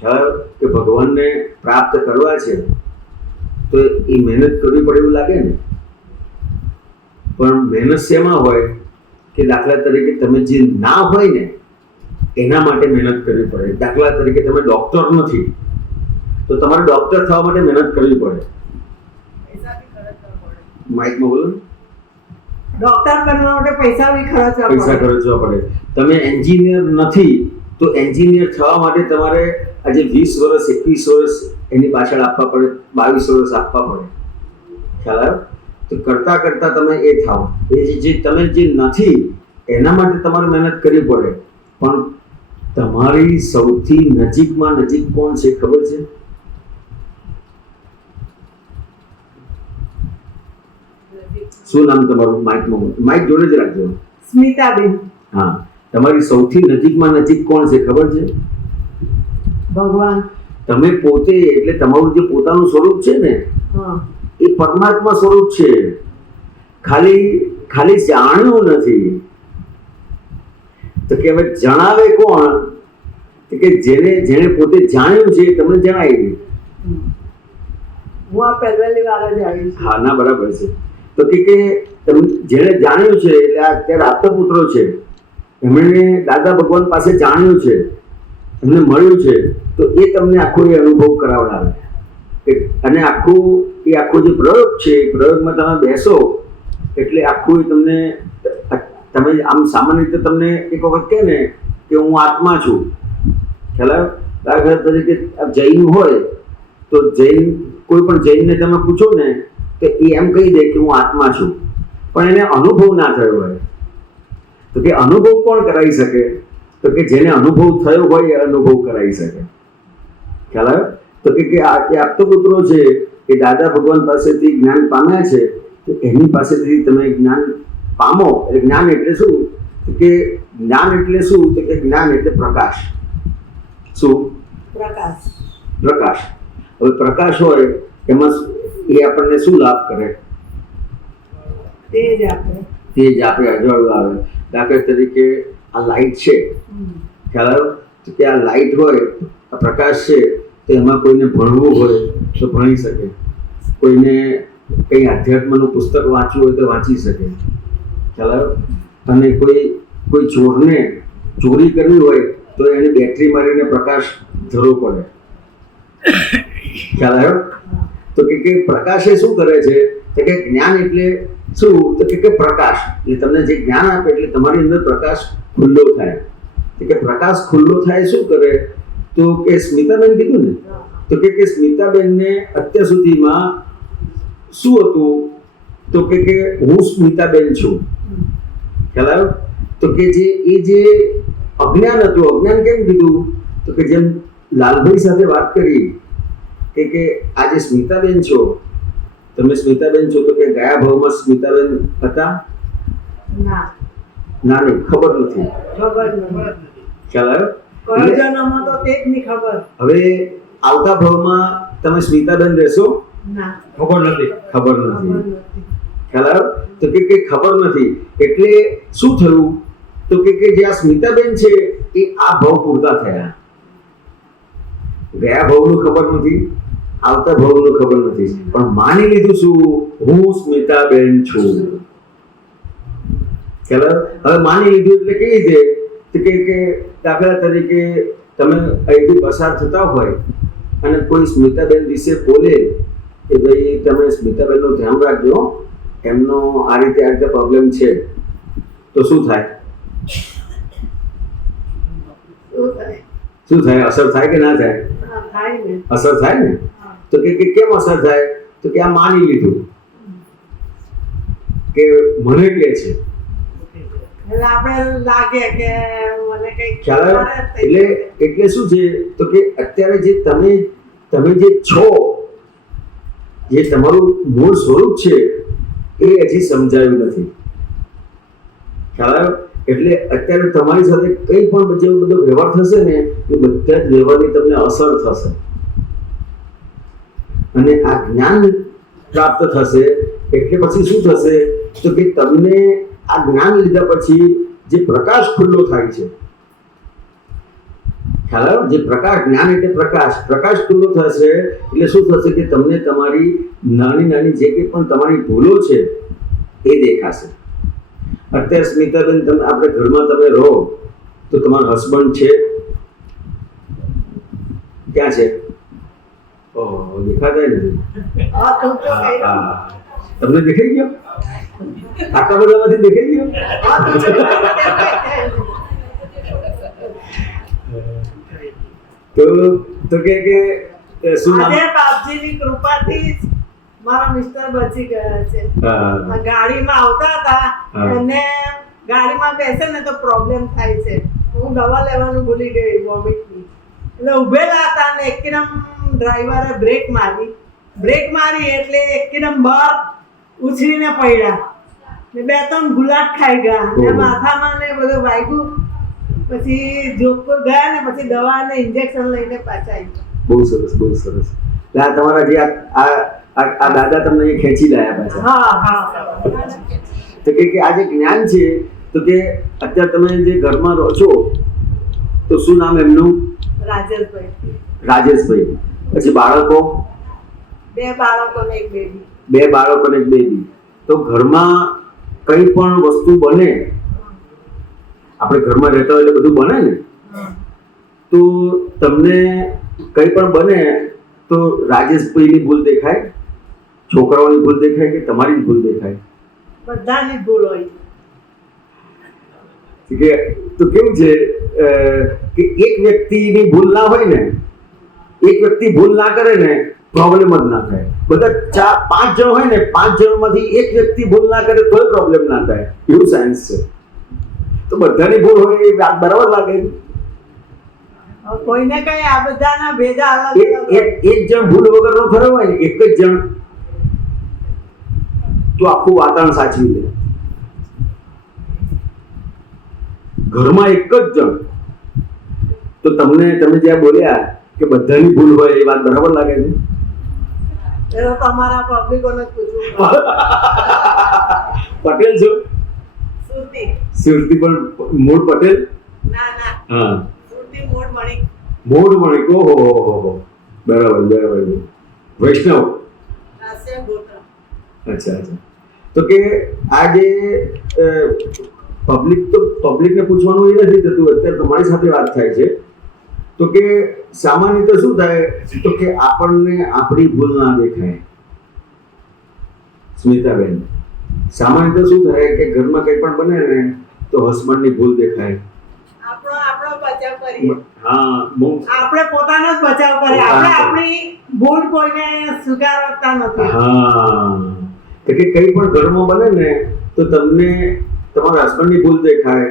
ખ્યાલ કે ભગવાનને પ્રાપ્ત કરવા છે તો એ મહેનત કરવી પડે એવું લાગે ને. પણ મહેનત શેમાં હોય કે દાખલા તરીકે તમે જે ના હોય ને એના માટે મહેનત કરવી પડે. દાખલા તરીકે તમે ડોક્ટર નથી તો તમારે ડોક્ટર થવા માટે મહેનત કરવી પડે. માઇકમાં બોલો. ડોક્ટર બનવા માટે પૈસા બી ખર્ચવા ખર્ચવા પડે. તમે એન્જિનિયર નથી તો એન્જિનિયર થવા માટે તમારે આજે 20 વર્ષ 21 વર્ષ એની પાછળ આપવા પડે, 22 વર્ષ આપવા પડે. ખ્યાલ આવ્યો? તો કરતા કરતા તમે એ થાવ. એ જે તમે જે નથી એના માટે તમારે મહેનત કરવી પડે. પણ તમારી સૌથી નજીકમાં નજીક કોણ છે ખબર છે? શું નામ તમારું? માઇક જોડે જ રાખજો. સ્મિતાબેન. હા, તમારી સૌથી નજીકમાં નજીક કોણ છે ખબર છે? ભગવાન. તમે પોતે, એટલે તમારું જે પોતાનું સ્વરૂપ છે ને એ પરમાત્મા સ્વરૂપ છે. ખાલી જાણ્યું નથી. તો કે હવે જણાવે કોણ? કે જેને પોતે જાણ્યું છે તમને જણાવી. હું આ પહેલી વાર જ આવી છું. હા, ના, બરાબર છે. તો કે તમે જેને જાણ્યું છે એટલે અત્યારે આપતપુત્રો છે એમણે દાદા ભગવાન પાસે જાણ્યું છે, એમને મળ્યું છે તો એ તમને આખો એ અનુભવ કરાવડાવે. અને આખો જે પ્રયોગ છે એ પ્રયોગમાં તમે બેસો એટલે આખું તમને આમ સામાન્ય રીતે તમને એક વખત કહે ને કે હું આત્મા છું. ખ્યાલ આવ્યો? દાખલા તરીકે જૈન હોય તો કોઈ પણ જૈનને તમે પૂછો ને તો એ એમ કહી દે કે હું આત્મા છું, પણ એને અનુભવ ના થયો હોય. તો કે અનુભવ કોણ કરાવી શકે? તો કે જેને અનુભવ થયો હોય એ અનુભવ કરાવી શકે. ખ્યાલ આવ્યો? તો કે આ જે આપતપુત્રો છે એ દાદા ભગવાન પાસેથી જ્ઞાન પામ્યા છે તો એની પાસેથી તમે જ્ઞાન પામો. એટલે જ્ઞાન એટલે શું? તો કે જ્ઞાન એટલે શું? તો કે જ્ઞાન એટલે પ્રકાશ. શું? પ્રકાશ. હવે પ્રકાશ હોય એમાં એ આપણને શું લાભ કરે? તેજ આપે, અજવાળું આવે. દાખલા તરીકે આ લાઈટ છે, ખ્યાલ આવ્યો? તો કે આ લાઈટ હોય, આ પ્રકાશ છે તો એમાં કોઈને ભણવું હોય તો ભણી શકે, કોઈને કંઈ આધ્યાત્મનું પુસ્તક વાંચવું હોય તો વાંચી શકે. ખ્યાલ આવ્યો? અને કોઈ ચોરને ચોરી કરવી હોય તો એને બેટરી મારીને પ્રકાશ ધરવો પડે. ખ્યાલ આવ્યો? તો કે પ્રકાશ એ શું કરે છે? તો કે જ્ઞાન એટલે શું? તો કે પ્રકાશ એટલે તમને જે જ્ઞાન આપે એટલે તમારી અંદર પ્રકાશ ખુલ્લો થાય. તો કે પ્રકાશ ખુલ્લો થાય શું કરે? તો કે સ્મિતાબેન કીધું ને, તો કે સ્મિતાબેનને અત્યાર સુધીમાં શું હતું? તો કે હું સ્મિતાબેન છું. ખ્યાલ આવ્યો? તો કે જે અજ્ઞાન હતું, અજ્ઞાન કેમ કીધું? તો કે જેમ લાલભાઈ સાથે વાત કરી કે આજે સ્મિતાબેન છો, તમે સ્મિતાબેન છો, તો કે ગયા ભાવમાં સ્મિતાબેન હતા? ના, ના, નહીં, ખબર નથી. ખબર નથી. ખ્યાલ આવ્યો? કયો જન્મમાં તો તે જ નહીં ખબર. હવે આવતા ભાવમાં તમે સ્મિતાબેન રહેશો? ના, ખબર નથી. ખબર ખબર નથી. નથી. ખ્યાલ આવ્યો? તો કે ખબર નથી એટલે શું થયું? તો કે જે આ સ્મિતાબેન છે એ આ ભાવ પૂરતા થયા. ગયા ભાવનું ખબર નથી, આવતા ભાવનું ખબર નથી, પણ માની લીધું શું? હું સ્મિતાબેન છું. ખ્યાલ આવ્યો? હવે માની લીધું એટલે કેવી રીતે? તો કે દાખલા તરીકે તમે અહીંથી પસાર થતા હોય અને કોઈ સ્મિતાબેન વિશે બોલે કે ભાઈ તમે સ્મિતાબેનનું ધ્યાન રાખજો, એમનો આ રીતે પ્રોબ્લેમ છે, તો શું થાય? શું થાય? અસર થાય કે ના થાય? હા, થાય ને. અસર થાય ને. તો કે કેમ અસર થાય? તો કે આ માની લીધું કે મને કે છે. એટલે આપણે લાગે કે મને કંઈક ખ્યાલ આવ્યો? ખબર જ થઈ. એટલે શું છે? તો કે અત્યારે જે તમે જે છો, જે તમારું મૂળ સ્વરૂપ છે એ હજી સમજાયું નથી. ખ્યાલ આવ્યો? એટલે અત્યારે તમારી સાથે કંઈ પણ જે બધો વ્યવહાર થશે ને એ બધા જ વ્યવહારની તમને અસર થશે, અને આ જ્ઞાન પ્રાપ્ત થશે એટલે પછી શું થશે? તો કે તમને આ જ્ઞાન લીધા પછી જે પ્રકાશ ખુલ્લો થાય છે, ખ્યાલ આવ્યો? જે પ્રકાશ, જ્ઞાન એટલે પ્રકાશ ખુલ્લો થશે એટલે શું થશે? કે તમને તમારી નાની નાની જે કંઈ પણ તમારી ભૂલો છે એ દેખાશે. અત્યારે સ્મિતાબેન, તમે આપણે ઘરમાં તમે રહો તો તમારો હસબન્ડ છે ક્યાં છે? ઓહો, દેખાતા નથી. હા, તું તો કહી દઉં. તમને દેખાઈ ગયો? આટલા બધામાંથી દેખાઈ ગયો? હા, તું તો કહી દઉં. તો કે શું નામ? આજે બાપજીની કૃપાથી જ મારા મિસ્ટર બચી ગયા છે. હા. ગાડીમાં આવતા હતા હા. અને ગાડીમાં બેસે ને તો પ્રોબ્લેમ થાય છે. હું દવા લેવાનું ભૂલી ગઈ વોમિટની, એટલે ઉભેલા હતા ને એકદમ ડ્રાઈવરે બ્રેક મારી એટલે એકદમ બહાર ઉછળીને પડ્યા ને 2-3 ગુલાટ ખાઈ ગયા ને ઓહો. માથામાં ને બધું વાગ્યું. પછી જોધપુર ગયા ને પછી દવા અને ઇન્જેક્શન લઈને પાછા આવ્યા. બહુ સરસ, બહુ સરસ. એટલે આ તમારા જે આ દાદા તમને અહીં ખેંચી લાયા પાછા. હા. તો કે આ જે જ્ઞાન છે, તો કે અત્યારે તમે જે ઘરમાં રહો છો તો શું નામ એમનું? રાજેશભાઈ. રાજેશભાઈ. પછી બાળકો? 2 બાળકો ને 1 બેબી. 2 બાળકો ને 1 બેબી. તો ઘરમાં કઈ પણ વસ્તુ બને, આપણે ઘરમાં રહેતા હોય એટલે બધું બને ને, તો તમને કઈ પણ બને તો રાજેશભાઈની ભૂલ દેખાય, છોકરાઓની ભૂલ દેખાય કે તમારી જ ભૂલ દેખાય? બધાની ભૂલ હોય. કે તો કેવું છે કે એક વ્યક્તિની ભૂલ ના હોય ને, એક વ્યક્તિ ભૂલ ના કરે ને, પ્રોબ્લેમ જ ના થાય. બધા 5 જણ હોય ને, 5 જણમાંથી એક વ્યક્તિ ભૂલ ના કરે તોય પ્રોબ્લેમ ના થાય, એવું સાયન્સ છે. તો બધાની ભૂલ હોય એ વાત બરાબર લાગે? કોઈને કઈ આ બધાના ભેદા અલગ એક જણ ભૂલ વગરનો ફરક હોય ને, એક જ જણ તો આખું વાતાવરણ સાચવી લે. ઘરમાં એક જ જણ તો તમે જ્યાં બોલ્યા કે બધાની ભૂલ હોય એ વાત બરાબર લાગે છે? એ તો તમારા પબ્લિકોને જ પૂછવું. પટેલ છો? સુરતી. સુરતી પણ મૂળ પટેલ? ના. હા, સુરતી મૂળ મણિક. મૂળ મણિક. ઓહો, બરાબર. વૈષ્ણવ? રાષ્ટ્રીય ગોત્ર. અચ્છા. તો કે આ જે પબ્લિકને પૂછવાનું એ નથી થતું, અત્યારે તમારી સાથે વાત થાય છે. તો કે સામાન્ય તો શું થાય? તો કે આપણને આપણી ભૂલ ના દેખાય. સ્મિતાબેન, સામાન્ય તો શું થાય કે ઘરમાં કંઈ પણ બને ને તો હસબન્ડની ભૂલ દેખાય. આપણો બચાવ કરીએ. હા, આપણે પોતાનો જ બચાવ કરીએ. આપણે આપણી ભૂલ કોઈને સ્વીકારતા નથી. હા, તો કે કંઈ પણ ઘરમાં બને ને તો તમને તમારા હસબન્ડની ભૂલ દેખાય,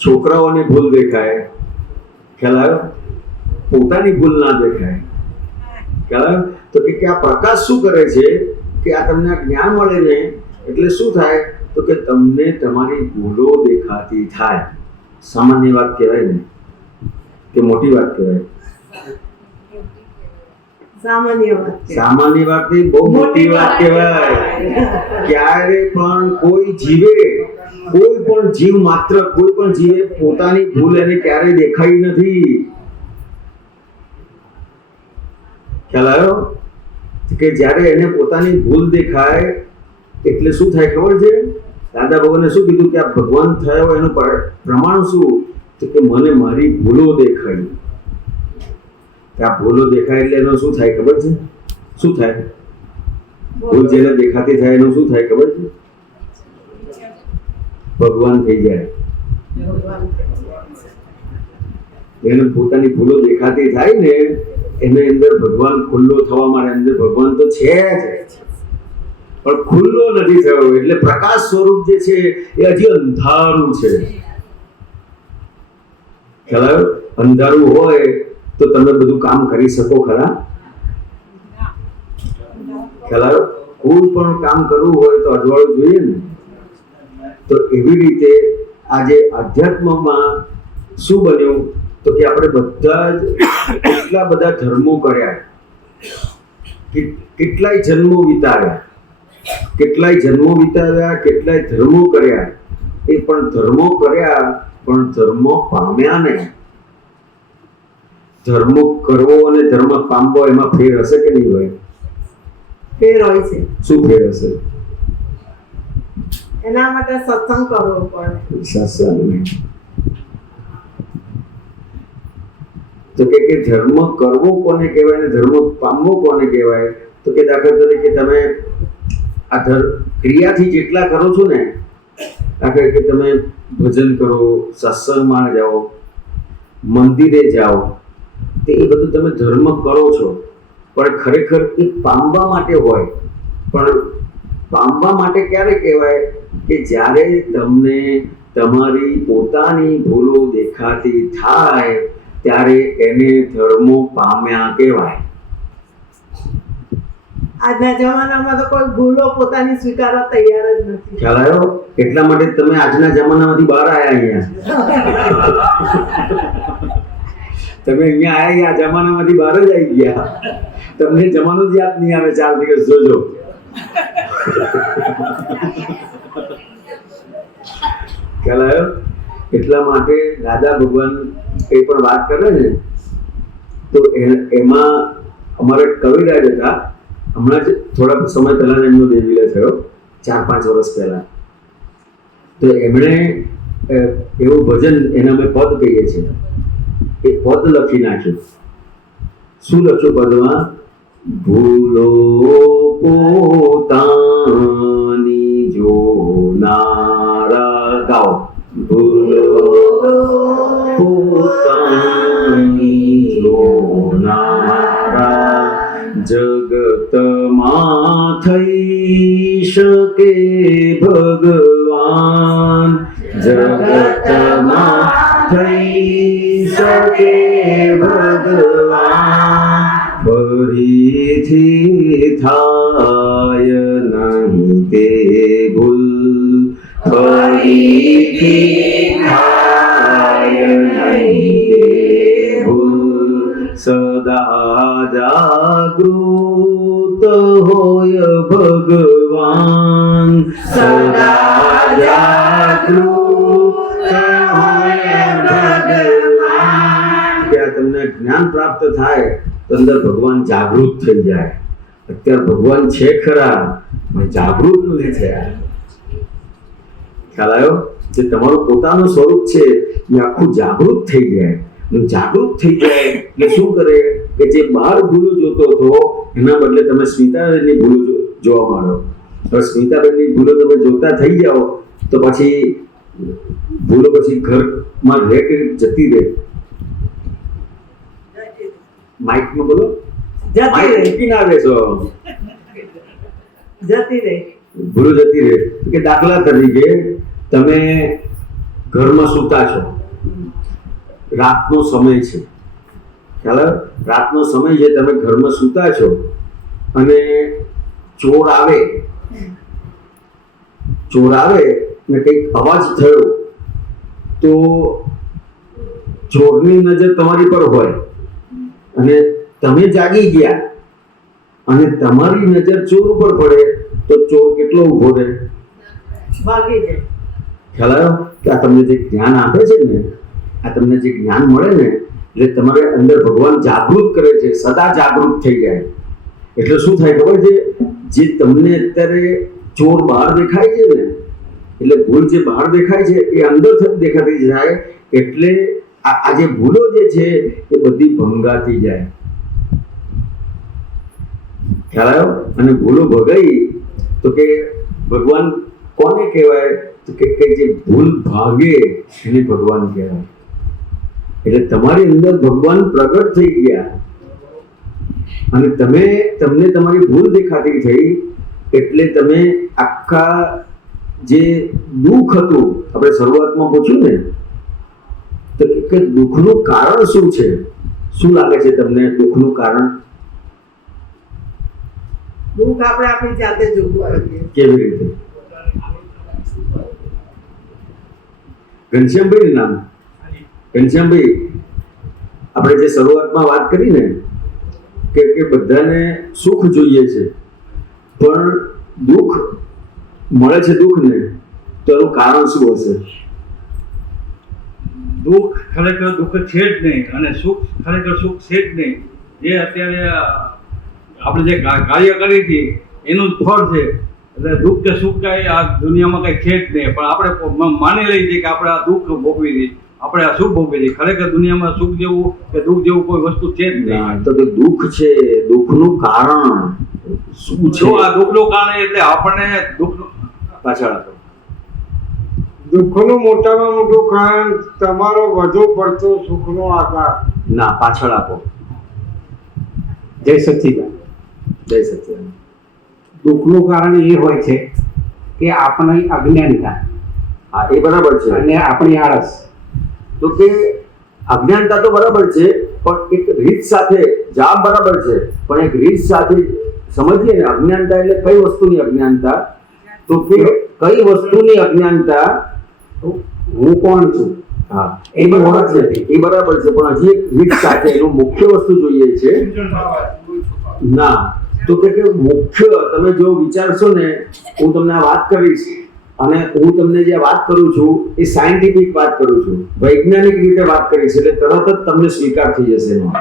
છોકરાઓની ભૂલ દેખાય. ખ્યાલ આવ્યો? પોતાની ભૂલ ના દેખાય. ખ્યાલ? તો કે આ પ્રકાશ શું કરે છે કે આ તમને આ જ્ઞાન મળે ને એટલે શું થાય તો કે તમને તમારી ભૂલો દેખાતી થાય. સામાન્ય વાત કહેવાય ને કે મોટી વાત કહેવાય? સામાન્ય વાત છે. સામાન્ય વાત નહીં, બહુ મોટી વાત કહેવાય. ક્યારે પણ કોઈ પણ જીવ માત્ર કોઈ પણ જીવે પોતાની ભૂલ એને ક્યારેય દેખાઈ નથી. ખ્યાલ આવ્યો? કે જ્યારે એને પોતાની ભૂલ દેખાય એટલે શું થાય ખબર છે? દાદા ભગવાને શું કીધું કે આ ભગવાન થયો એનું પ્રમાણ શું? તો કે મને મારી ભૂલો દેખાઈ. આ ભૂલો દેખાય એટલે એનો શું થાય ખબર છે? શું થાય? ભૂલ જેને દેખાતી થાય એનું શું થાય ખબર છે? ભગવાન થઈ જાય. એને પોતાની ભૂલો દેખાતી થાય ને એની અંદર ભગવાન ખુલ્લો થવા માટે, અંદર ભગવાન તો છે જ પણ ખુલ્લો નથી થયો એટલે પ્રકાશ સ્વરૂપ જે છે એ હજી અંધારું છે. ખ્યાલ આવ્યો? અંધારું હોય તો તમે બધું કામ કરી શકો ખરા? ખ્યાલ આવ્યો? કોઈ પણ કામ કરવું હોય તો અજવાળું જોઈએ ને. તો એવી રીતે આજે અધ્યાત્મમાં શું બન્યું તો કે આપણે બધા જ કેટલા બધા ધર્મો કર્યા, કેટલાય જન્મો વિતાવ્યા, કેટલાય ધર્મો કર્યા. એ પણ ધર્મો કર્યા પણ ધર્મો પામ્યા નહીં. ધર્મ કરવો અને ધર્મ પામવો એમાં ફેર હશે કે નહીં હોય? ફેર હોય છે. શું ફેર હશે? એના માટે સત્સંગ કરવો પડે. સત્સંગ નહીં. તો કે ધર્મ કરવો કોને કહેવાય ને ધર્મ પામવો કોને કહેવાય? તો કે દાખલા તરીકે તમે આ ક્રિયાથી જેટલા કરો છો ને, દાખલા કે તમે ભજન કરો, સત્સંગમાં જાઓ, મંદિરે જાઓ, તો એ બધું તમે ધર્મ કરો છો પણ ખરેખર એ પામવા માટે હોય. પણ પામવા માટે ક્યારે કહેવાય કે જ્યારે તમને તમારી પોતાની ભૂલો દેખાતી થાય ત્યારે એને ધર્મો પામ્યા કહેવાય. આજના જમાનામાં તો કોઈ ભૂલો પોતાની સ્વીકારવા તૈયાર જ નથી. ખ્યાલ આવ્યો? એટલા માટે તમે આજના જમાનામાંથી બહાર આવ્યા. તમે અહીંયા આવ્યા, આ જમાનામાંથી બહાર જ આવી ગયા. તમને જમાનો જ યાદ નહીં આવે 4 દિવસ જોજો. ખ્યાલ આવ્યો? એટલા માટે દાદા ભગવાન કંઈ પણ વાત કરે ને તો એમાં અમારે કવિરાજ હતા, હમણાં જ થોડા સમય પહેલા એમનો દેવીલે થયો, 4-5 વર્ષ પહેલા. તો એમણે એવું ભજન, એના અમે પદ કહીએ છીએ, એ પદ લખી નાખ્યું. શું લખ્યું પદમાં? ભૂલો પોતાની જોનારા, ગાઓ. ભૂલો પોતાની જોનારા જગતમાં થઈ શકે ભગવાન. જગતમાં થઈ શકે ભગવાન. ફરીથી થાય નહીં તે ભૂલ, ફરીથી થાય નહીં તે ભૂલ. સદા જાગૃત હોય ભગવાન, સદા જાગૃત હોય ભગવાન. ત્યાં તમને જ્ઞાન પ્રાપ્ત થાય તો અંદર ભગવાન જાગૃત થઈ જાય. અત્યારે ભગવાન છે ખરા પણ જાગૃત નથી થયા. ખ્યાલ આવ્યો? જે તમારું પોતાનું સ્વરૂપ છે એ આખું જાગૃત થઈ જાય. જાગૃત થઈ જાય એટલે શું કરે કે જે બહાર ભૂલો જોતો હતો એના બદલે તમે સ્મિતાબેનની ભૂલો જોવા માંડો. હવે સ્મિતાબેનની ભૂલો તમે જોતા થઈ જાઓ તો પછી ભૂલો પછી ઘરમાં રહે કે જતી રહે? માઇકમાં બોલો. જતી ના રહેશો, જતી રહે. ભૂલો જતી રહે. કે દાખલા તરીકે તમે ઘરમાં સૂતા છો, રાતનો સમય છે, ખ્યાલ આવ્યો? રાતનો સમય છે, તમે ઘરમાં સૂતા છો અને ચોર આવે ને કંઈક અવાજ થયો તો ચોરની નજર તમારી પર હોય અને તમે જાગી ગયા અને તમારી નજર ચોર ઉપર પડે તો ચોર કેટલો ઊભો રહે? ભાગી જાય. ખ્યાલ આવ્યો? કે આ તમને જે જ્ઞાન આપે છે ને, આ તમને જે જ્ઞાન મળે ને, એટલે તમારે અંદર ભગવાન જાગૃત કરે છે, સદા જાગૃત થઈ જાય. એટલે શું થાય ખબર છે? જે તમને અત્યારે ચોર બહાર દેખાય છે ને, એટલે ભૂલ જે બહાર દેખાય છે એ અંદર દેખાતી જાય. એટલે આ જે ભૂલો જે છે એ બધી ભંગાતી જાય. ખ્યાલ આવ્યો? અને ભૂલો ભગાઈ તો કે ભગવાન કોને કહેવાય? તો કે જે ભૂલ ભાગે એને ભગવાન કહેવાય. એટલે તમારી અંદર ભગવાન પ્રગટ થઈ ગયા અને તમને તમારી ભૂલ દેખાતી થઈ. એટલે તમે આખા જે દુઃખ હતું, આપણે શરૂઆતમાં પૂછ્યું ને, તો કે દુઃખનું કારણ શું છે? શું લાગે છે તમને દુઃખનું કારણ? દુઃખ આપણે આપણી જાતે જોવું જોઈએ. કેવી રીતે? ઘનશ્યામભાઈ નામ, ઘનશ્યામભાઈ, આપણે જે શરૂઆતમાં વાત કરી ને કે બધાને સુખ જોઈએ છે, પણ દુઃખ મળે છે દુઃખને, તો એનું કારણ શું હશે? દુઃખ ખરેખર દુઃખ છે જ નહીં અને સુખ ખરેખર સુખ છે જ નહીં. જે અત્યારે આપણે જે કાર્ય કરી હતી એનું જ ફળ છે. એટલે દુઃખ કે સુખ કાંઈ આ દુનિયામાં કંઈ છે જ નહીં, પણ આપણે માની લઈએ છીએ કે આપણે આ દુઃખ ભોગવી હતી, આપણે આ સુખ ભોગવી હતી. ખરેખર દુનિયામાં સુખ જેવું કે દુઃખ જેવું કોઈ વસ્તુ છે જ નહીં. તો કે દુઃખ છે, દુઃખનું કારણ શું છે? જો આ દુઃખનું કારણ એટલે આપણને દુઃખનું પાછળ આપો. દુઃખનું મોટામાં મોટું કારણ તમારો વધુ પડતો સુખનો આધાર. ના, પાછળ આપો. જય સચ્ચિદાનંદ. જય સચ્ચિદાનંદ. દુઃખનું કારણ એ હોય છે કે આપણી અજ્ઞાનતા હા, એ બરાબર છે. અને આપણી આળસ. તો કે અજ્ઞાનતા તો બરાબર છે, પણ એક રીત સાથે જવાબ બરાબર છે, પણ એક રીત સાથે સમજીએ ને, અજ્ઞાનતા એટલે કઈ વસ્તુની અજ્ઞાનતા? તો કે કઈ વસ્તુની અજ્ઞાનતા? હું કોણ છું હા, એ બરાબર છે, એ બરાબર છે, પણ હજી એક રીત સાથે એનું મુખ્ય વસ્તુ જોઈએ છે. ના, તો કે મુખ્ય તમે જો વિચારશો ને, હું તમને આ વાત કરીશ અને હું તમને જે વાત કરું છું એ સાયન્ટિફિક વાત કરું છું, વૈજ્ઞાનિક રીતે વાત કરીશ, એટલે તરત જ તમને સ્વીકાર થઈ જશે એનો.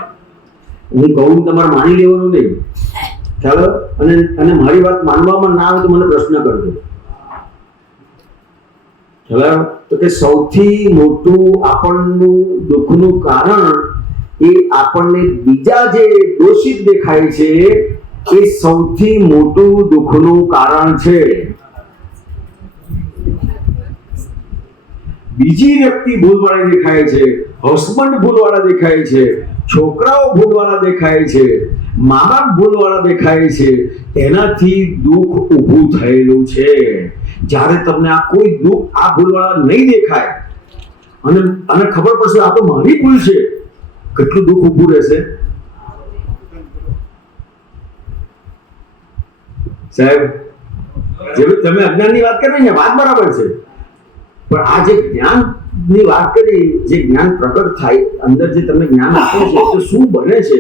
હું કહું તમારે માની લેવાનું નહીં. ચાલો, અને મારી વાત માનવામાં ના આવે તો મને પ્રશ્ન કરજો. ચાલો, તો કે સૌથી મોટું આપણનું દુઃખનું કારણ એ આપણને બીજા જે દોષિત દેખાય છે એ સૌથી મોટું દુઃખનું કારણ છે. બીજી વ્યક્તિ ભૂલવાળી દેખાય છે, હસબન્ડ ભૂલવાળા દેખાય છે, છોકરાઓ ભૂલવાળા દેખાય છે, મા બાપ ભૂલવાળા દેખાય છે, એનાથી દુઃખ ઊભું થયેલું છે. જ્યારે તમને આ કોઈ દુઃખ આ ભૂલવાળા નહીં દેખાય અને ખબર પડશે આ તો મારી ભૂલ છે, કેટલું દુઃખ ઊભું રહેશે સાહેબ. જેવી તમે અજ્ઞાનની વાત કરી ને, વાત બરાબર છે, પણ આ જે જ્ઞાનની વાત કરી, જે જ્ઞાન પ્રગટ થાય અંદર, જે તમને જ્ઞાન આપે છે, તો શું બને છે?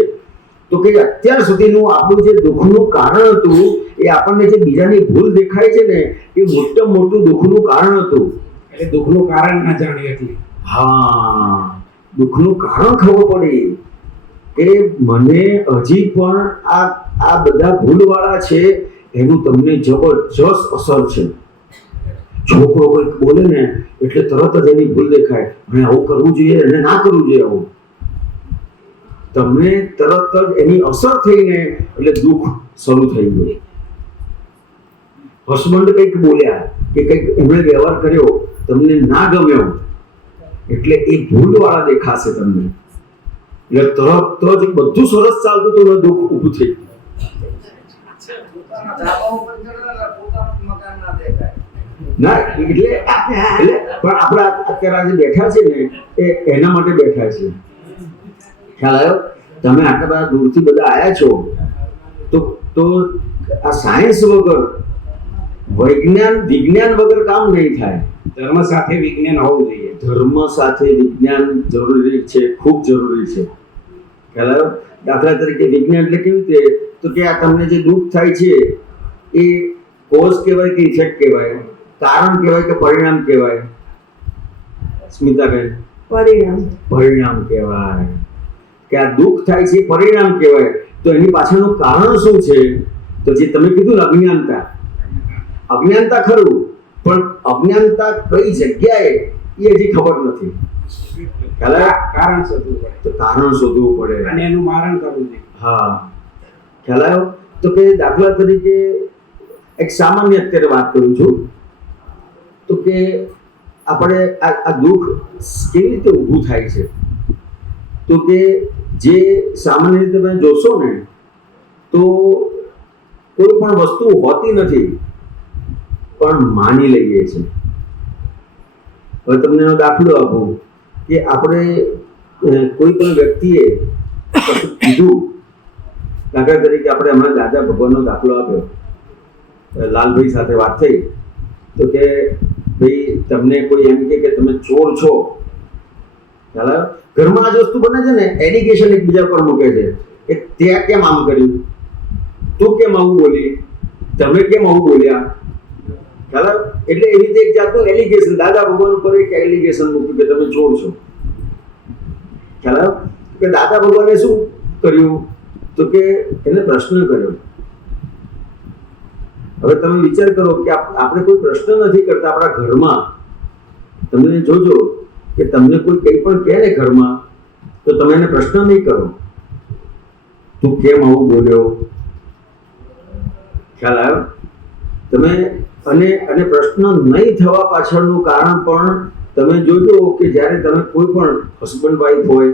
તો કે અત્યાર સુધીનું આપણું જે દુઃખનું કારણ હતું એ આપણને જે બીજાની ભૂલ દેખાય છે ને, એ મોટામાં મોટું દુઃખનું કારણ હતું. એટલે દુઃખનું કારણ ના જાણીએ એટલે. હા, દુઃખનું કારણ ખબર પડી કે મને હજી પણ આ બધા ભૂલવાળા છે એનું તમને જબરજસ્ત અસર છે. છોકરો કંઈક બોલે ને એટલે તરત જ એની ભૂલ દેખાય, અને આવું કરવું જોઈએ અને ના કરવું જોઈએ. આવું તમને તરત જ એની અસર થઈને એટલે દુઃખ શરૂ થઈ ગયું. હસબન્ડ કંઈક બોલ્યા કે કંઈક એમણે વ્યવહાર કર્યો, તમને ના ગમ્યો, એટલે એ ભૂલવાળા દેખાશે તમને, એટલે તરત જ બધું સરસ ચાલતું હતું, દુઃખ ઊભું થઈ ગયું. ના, એટલે પણ આપણા અત્યારે આજે બેઠા છે ને એ એના માટે બેઠા છે. ખ્યાલ આવ્યો? તમે આટલા બધા દૂરથી બધા આવ્યા છો, તો આ સાયન્સ વગર, વિજ્ઞાન વગર કામ નહીં થાય. ધર્મ સાથે વિજ્ઞાન હોવું જોઈએ. ધર્મ સાથે વિજ્ઞાન જરૂરી છે, ખૂબ જરૂરી છે. ખ્યાલ આવ્યો? દાખલા તરીકે વિજ્ઞાન એટલે કેવી રીતે, તો કે આ તમને જે દુઃખ થાય છે એ કોઝ કહેવાય કે ઇફેક્ટ કહેવાય, કારણ કહેવાય કે પરિણામ કહેવાય? સ્મિતાબેન, પરિણામ કહેવાય. કે આ દુઃખ થાય છે પરિણામ કહેવાય. તો એની પાછળનું કારણ શું છે? તો જે તમે કીધું ને, અજ્ઞાનતા ખરું, પણ અજ્ઞાનતા કઈ જગ્યાએ એ હજી ખબર નથી. કારણ શોધવું પડે. તો કારણ શોધવું પડે અને એનું મારણ કરવું જોઈએ. હા, ખ્યાલ આવ્યો? તો કે દાખલા તરીકે એક સામાન્ય અત્યારે વાત કરું છું, તો કે આપણે આ દુઃખ કેવી રીતે ઊભું થાય છે? તો કે જે સામાન્ય રીતે તમે જોશો ને, તો કોઈ પણ વસ્તુ હોતી નથી પણ માની લઈએ છીએ. હવે તમને એનો દાખલો આપું કે આપણે કોઈ પણ વ્યક્તિએ કશું કીધું, દાખલા તરીકે આપણે હમણાં દાદા ભગવાનનો દાખલો આપ્યો, લાલભાઈ સાથે વાત થઈ, તો કે ભાઈ તમને કોઈ એમ કે તમે ચોર છો, ખ્યાલ આવ્યો? ઘરમાં આ જ વસ્તુ બને છે ને, એલિગેશન એકબીજા પર મૂકે છે કે તે કેમ આમ કર્યું, તું કેમ આવું બોલી, તમે કેમ આવું બોલ્યા, ખ્યાલ આવ્યો? એટલે એવી રીતે એક જાતનું એલિગેશન, દાદા ભગવાન ઉપર એક એલિગેશન મૂક્યું કે તમે ચોર છો. ખ્યાલ આવ્યો? કે દાદા ભગવાને શું કર્યું? તો કે એને પ્રશ્ન કર્યો. હવે તમે વિચાર કરો કે આપણે કોઈ પ્રશ્ન નથી કરતા આપણા ઘરમાં. તમે જોજો કે તમને કોઈ કંઈ પણ કહે ને ઘરમાં, તો તમે એને પ્રશ્ન નહીં કરો, તું કેમ આવું બોલ્યો, ખ્યાલ આવ્યો? તમે અને પ્રશ્ન નહીં થવા પાછળનું કારણ પણ તમે જોજો કે જ્યારે તમે કોઈ પણ હસબન્ડ વાઈફ હોય,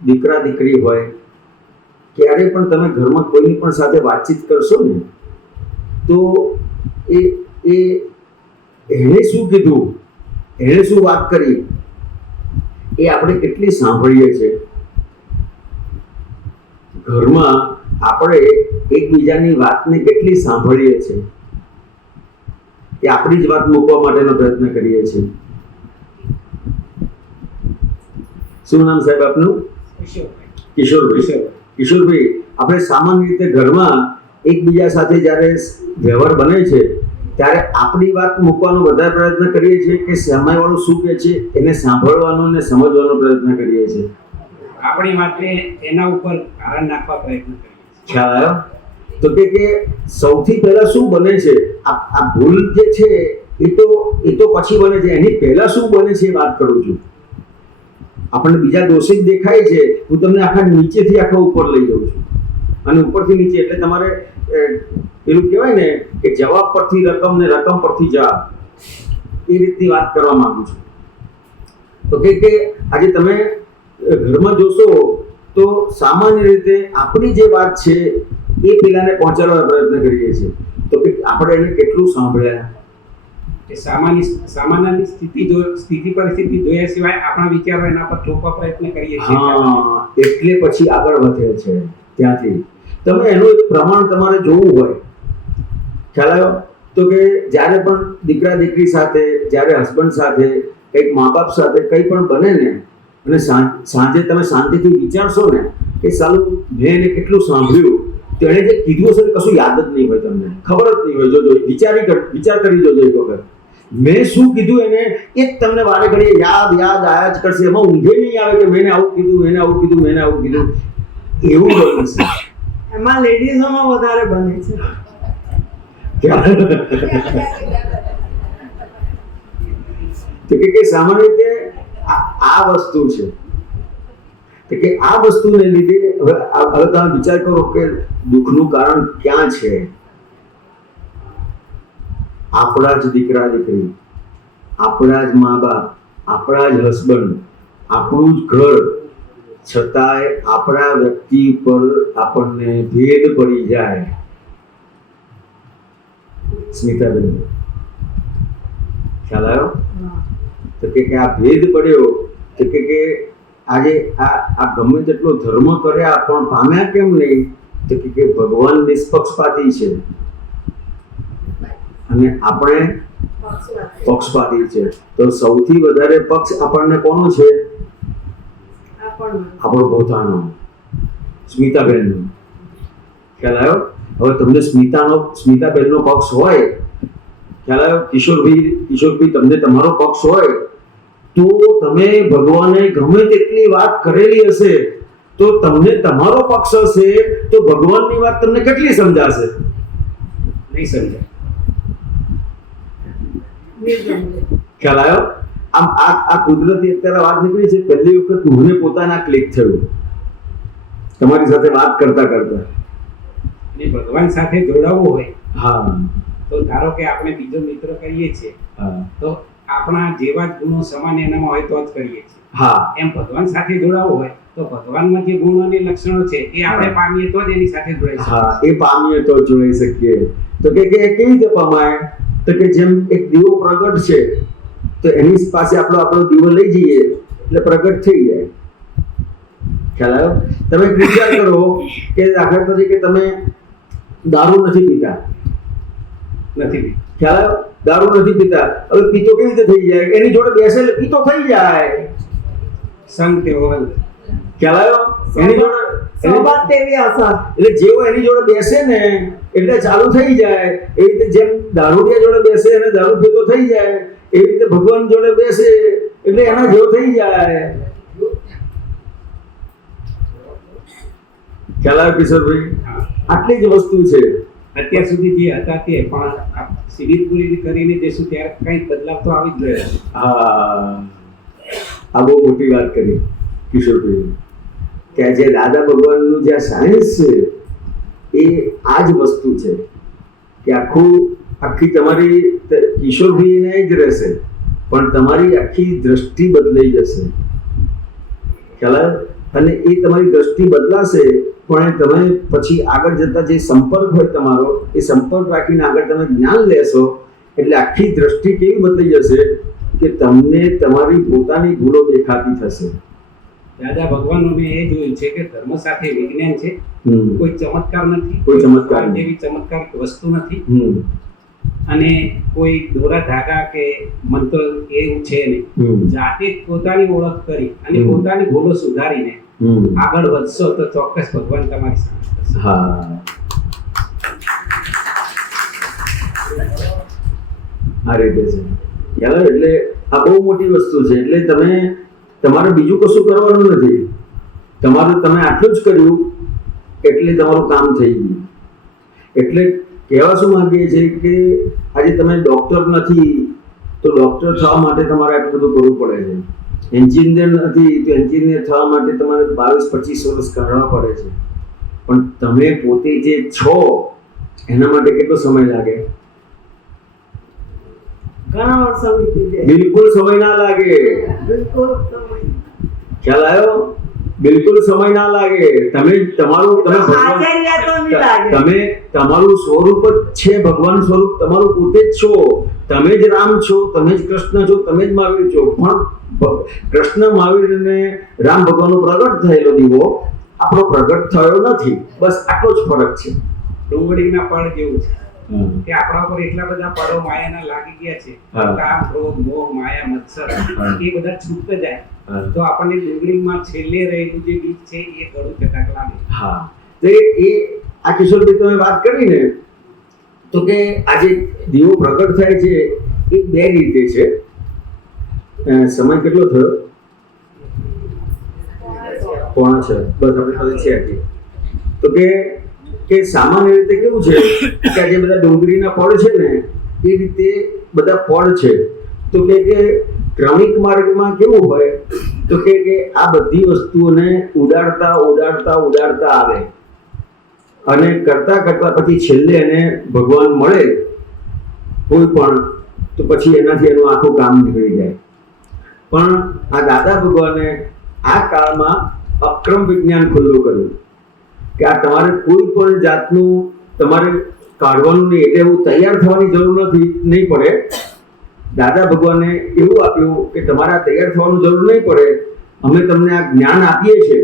દીકરા દીકરી હોય, ક્યારે પણ તમે ઘરમાં કોઈની પણ સાથે વાતચીત કરશો ને, તો એણે શું કીધું, એણે શું વાત કરી, એ આપણે કેટલી સાંભળીએ છીએ. ઘરમાં આપણે એકબીજાની વાતને કેટલી સાંભળીએ છીએ કે આપણી જ વાત મૂકવા માટેનો પ્રયત્ન કરીએ છીએ. શું નામ સાહેબ આપનું? કિશોરભાઈ. કિશોરભાઈ, આપણે સામાન્ય રીતે ઘરમાં એકબીજા સાથે જ્યારે વ્યવહાર બને છે ત્યારે આપણી વાત મૂકવાનો વધારે પ્રયત્ન કરીએ છીએ કે સામેવાળું શું કહે છે એને સાંભળવાનો અને સમજવાનો પ્રયત્ન કરીએ છીએ? આપણી વાતને એના ઉપર કારણ નાખવા પ્રયત્ન કરીએ છીએ. ખ્યાલ આવ્યો? તો કે સૌથી પહેલા શું બને છે, આ ભૂલ જે છે એ તો પછી બને છે, એની પહેલા શું બને છે એ વાત કરું છું. આપણને બીજા દોષિત દેખાય છે, હું તમને આખા નીચેથી આખા ઉપર લઈ જાઉં છું, અને ઉપરથી નીચે, એટલે તમારે પેલું કહેવાય ને કે જવાબ પરથી રકમ ને રકમ પરથી જવાબ, એ રીતની વાત કરવા માંગુ છું. તો કે આજે તમે ઘરમાં જોશો તો સામાન્ય રીતે આપણી જે વાત છે એ પેલાને પહોંચાડવા પ્રયત્ન કરીએ છીએ. તો કે આપણે એને કેટલું સાંભળ્યા, કે સામાન્ય સ્થિતિ પરિસ્થિતિ જોયા સિવાય આપણા વિચારો એના પર થોપવા પ્રયત્ન કરીએ છીએ. હા, એટલે પછી આગળ વધે છે. ત્યાંથી તમે એનું એક પ્રમાણ તમારે જોવું હોય, ખ્યાલ આવ્યો? તો કે જ્યારે પણ દીકરા દીકરી સાથે, જ્યારે હસબન્ડ સાથે, કંઈક મા બાપ સાથે કંઈ પણ બને ને, અને સાંજે તમે શાંતિથી વિચારશો ને કે સાલું મેં એને કેટલું સાંભળ્યું, તો એણે જે કીધું હશે કશું યાદ જ નહીં હોય, તમને ખબર જ નહીં હોય. જોજો, વિચાર કરી જોજો એક વખત, મેં શું કીધું એને એ જ તમને વારે ઘડીએ યાદ આયા જ કરશે. એમાં ઊંઘે નહીં આવે કે મેં આવું કીધું, મેં આવું કીધું, મેં આવું કીધું, એવું બનશે. એમાં લેડીઝોમાં વધારે બને છે. તો કે સામાન્ય રીતે આ વસ્તુ છે. તો કે આ વસ્તુને લીધે હવે તમે વિચાર કરો કે દુઃખનું કારણ ક્યાં છે? આપણા જ દીકરા દીકરી, આપણા જ મા બાપ, આપણા જ હસબન્ડ, આપણું જ ઘર, છતાંય આપણા વ્યક્તિ પર આપણને ભેદ પડી જાય. સ્મિતાબેન, ખ્યાલ આવ્યો? તો કે આ ભેદ પડ્યો, તો કે આજે આ ગમે તેટલો ધર્મ કર્યા પણ પામ્યા કેમ નહીં? તો કે ભગવાન નિષ્પક્ષપાતી છે અને આપણે પક્ષપાતી છે. તો સૌથી વધારે પક્ષ આપણને કોનો છે? આપણો પોતાનો, સ્મિતાબેનનો. ખ્યાલ આવ્યો? હવે તમને સ્મિતાબેનનો પક્ષ હોય, ખ્યાલ આવ્યો? કિશોરભાઈ તમને તમારો પક્ષ હોય તો તમે ભગવાને ગમે તેટલી વાત કરેલી હશે તો તમને તમારો પક્ષ હશે તો ભગવાનની વાત તમને કેટલી સમજાશે? નહીં સમજાય. ખ્યાલ આવ્યો? આમ આ કુદરતી અત્યારે વાત નીકળી છે, પહેલી વખત મને પોતાના ક્લિક થયું તમારી સાથે વાત કરતા કરતા. અને ભગવાન સાથે જોડાવવું હોય હા, તો ધારો કે આપણે બીજો મિત્ર કરીએ છીએ હા, તો આપણા જેવા જ ગુણો સમાન એનામાં હોય તો જ કરીએ છીએ. હા, એમ ભગવાન સાથે જોડાવવું હોય તો ભગવાનમાં જે ગુણો અને લક્ષણો છે એ આપણે પામીએ તો જ એની સાથે જોડાઈ શકીએ. હા, એ પામીએ તો જોઈ શકીએ. તો કે કેવી રીતે પમાય? તો કે જેમ એક દીવો પ્રગટ છે તો એની પાસે આપણો દીવો લઈ જઈએ એટલે પ્રગટ થઈ જાય. ખ્યાલ આવ્યો? તમે વિચાર કરો કે દાખલા તરીકે તમે દારૂ નથી પીતા, નથી. ખ્યાલ આવ્યો? દારૂ નથી પીતા, હવે પીતો કેવી રીતે થઈ જાય? એની જોડે બેસે એટલે પીતો થઈ જાય. સંગ તેવો રંગ. ખ્યાલ આવ્યો? એની જોડે સ્વભાવ તેવી અસર. એટલે જેવો એની જોડે બેસે ને એટલે ચાલુ થઈ જાય. એવી રીતે જેમ દારૂડિયા જોડે બેસે અને દારૂ પીતો થઈ જાય, એવી રીતે ભગવાન જોડે બેસે એટલે એના જેવો થઈ જાય. ખ્યાલ આવે કિશોરભાઈ? આટલી જ વસ્તુ છે. અત્યાર સુધી જે હતા તે પણ શિબિર પૂરી કરીને જશું ત્યારે કંઈક બદલાવ તો આવી જ ગયો. હા, આ બહુ મોટી વાત કરી કિશોરભાઈ કે જે દાદા ભગવાનનું જે સાયન્સ છે એ આ જ વસ્તુ છે કે આખી તમારી કિશોરભાઈને જ રહેશે પણ તમારી આખી દ્રષ્ટિ બદલાઈ જશે. ખ્યાલ આવે? અને એ તમારી દ્રષ્ટિ બદલાશે પણ તમે પછી આગળ જતા જે સંપર્ક હોય તમારો એ સંપર્ક રાખીને આગળ તમે જ્ઞાન લેશો એટલે આખી દ્રષ્ટિ કેવી બદલાઈ જશે કે તમને તમારી પોતાની ભૂલો દેખાતી થશે. દાદા ભગવાનનું મેં એ જોયું છે કે ધર્મ સાથે વિજ્ઞાન છે, કોઈ ચમત્કાર નથી, કોઈ ચમત્કાર જેવી ચમત્કાર વસ્તુ નથી, અને કોઈ દોરા ધાગા કે મંત્ર એવું છે નહીં. જાતે જ પોતાની ઓળખ કરી અને પોતાની ભૂલો સુધારીને આગળ વધશો તો ચોક્કસ ભગવાન તમારી સાથે થશે. હા, આ રીતે છે. ખ્યાલ આવે? એટલે આ બહુ મોટી વસ્તુ છે. એટલે તમારે બીજું કશું કરવાનું નથી. તમે આટલું જ કર્યું એટલે તમારું કામ થઈ ગયું. એટલે કહેવા શું માંગીએ છીએ કે આજે તમે ડૉક્ટર નથી તો ડૉક્ટર થવા માટે તમારે આટલું બધું કરવું પડે છે. એન્જિનિયર નથી તો એન્જિનિયર થવા માટે તમારે 22-25 વર્ષ કાઢવા પડે છે. પણ તમે પોતે જે છો એના માટે કેટલો સમય લાગે? ઘણા વર્ષો વીતી જાય. બિલકુલ સમય ના લાગે. બિલકુલ સમય. ખ્યાલ આવ્યો? બિલકુલ સમય ના લાગે. તમે તમારું આચાર્ય તો નહીં લાગે. તમે તમારું સ્વરૂપ જ છે, ભગવાન સ્વરૂપ તમારું પોતે જ છો. તમે જ રામ છો, તમે જ કૃષ્ણ છો, તમે જ મહાવીર છો. પણ કૃષ્ણ, મહાવીર અને રામ ભગવાનનો પ્રગટ થયેલો દીવો આપણો પ્રગટ થયો નથી. બસ આટલો જ ફરક છે. ડુંગળીના પડ જેવું છે કે આપણા ઉપર એટલા બધા પડો માયાના લાગી ગયા છે, કામ, ક્રોધ, મોહ, માયા, મત્સર, એ બધા છૂટતા જાય તો આપણને ડુંગળીમાં છેલ્લે રહેલું જે બીજ છે એ ઘણું ચટાક લાગે. હા, તો એ આ કિશોરભાઈ તમે વાત કરી ને તો કે આજે દીવો પ્રગટ થાય છે એ બે રીતે છે. સમય કેટલો થયો? 5:45. બસ આપણે છે. તો કે સામાન્ય રીતે કેવું છે કે આજે બધા ડુંગળીના પડ છે ને એ રીતે બધા પડ છે. તો કે ક્રમિક માર્ગમાં કેવું હોય તો કે આ બધી વસ્તુઓને ઉડાડતા આવે અને કરતા પછી છેલ્લે એને ભગવાન મળે કોઈ પણ તો પછી એનાથી એનું આખું કામ નીકળી જાય. પણ આ દાદા ભગવાને આ કાળમાં અક્રમ વિજ્ઞાન ખુલ્લું કર્યું કે આ તમારે કોઈ પણ જાતનું તમારે કાઢવાનું નહીં, એટલે એવું તૈયાર થવાની જરૂર નહીં પડે. દાદા ભગવાને એવું આપ્યું કે તમારે તૈયાર થવાનું જરૂર નહીં પડે. અમે તમને આ જ્ઞાન આપીએ છીએ,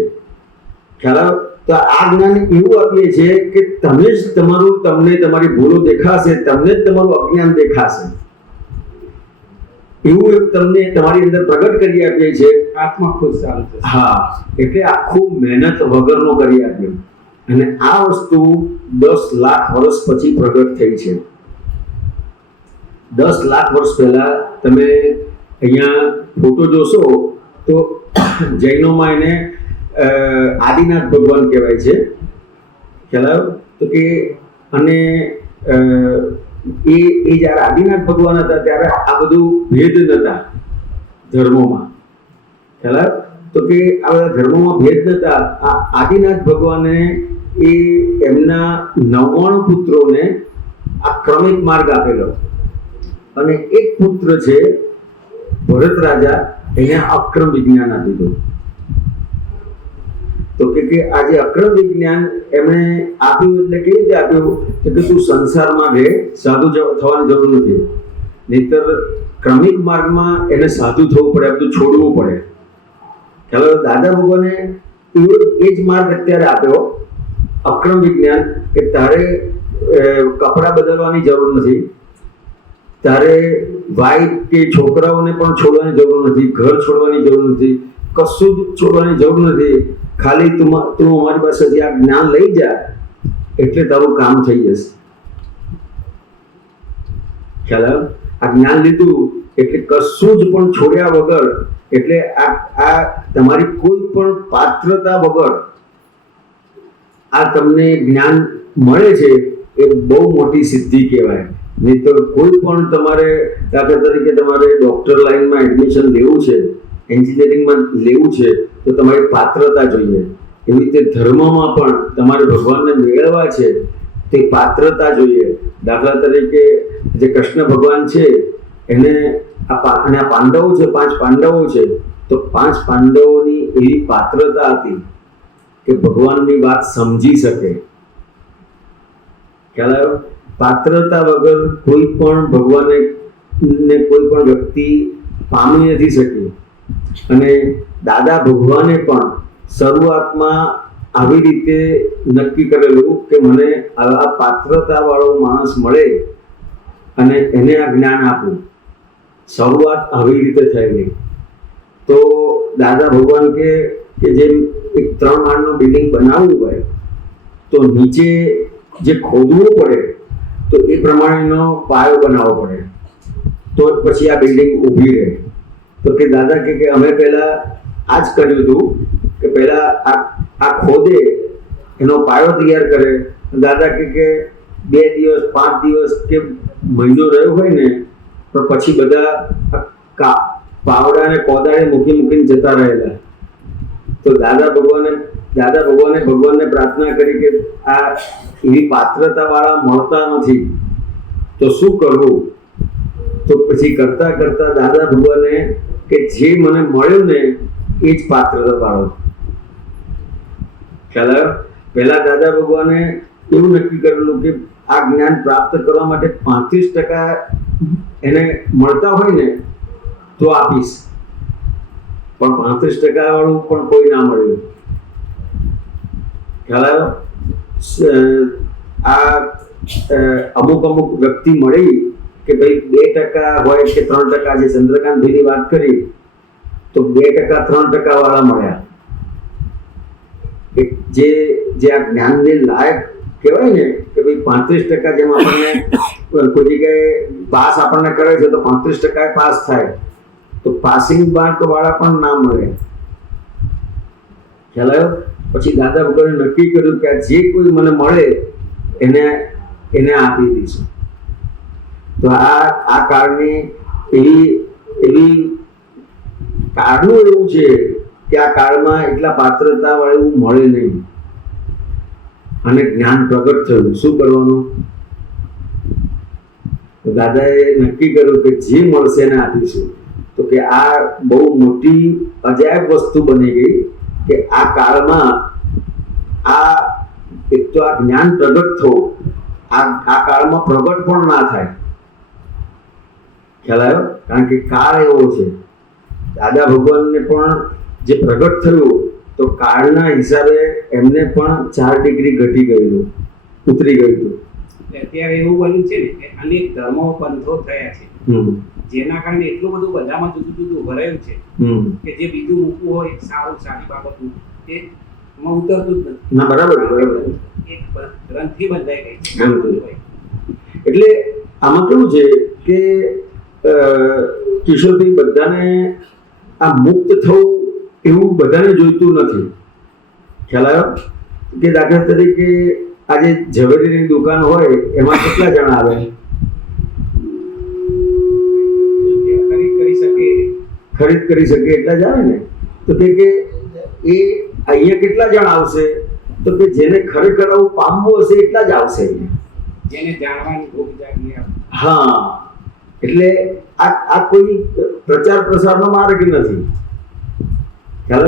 ખ્યાલ આવ્યો? તો આ જ્ઞાન એવું આપીએ છીએ કે તમે જ તમને તમારી ભૂલો દેખાશે, તમને જ તમારું અજ્ઞાન દેખાશે, એવું તમને તમારી અંદર પ્રગટ કરી આપીએ છીએ. આત્મા ખુદ ચાલુ છે. હા, એટલે આખું મહેનત વગરનો કરી આપ્યો. અને આ વસ્તુ 10 લાખ વર્ષ પછી પ્રગટ થઈ છે. 10 લાખ વર્ષ પહેલા તમે અહીંયા ફોટો જોશો તો જૈનોમાં એને આદિનાથ ભગવાન કહેવાય છે, ખ્યાલ આવ્યો? તો કે અને એ જ્યારે આદિનાથ ભગવાન હતા ત્યારે આ બધું ભેદ નહોતા ધર્મોમાં, ખ્યાલ આવ્યો? તો કે આ બધા ધર્મોમાં ભેદ નહોતા. આ આદિનાથ ભગવાને એ એમના 99 પુત્રોને આ ક્રમિક માર્ગ આપેલો, અને એક પુત્ર છે ભરત રાજા, એને અક્રમ વિજ્ઞાન આપી દીધું. તો કે આ જે અક્રમ વિજ્ઞાન એમણે આપ્યું એટલે કેવી રીતે આપ્યું કે તું સંસારમાં રહે, સાધુ થવાની જરૂર નથી, નહીતર ક્રમિક માર્ગમાં એને સાધુ થવું પડે, બધું છોડવું પડે. ચાલો, દાદા ભગવાને એ જ માર્ગ અત્યારે આપ્યો, અક્રમ વિજ્ઞાન, કે તારે કપડાં બદલવાની જરૂર નથી, તારે વાઈફ કે છોકરાઓને પણ છોડવાની જરૂર નથી, ઘર છોડવાની જરૂર નથી, કશું જ છોડવાની જરૂર નથી. ખાલી તું અમારી પાસેથી આ જ્ઞાન લઈ જા એટલે તારું કામ થઈ જશે. ખ્યાલ આવ્યો? આ જ્ઞાન લીધું એટલે કશું જ પણ છોડ્યા વગર, એટલે આ તમારી કોઈ પણ પાત્રતા વગર આ તમને જ્ઞાન મળે છે, એ બહુ મોટી સિદ્ધિ કહેવાય. નહીં તો કોઈ પણ તમારે દાખલા તરીકે તમારે ડોક્ટર લાઈનમાં એડમિશન લેવું છે, એન્જિનિયરિંગમાં લેવું છે, તો તમારી પાત્રતા જોઈએ. એવી રીતે ધર્મમાં પણ તમારે ભગવાનને મેળવવા છે તે પાત્રતા જોઈએ. દાખલા તરીકે જે કૃષ્ણ ભગવાન છે એને અને આ પાંડવો છે, 5 પાંડવો છે, તો 5 પાંડવોની એવી પાત્રતા હતી કે ભગવાનની વાત સમજી શકે. ખ્યાલ આવ્યો? પાત્રતા વગર કોઈ પણ ભગવાનને કોઈ પણ વ્યક્તિ પામી નથી શકી. અને દાદા ભગવાને પણ શરૂઆતમાં આવી રીતે નક્કી કરેલું કે મને આ પાત્રતા વાળો માણસ મળે અને એને આ જ્ઞાન આપું. શરૂઆત આવી રીતે થયેલી. તો દાદા ભગવાન કે જેમ એક 3 માળનું બિલ્ડિંગ બનાવવું હોય તો નીચે જે ખોદવું પડે તો એ પ્રમાણેનો પાયો બનાવવો પડે, તો પછી આ બિલ્ડિંગ ઊભી રહે. તો કે દાદા કે અમે પહેલા આ જ કર્યું હતું કે પહેલા આ ખોદે, એનો પાયો તૈયાર કરે. દાદા કે 2 દિવસ 5 દિવસ કે મહિનો રહ્યો હોય ને, પણ પછી બધા પાવડાને કોદાળે મૂકીને જતા રહેલા. તો દાદા ભગવાને પ્રાર્થના કરી કે આ એવી પાત્રતા વાળા મળતા નથી, તો શું કરવું? તો પછી કરતા દાદા ભગવાને કે જે મને મળ્યું ને એ જ પાત્રતા વાળો. ખ્યાલ આવ્યો? પહેલા દાદા ભગવાને એવું નક્કી કરેલું કે આ જ્ઞાન પ્રાપ્ત કરવા માટે 35% એને મળતા હોય ને તો આપીશ, પણ 35% વાળું પણ કોઈ ના મળ્યું. ખ્યાલ આવ્યો? આ અમુક વ્યક્તિ મળી કે ભાઈ 2% હોય કે 3%, જે ચંદ્રકાંતભાઈની વાત કરી તો 2% 3% વાળા મળ્યા. જે આ જ્ઞાનને લાયક કહેવાય ને કે ભાઈ 35% જેમ આપણને કોઈ જગ્યાએ પાસ આપણને કરે છે તો 35% પાસ થાય, તો પાસિંગ માર્ક વાળા પણ ના મળે. ખ્યાલ આવ્યો? પછી દાદા ભગવાને નક્કી કર્યું કે જે કોઈ મને મળે એને આપી દઈશું. તો આ કાળની એવી કાળનું એવું છે કે આ કાળમાં એટલા પાત્રતા વાળું મળે નહીં, અને જ્ઞાન પ્રગટ થયું. શું કરવાનું? તો દાદાએ નક્કી કર્યું કે જે મળશે એને આપીશું. તો કે આ બહુ મોટી અજાયબ વસ્તુ બની ગઈ કે આ કાળમાં એક તો આ જ્ઞાન પ્રગટ થવું, આ કાળમાં પ્રગટ પણ ના થાય. ખ્યાલ આવ્યો? કારણ કે કાળ એવો છે. દાદા ભગવાનને પણ જે પ્રગટ થયું તો કાળના હિસાબે એમને પણ 4 ડિગ્રી ઘટી ગયેલું, ઉતરી ગયું હતું. અત્યારે એવું બન્યું છે ને કે અનેક ધર્મો પંથો થયા છે, જેના કારણે એટલું બધું બધામાં જુદું જુદું ભરાયું છે કે જે બીજું મૂકવું હોય સારું સારી બાબતનું એ એમાં ઉતરતું જ નથી. ના, બરાબર બરાબર. એક ગ્રંથિ બંધાઈ ગઈ છે. ગ્રંથિ. એટલે આમાં કેવું છે કે કિશોરભાઈ, બધાને આ મુક્ત થવું એવું બધાને જોઈતું નથી. ખ્યાલ આવ્યો કે દાખલા તરીકે આજે ઝવેરીની દુકાન હોય એમાં કેટલા જણા આવે? ખરીદ કરી શકે એટલા જ આવે ને. તો કે એ અહીંયા કેટલા જણા આવશે? તો કે જેને ખરેખર આવું પામવું હશે એટલા જ આવશે અહીંયા, જેને જાણવાની ભૂખ જાગી આવે. હા, એટલે આ કોઈ પ્રચાર પ્રસારનો માર્ગ નથી. ખ્યાલ,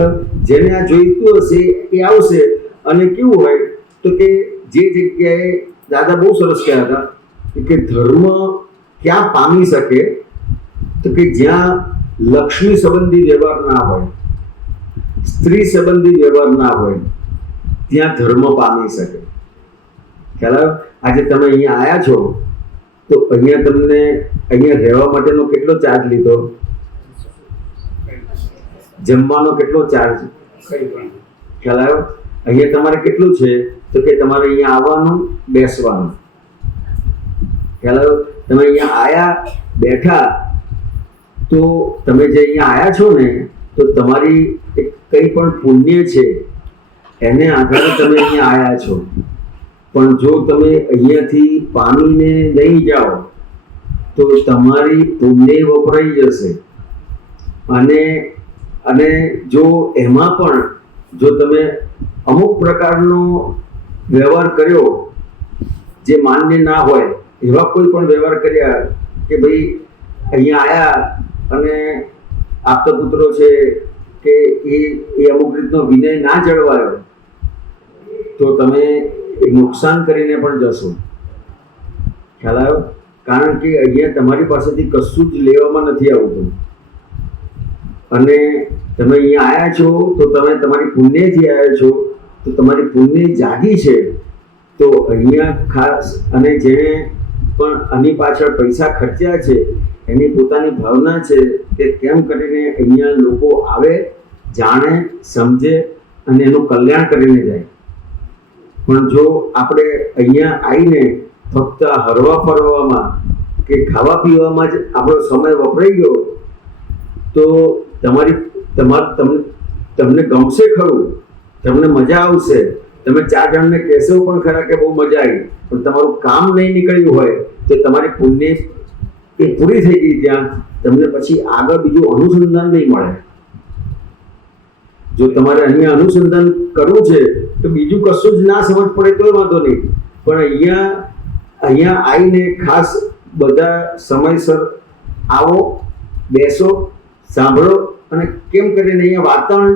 જેને આ જોઈતું હશે એ આવશે. અને કેવું હોય તો કે જે જગ્યાએ દાદા બહુ સરસ કહેતા હતા કે ધર્મ ક્યાં પામી શકે, તો કે જ્યાં લક્ષ્મી સંબંધી વ્યવહાર ના હોય, સ્ત્રી સંબંધી વ્યવહાર ના હોય, ત્યાં ધર્મ પામી શકે. ખ્યાલ, આજે તમે અહીંયા આવ્યા છો તો અહીંયા તમને અહીંયા રહેવા માટેનો કેટલો ચાર્જ લીધો? જમવાનો કેટલો ચાર્જ? ખ્યાલ આવ્યો? અહીંયા તમારે કેટલું છે તો કે તમારે અહીંયા આવવાનું, બેસવાનું. ખ્યાલ આવ્યો? તમે અહીંયા આયા, બેઠા, તો તમે જે અહીંયા આયા છો ને તો તમારી કંઈ પણ પુણ્ય છે એને આધારે તમે અહીંયા આયા છો. પણ જો તમે અહીંયાથી પામીને નહીં જાઓ તો તમારી પુણ્ય વપરાઈ જશે. અને જો એમાં પણ જો તમે અમુક પ્રકારનો વ્યવહાર કર્યો જે માન્ય ના હોય, એવા કોઈ પણ વ્યવહાર કર્યા કે ભાઈ અહીંયા આવ્યા અને આપતા પુત્રો છે કે એ અમુક રીતનો વિનય ના જળવાયો તો તમે નુકસાન કરીને પણ જશો. ખ્યાલ આવ્યો? કારણ કે અહીંયા તમારી પાસેથી કશું જ લેવામાં નથી આવતું. અને તમે અહીંયા આવ્યા છો તો તમે તમારી પુણ્યથી આવ્યા છો, તો તમારી પુણ્ય જાગી છે. તો અહીંયા ખાસ, અને જેણે પણ આની પાછળ પૈસા ખર્ચ્યા છે એની પોતાની ભાવના છે કે કેમ કરીને અહીંયા લોકો આવે, જાણે, સમજે અને એનું કલ્યાણ કરીને જાય. પણ જો આપણે અહીંયા આવીને ફક્ત હરવા ફરવામાં કે ખાવા પીવામાં જ આપણો સમય વપરાઈ ગયો તો તમને ગમશે ખરું, તમને મજા આવશે, તમે 4 જણને કહેશો પણ ખરા કે બહુ મજા આવી, પણ તમારું કામ નહીં નીકળ્યું હોય તો તમારી પુણ્ય એ પૂરી થઈ ગઈ. ત્યાં તમને પછી આગળ બીજું અનુસંધાન નહીં મળે. જો તમારે અહીંયા અનુસંધાન કરવું છે તો બીજું કશું જ ના સમજ પડે તો વાંધો નહીં, પણ અહીંયા આવીને ખાસ બધા સમયસર આવો, બેસો, સાંભળો અને કેમ કરીને અહીંયા વાતાવરણ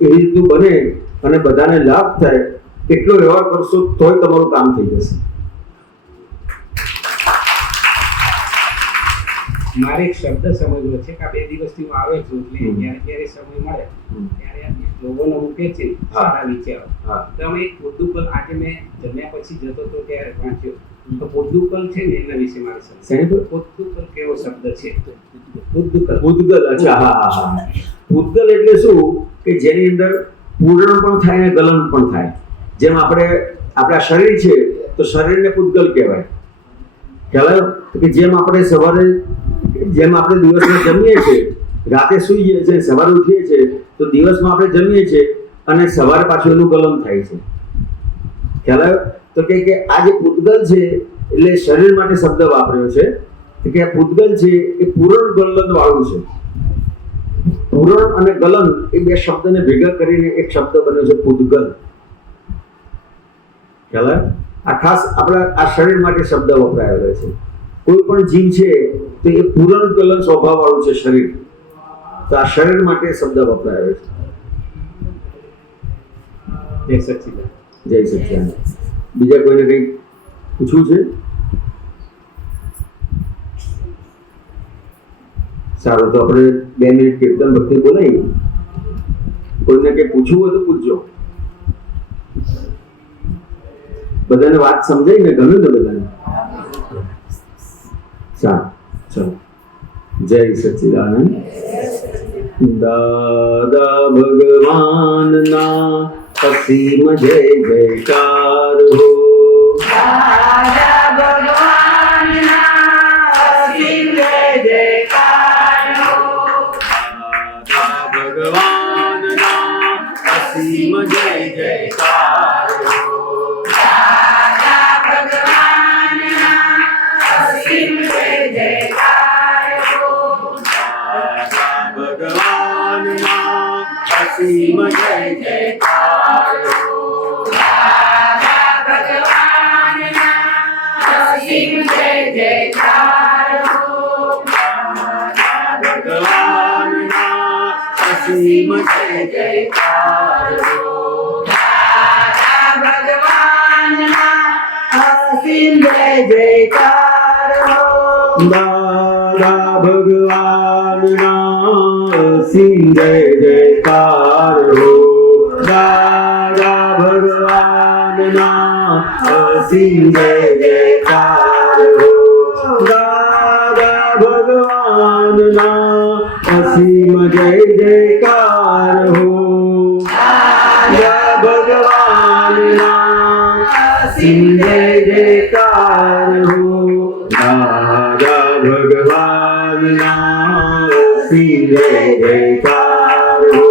એવી રીતનું બને અને બધાને લાભ થાય એટલો વ્યવહાર કરશો તોય તમારું કામ થઈ જશે. મારે એક શબ્દ સમજવો છે કે આ 2 દિવસથી હું આવે છું એટલે જ્યારે સમય મળે ત્યારે લોકોને મૂકે છે સારા વિચારો. તમે એક પોર્ટુગલ આજે મેં જમ્યા પછી જતો તો ત્યારે વાંચ્યો તો પોર્ટુગલ છે ને એના વિશે મારે સમજાય. પોર્ટુગલ કેવો શબ્દ છે? પૂતગલ. અચ્છા, હા. પૂતગલ એટલે શું કે જેની અંદર પૂરણ પણ થાય અને ગલન પણ થાય. જેમ આપણા શરીર છે તો શરીરને પૂતગલ કહેવાય. ખ્યાલ કે જેમ આપણે સવારે દિવસમાં જમીએ છીએ, રાતે સૂઈએ છીએ, સવારે ઉઠીએ છીએ તો દિવસમાં આપણે જમીએ છીએ અને સવારે પાછું એનું ગલન થાય છે. ખ્યાલ આવ્યો? તો કે આ જે પૂતગલ છે એટલે શરીર માટે શબ્દ વાપર્યો છે કે આ પૂતગલ છે એ પૂરણ ગલન વાળું છે. પૂરણ અને ગલન એ 2 શબ્દને ભેગા કરીને એક શબ્દ બન્યો છે પૂતગલ. ખ્યાલ આવ્યો? આ ખાસ આપણા આ શરીર માટે શબ્દ વપરાયેલો છે. કોઈ પણ જીવ છે તો એ પૂરણ ગલન સ્વભાવ વાળું છે શરીર, તો આ શરીર માટે શબ્દ વપરાયેલો છે. જય સચ્ચિદાનંદ. બીજા કોઈને કંઈ પૂછવું છે? સારું, તો આપણે 2 મિનિટ કીર્તન ભક્તિ બોલાવી. કોઈને કંઈ પૂછવું હોય તો પૂછજો. બધાને વાત સમજાય ને? ગમ્યું ને બધાને? સારું, ચલો. જય સચ્ચિદાનંદ. દાદા ભગવાનના અસીમ જય જયકાર હો. દાદા ભગવાનના અસીમ જય જયકાર હો. દાદા ભગવાનના અસીમ જય જયકાર હો. દાદા ભગવાનના અસીમ જય જયકાર હો. દાદા ભગવાનના અસીમ જય જયકાર હો. દાદા ભગવાનના અસીમ જય જયકાર હો. ભગવાનના અસીમ જય જયકાર હો. દાદા ભગવાનના અસીમ જય જયકાર હો. દાદા ભગવાનના અસીમ જય જયકાર હો. દાદા ભગવાનના અસીમ જય જયકાર હો. દાદા ભગવાનના અસીમ જય જયકાર હો. દાદા ભગવાનના અસીમ જય જયકાર હો. દાદા ભગવાનના અસીમ જય જયકાર હો.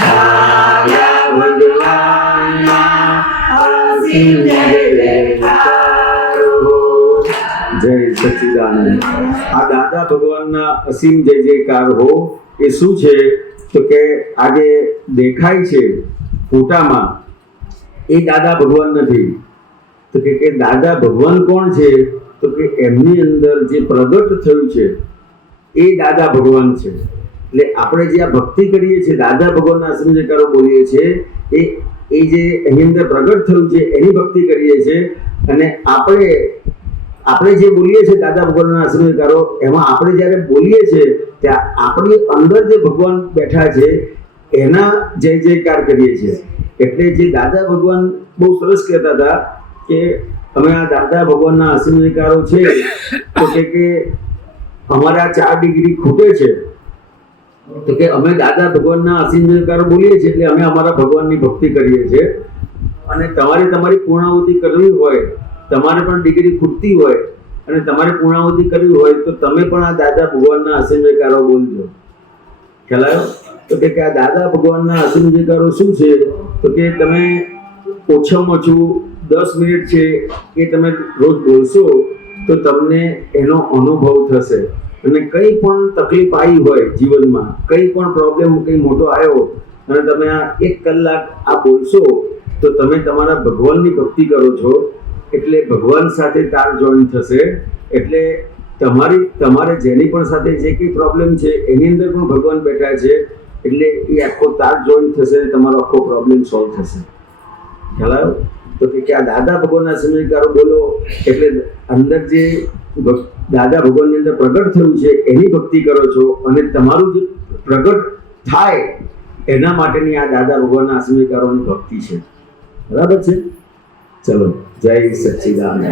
દાદા ભગવાનના અસીમ જય જયકાર હો. જય સચ્ચિદાનંદ. આ દાદા ભગવાનના અસીમ જય જયકાર હો એ શું છે? તો કે આજે દેખાય છે ફોટામાં એ દાદા ભગવાન નથી. તો કે દાદા ભગવાન કોણ છે? તો કે એમની અંદર જે પ્રગટ થયું છે એ દાદા ભગવાન છે. એટલે આપણે જે આ ભક્તિ કરીએ છીએ, દાદા ભગવાનના અસીમ જયકારો બોલીએ છીએ, એ જે એની અંદર પ્રગટ થયું છે એની ભક્તિ કરીએ છીએ. અને આપણે જે બોલીએ છીએ દાદા ભગવાનના અસીમ જયકારો, એમાં આપણે જ્યારે બોલીએ છીએ ત્યાં આપણી અંદર જે ભગવાન બેઠા છે એના જય જયકાર કરીએ છીએ. એટલે જે દાદા ભગવાન બહુ સરસ કહેતા હતા કે અમે આ દાદા ભગવાનના અસીમ જયકારો છે તો કે અમારા 4 ડિગ્રી ખૂટે છે, તો કે અમે દાદા ભગવાનના અસીમ જયકારો બોલીએ છીએ એટલે અમે અમારા ભગવાનની ભક્તિ કરીએ છીએ. અને તમારી પૂર્ણાહુતિ કરવી હોય, તમારે પણ ડિગ્રી ખૂટતી હોય અને તમારે પૂર્ણાહુતિ કરવી હોય તો તમે પણ આ દાદા ભગવાનના અસીમ જયકારો બોલજો. ખ્યાલ આવ્યો? તો કે આ દાદા ભગવાનના અસીમ જયકારો શું છે? તો કે તમે ઓછામાં ઓછું 10 મિનિટ છે એ તમે રોજ બોલશો તો તમને એનો અનુભવ થશે. અને કંઈ પણ તકલીફ આવી હોય જીવનમાં, કંઈ પણ પ્રોબ્લેમ કંઈ મોટો આવ્યો અને તમે આ 1 કલાક આ બોલશો તો તમે તમારા ભગવાનની ભક્તિ કરો છો એટલે ભગવાન સાથે તાર જોઈન થશે. એટલે તમારે જેની પણ સાથે જે કંઈ પ્રોબ્લેમ છે એની અંદર પણ ભગવાન બેઠા છે એટલે એ આખો તાર જોઈન થશે અને તમારો આખો પ્રોબ્લેમ સોલ્વ થશે. ખ્યાલ આવ્યો? તો કે આ દાદા ભગવાનના અસીમ જયકારો બોલો એટલે અંદર જે દાદા ભગવાનની અંદર પ્રગટ થયું છે એની ભક્તિ કરો છો અને તમારું જે પ્રગટ થાય એના માટેની આ દાદા ભગવાનના અસીમ જયકારોની ભક્તિ છે. બરાબર છે? ચલો, જય સચ્ચિદાનંદ.